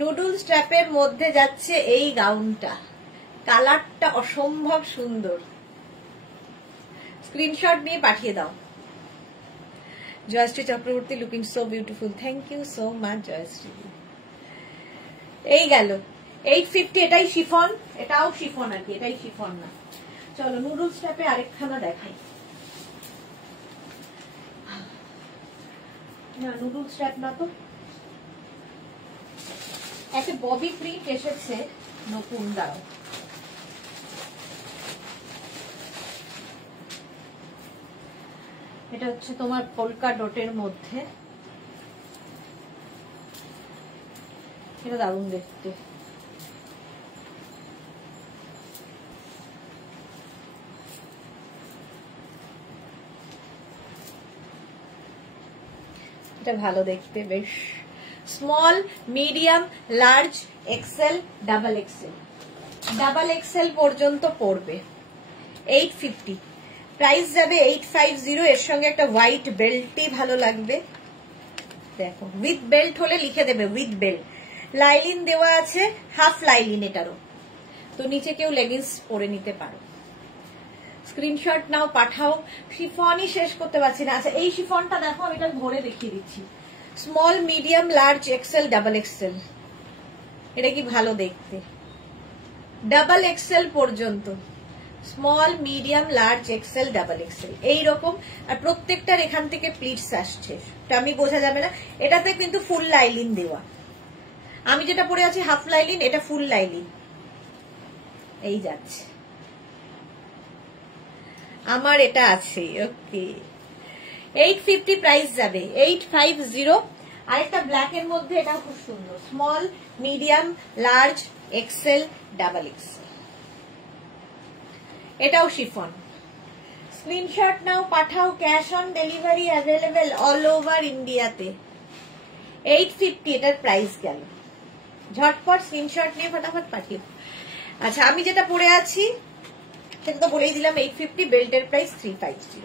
নুডল স্ট্র্যাপের মধ্যে যাচ্ছে এই গাউনটা, কালারটা অসম্ভব সুন্দর। স্ক্রিনশট নিয়ে পাঠিয়ে দাও। Jayashree Chakraborty, looking so beautiful, thank you so much Jayashree. এই গেল 850, এটাই শিফন, এটাও শিফন আর কি, এটাই শিফন না। চলো নুডল স্ট্র্যাপে আরেকখানা দেখাই। না, নুডল স্ট্র্যাপ না তো, একটা ববি প্রিন্ট এসেছে নতুন, দাও। এটা হচ্ছে তোমার পোলকা ডটের মধ্যে, এটা দারুণ দেখতে। এটা ভালো দেখতে বেশ। Small, medium, large, XL, double XL. Double XL পর্যন্ত পড়বে। 850 প্রাইস যাবে 850। এর সঙ্গে একটা হোয়াইট বেল্টই ভালো লাগবে। দেখো উইথ বেল্ট হলে লিখে দেবে উইথ বেল্ট। লাইলিন দেওয়া আছে, হাফ লাইলিন এটারও, তো নিচে কেউ লেগিংস পরে নিতে পারো। স্ক্রিনশট নাও, পাঠাও। শিফনই শেষ করতে পারছি না। আচ্ছা, এই শিফনটা দেখো, আমি এটা ধরে দেখিয়ে দিচ্ছি। Small, medium, large, XL, double XL. এটা কি ভালো দেখতে। ডাবল এক্সেল পর্যন্ত, small, medium, large, XL, double XL এইরকম। আর প্রত্যেকটার এখান থেকে প্লিটস আসছে, আমি বোঝা যাবে না। এটাতে কিন্তু ফুল লাইলিন দেওয়া। আমি যেটা পরে আছি হাফ লাইলিন, এটা ফুল লাইলিন। এই যাচ্ছে, আমার এটা আছে। ওকে, 850 প্রাইস যাবে 850। আরেকটা ব্ল্যাক এর মধ্যে, এটা খুব সুন্দর, small, medium, large, XL, double XL. এটাও শিফন। স্ক্রিনশট নাও, পাঠাও। Cash on delivery available all over ইন্ডিয়াতে। 850 এটার প্রাইস গেল। ঝটপট স্ক্রিনশট নিয়ে ফটাফট পাঠিয়ে। আচ্ছা, আমি যেটা পরে আছি সেটা তো বলেই দিলাম 850। বেল্টের প্রাইস 350।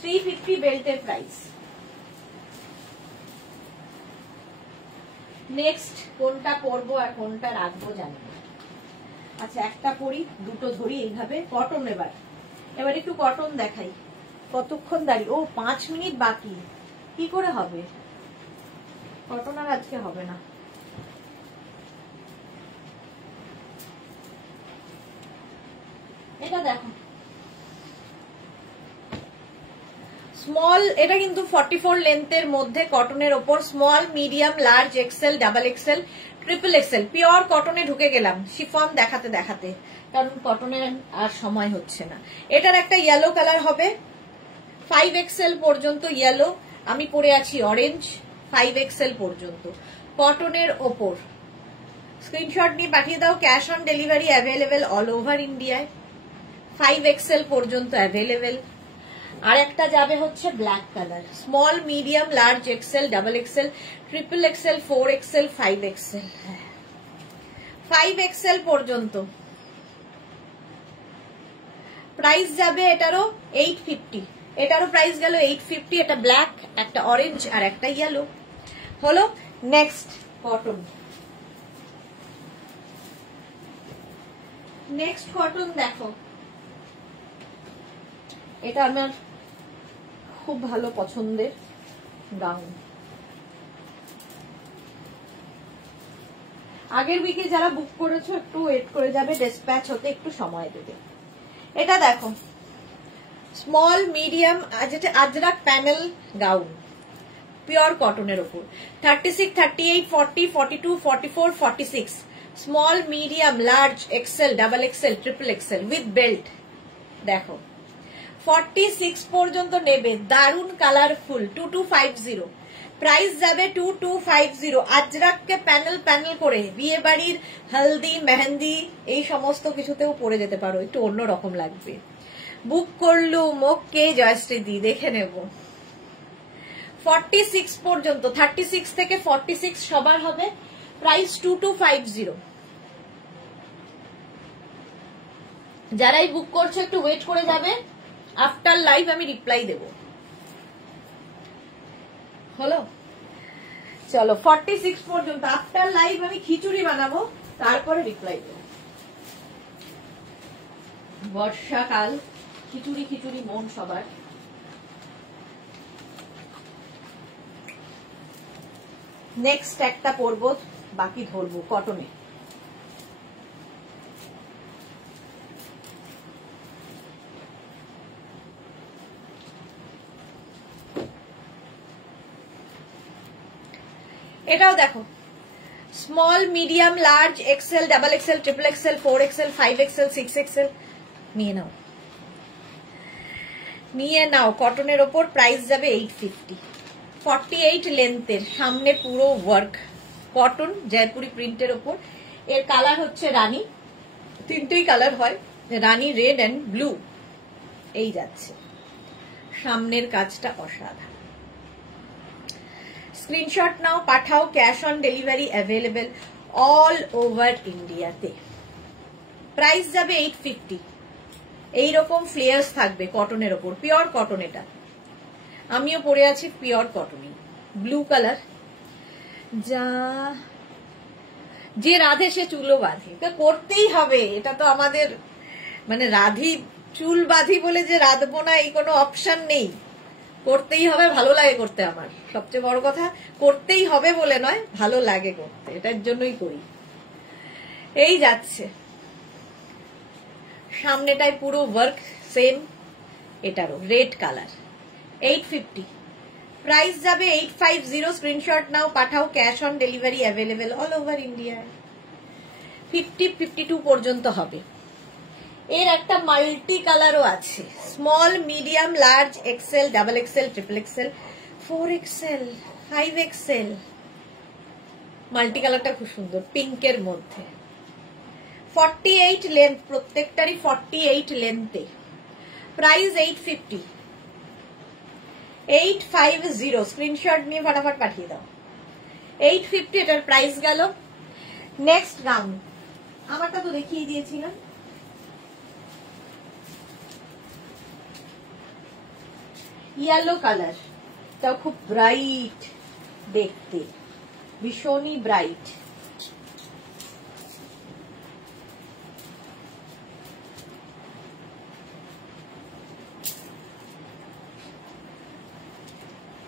350 বেল্টের প্রাইস। নেক্সট কোনটা পরবো আর কোনটা রাখবো জানি না। আচ্ছা, একটা পরি, দুটো ধরি এইভাবে। কটন, এবার একটু কটন দেখাই। কতক্ষণ দাঁড়িয়ে, ও 5 মিনিট বাকি, কি করে হবে? কটন আর আজকে হবে না। এটা দেখো, স্মল, এটা কিন্তু 44 লেন্থের মধ্যে কটনের ওপর। Small, medium, large, XL, double XL, triple XL. Pure কটনে ঢুকে গেলাম শিফন দেখাতে দেখাতে, কারণ কটনের আর সময় হচ্ছে না। এটার একটা ইয়েলো কালার হবে, 5 এক্সেল পর্যন্ত ইয়েলো। আমি পরে আছি অরেঞ্জ, 5 এক্সেল পর্যন্ত কটনের ওপর। স্ক্রিনশট নিয়ে পাঠিয়ে দাও। Cash on delivery available all over ইন্ডিয়ায়। 5 এক্সেল পর্যন্ত অ্যাভেলেবেল। আর একটা যাবে হচ্ছে black colour, small, medium, large, XL, double XL, triple XL, 4 XL, 5 XL. 5 XL পর্যন্ত প্রাইস যাবে এটারও 850। এটারও প্রাইস গেল 850। এটা ব্ল্যাক, একটা অরেঞ্জ আর একটা ইয়েলো হলো। Next cotton. নেক্সট কটন দেখো, এটা আমার খুব ভালো পছন্দের গাউন। আগের উইকে যারা বুক করেছো একটু ওয়েট করে যাবে, ডিসপ্যাচ হতে একটু সময় দেবে। এটা দেখো স্মল মিডিয়াম, যেটা আজরাক প্যানেল গাউন, পিওর কটনের উপর। 36, 38, 40, 42, 44, 46, small medium large XL double XL triple Excel with belt. দেখো 46 পর্যন্ত নেবে, দারুন কালারফুল। 2250, প্রাইস যাবে 2250। আজরাককে প্যানেল প্যানেল করে বিয়ে বাড়ির হলদি মেহেন্দি এই সমস্ত কিছুতেও পরে যেতে পারো, একটু অন্যরকম লাগবে। বুক করলুম, ওকে জয়শ্রীদি, দেখে নেব। 46 পর্যন্ত, 36 থেকে 46 সবার হবে, প্রাইস 2250। যারাই বুক করছো একটু ওয়েট করে যাবে, আফটার লাইভ আমি রিপ্লাই দেব। হলো, চলো 46 পর্যন্ত, আফটার লাইভ আমি খিচুড়ি বানাবো, তারপরে রিপ্লাই দেব। বর্ষাকাল, খিচুড়ি খিচুড়ি মন সবার। নেক্সট একটা পরবো, বাকি ধরবো কটনে। এটাও দেখো small medium large XL double XL triple XL 4 XL 5 XL 6 XL নিয়ে নাও, নিয়ে নাও। কটনের ওপর প্রাইস যাবে 850। 48 লেন্থের, সামনে পুরো ওয়ার্ক, কটন জয়পুরি প্রিন্টের ওপর। এর কালার হচ্ছে রানী, তিনটেই কালার হয়, রানী, রেড এন্ড ব্লু। এই যাচ্ছে, সামনের কাজটা অসাধারণ। স্ক্রিনশট নাও, পাঠাও, cash on delivery available all over ইন্ডিয়াতে। প্রাইস যাবে 850। এইরকম ফ্লেয়ার্স থাকবে কটনের ওপর, পিওর কটন। এটা আমিও পরে আছি পিওর কটনই, ব্লু কালার। যা যে রাধে সে চুলও বাঁধে, এটা করতেই হবে। এটা তো আমাদের মানে রাধি চুল বাঁধি বলে যে রাধবো না এই কোনো অপশন নেই, করতেই হবে। ভালো লাগে করতে, আমার সবচেয়ে বড় কথা করতেই হবে বলে নয়, ভালো লাগে করতে, এটার জন্যই করি। এই যাচ্ছে, সামনেটায় পুরো ওয়ার্ক সেম, এটারও রেড কালার। 850, প্রাইস যাবে 850। স্ক্রিনশট নাও, পাঠাও, cash on delivery available all over ইন্ডিয়ায়। 50-52 পর্যন্ত হবে। এর একটা মাল্টি কালারও আছে, small medium large XL double XL triple XL 4 XL 5 XL. Multi কালারটা খুব সুন্দর, পিঙ্কের মধ্যে। 48 লেন্থ, প্রত্যেকটারই 48 লেন্থে। প্রাইস 850। 850, স্ক্রিনশট নিয়ে ফটাফট পাঠিয়ে দাও। 850 এটার প্রাইস গেল। নেক্সট গাউন, আমারটা তো দেখিয়ে দিয়েছিলাম। ইয়েলো কালার, তাও খুব ব্রাইট দেখতে, ভীষণই ব্রাইট।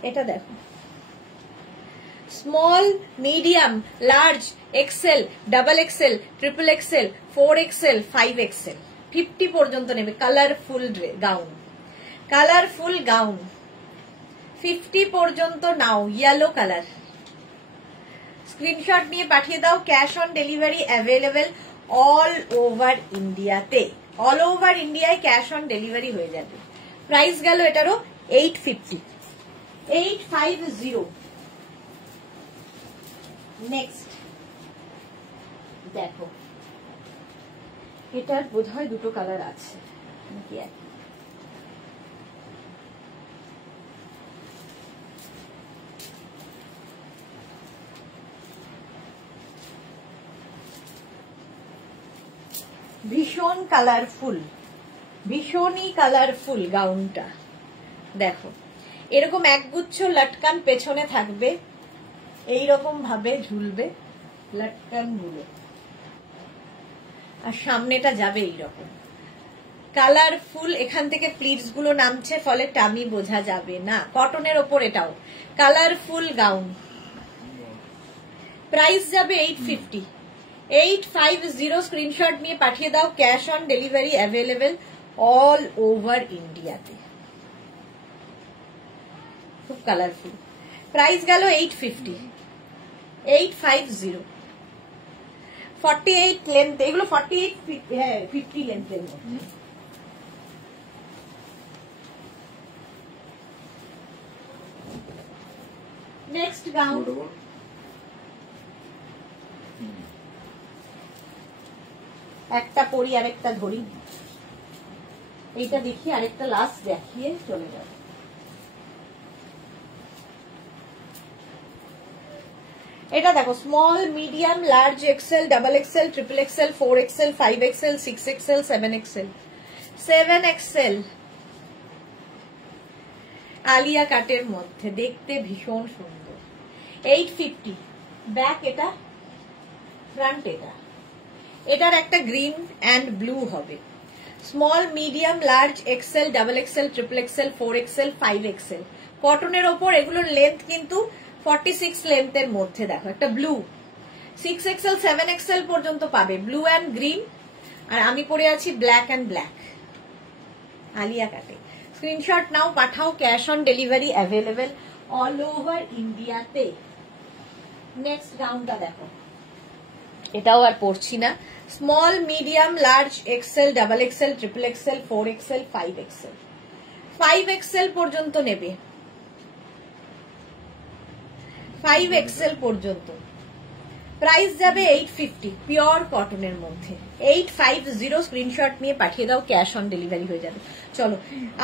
এটা দেখো small medium large XL double XL triple XL 4 XL 5 XL 50 পর্যন্ত নেবে। কালারফুল গাউন, কালারফুল গাউন 50 পর্যন্ত নাও। ইয়েলো কালার, স্ক্রিনশট নিয়ে পাঠিয়ে দাও। Cash on delivery available all over ইন্ডিয়াতে, অল ওভার ইন্ডিয়ায় ক্যাশ অন ডেলিভারি হয়ে যাবে। প্রাইস গেল এটারও 850। 850। নেক্সট দেখো, এটার বোধহয় দুটো কালার আছে নাকি এক, ভীষণ কালারফুল, ভীষণই কালারফুল গাউনটা। দেখো এরকম একগুচ্ছ লটকান পেছনে থাকবে, এইরকম ভাবে ঝুলবে লটকান গুলো। আর সামনেটা যাবে এইরকম কালারফুল। এখান থেকে প্লিটস গুলো নামছে, ফলে টামি বোঝা যাবে না। কটনের ওপর এটাও কালারফুল গাউন। প্রাইস যাবে 850। 850 স্ক্রিনশট নিয়ে পাঠিয়ে দাও। Cash on delivery available all over ইন্ডিয়াতে। খুব কালারফুল। প্রাইস গেল 850। 850 48 লেন্থ, এগুলো 48 50 লেন্থের মধ্যে। নেক্সট গাউন, একটা পরি আরেকটা ধরি, এইটা দেখি আরেকটা লাস্ট দেখিয়ে চলে যাব। এটা দেখো small, medium, large, XL, double XL, triple XL, 4 XL, 5 XL, 6 XL, 7 XL. 7 XL Alia কাটের মধ্যে, দেখতে ভীষণ সুন্দর। 850। ব্যাক এটা, ফ্রন্ট এটা। এটার একটা গ্রিন অ্যান্ড ব্লু হবে। Small, medium, large, XL, double XL, triple XL, 4 XL, 5 XL. কটনের ওপর এগুলোর লেন্থ কিন্তু 46 লেন্থের মধ্যে। দেখো একটা ব্লু, 6 এক্সেল, 7 এক্সেল পর্যন্ত পাবে, ব্লু অ্যান্ড গ্রিন। আর আমি পরে আছি ব্ল্যাক অ্যান্ড ব্ল্যাক, আলিয়া কাটে। স্ক্রিনশট নাও, পাঠাও। Cash on delivery available all over ইন্ডিয়াতে। নেক্সট গাউনটা দেখো, এটাও আর পড়ছি না। Small, medium, large, XL, double XL, triple XL, 4 XL, 5 XL. 5 XL পর্যন্ত নেবে, 5 এক্সেল পর্যন্ত। প্রাইস যাবে 850, পিওর কটনের মধ্যে। 850 স্ক্রিনশট নিয়ে পাঠিয়ে দাও, ক্যাশ অন ডেলিভারি হয়ে যাবে। চলো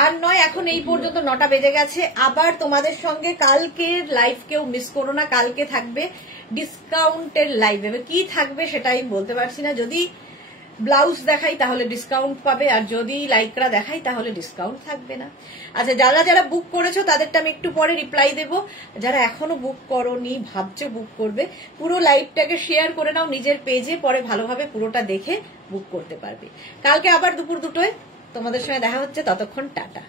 আর নয়, এখন এই পর্যন্ত 9টা বেজে গেছে। আবার তোমাদের সঙ্গে কালকের লাইভ কেউ মিস করো না, কালকে থাকবে ডিসকাউন্টের লাইভ। এবার কি থাকবে সেটা আমি বলতে পারছি না। যদি ব্লাউজ দেখাই তাহলে ডিসকাউন্ট পাবে, আর যদি লাইকরা দেখাই তাহলে ডিসকাউন্ট থাকবে না। আচ্ছা, যারা যারা বুক করেছো তাদেরটা আমি একটু পরে রিপ্লাই দেবো। যারা এখনো বুক করোনি, ভাবছো বুক করবে, পুরো লাইভটাকে শেয়ার করে নাও নিজের পেজে, পরে ভালোভাবে পুরোটা দেখে বুক করতে পারবে। কালকে আবার দুপুর 2টোয় তোমাদের সঙ্গে দেখা হচ্ছে। ততক্ষণ টাটা।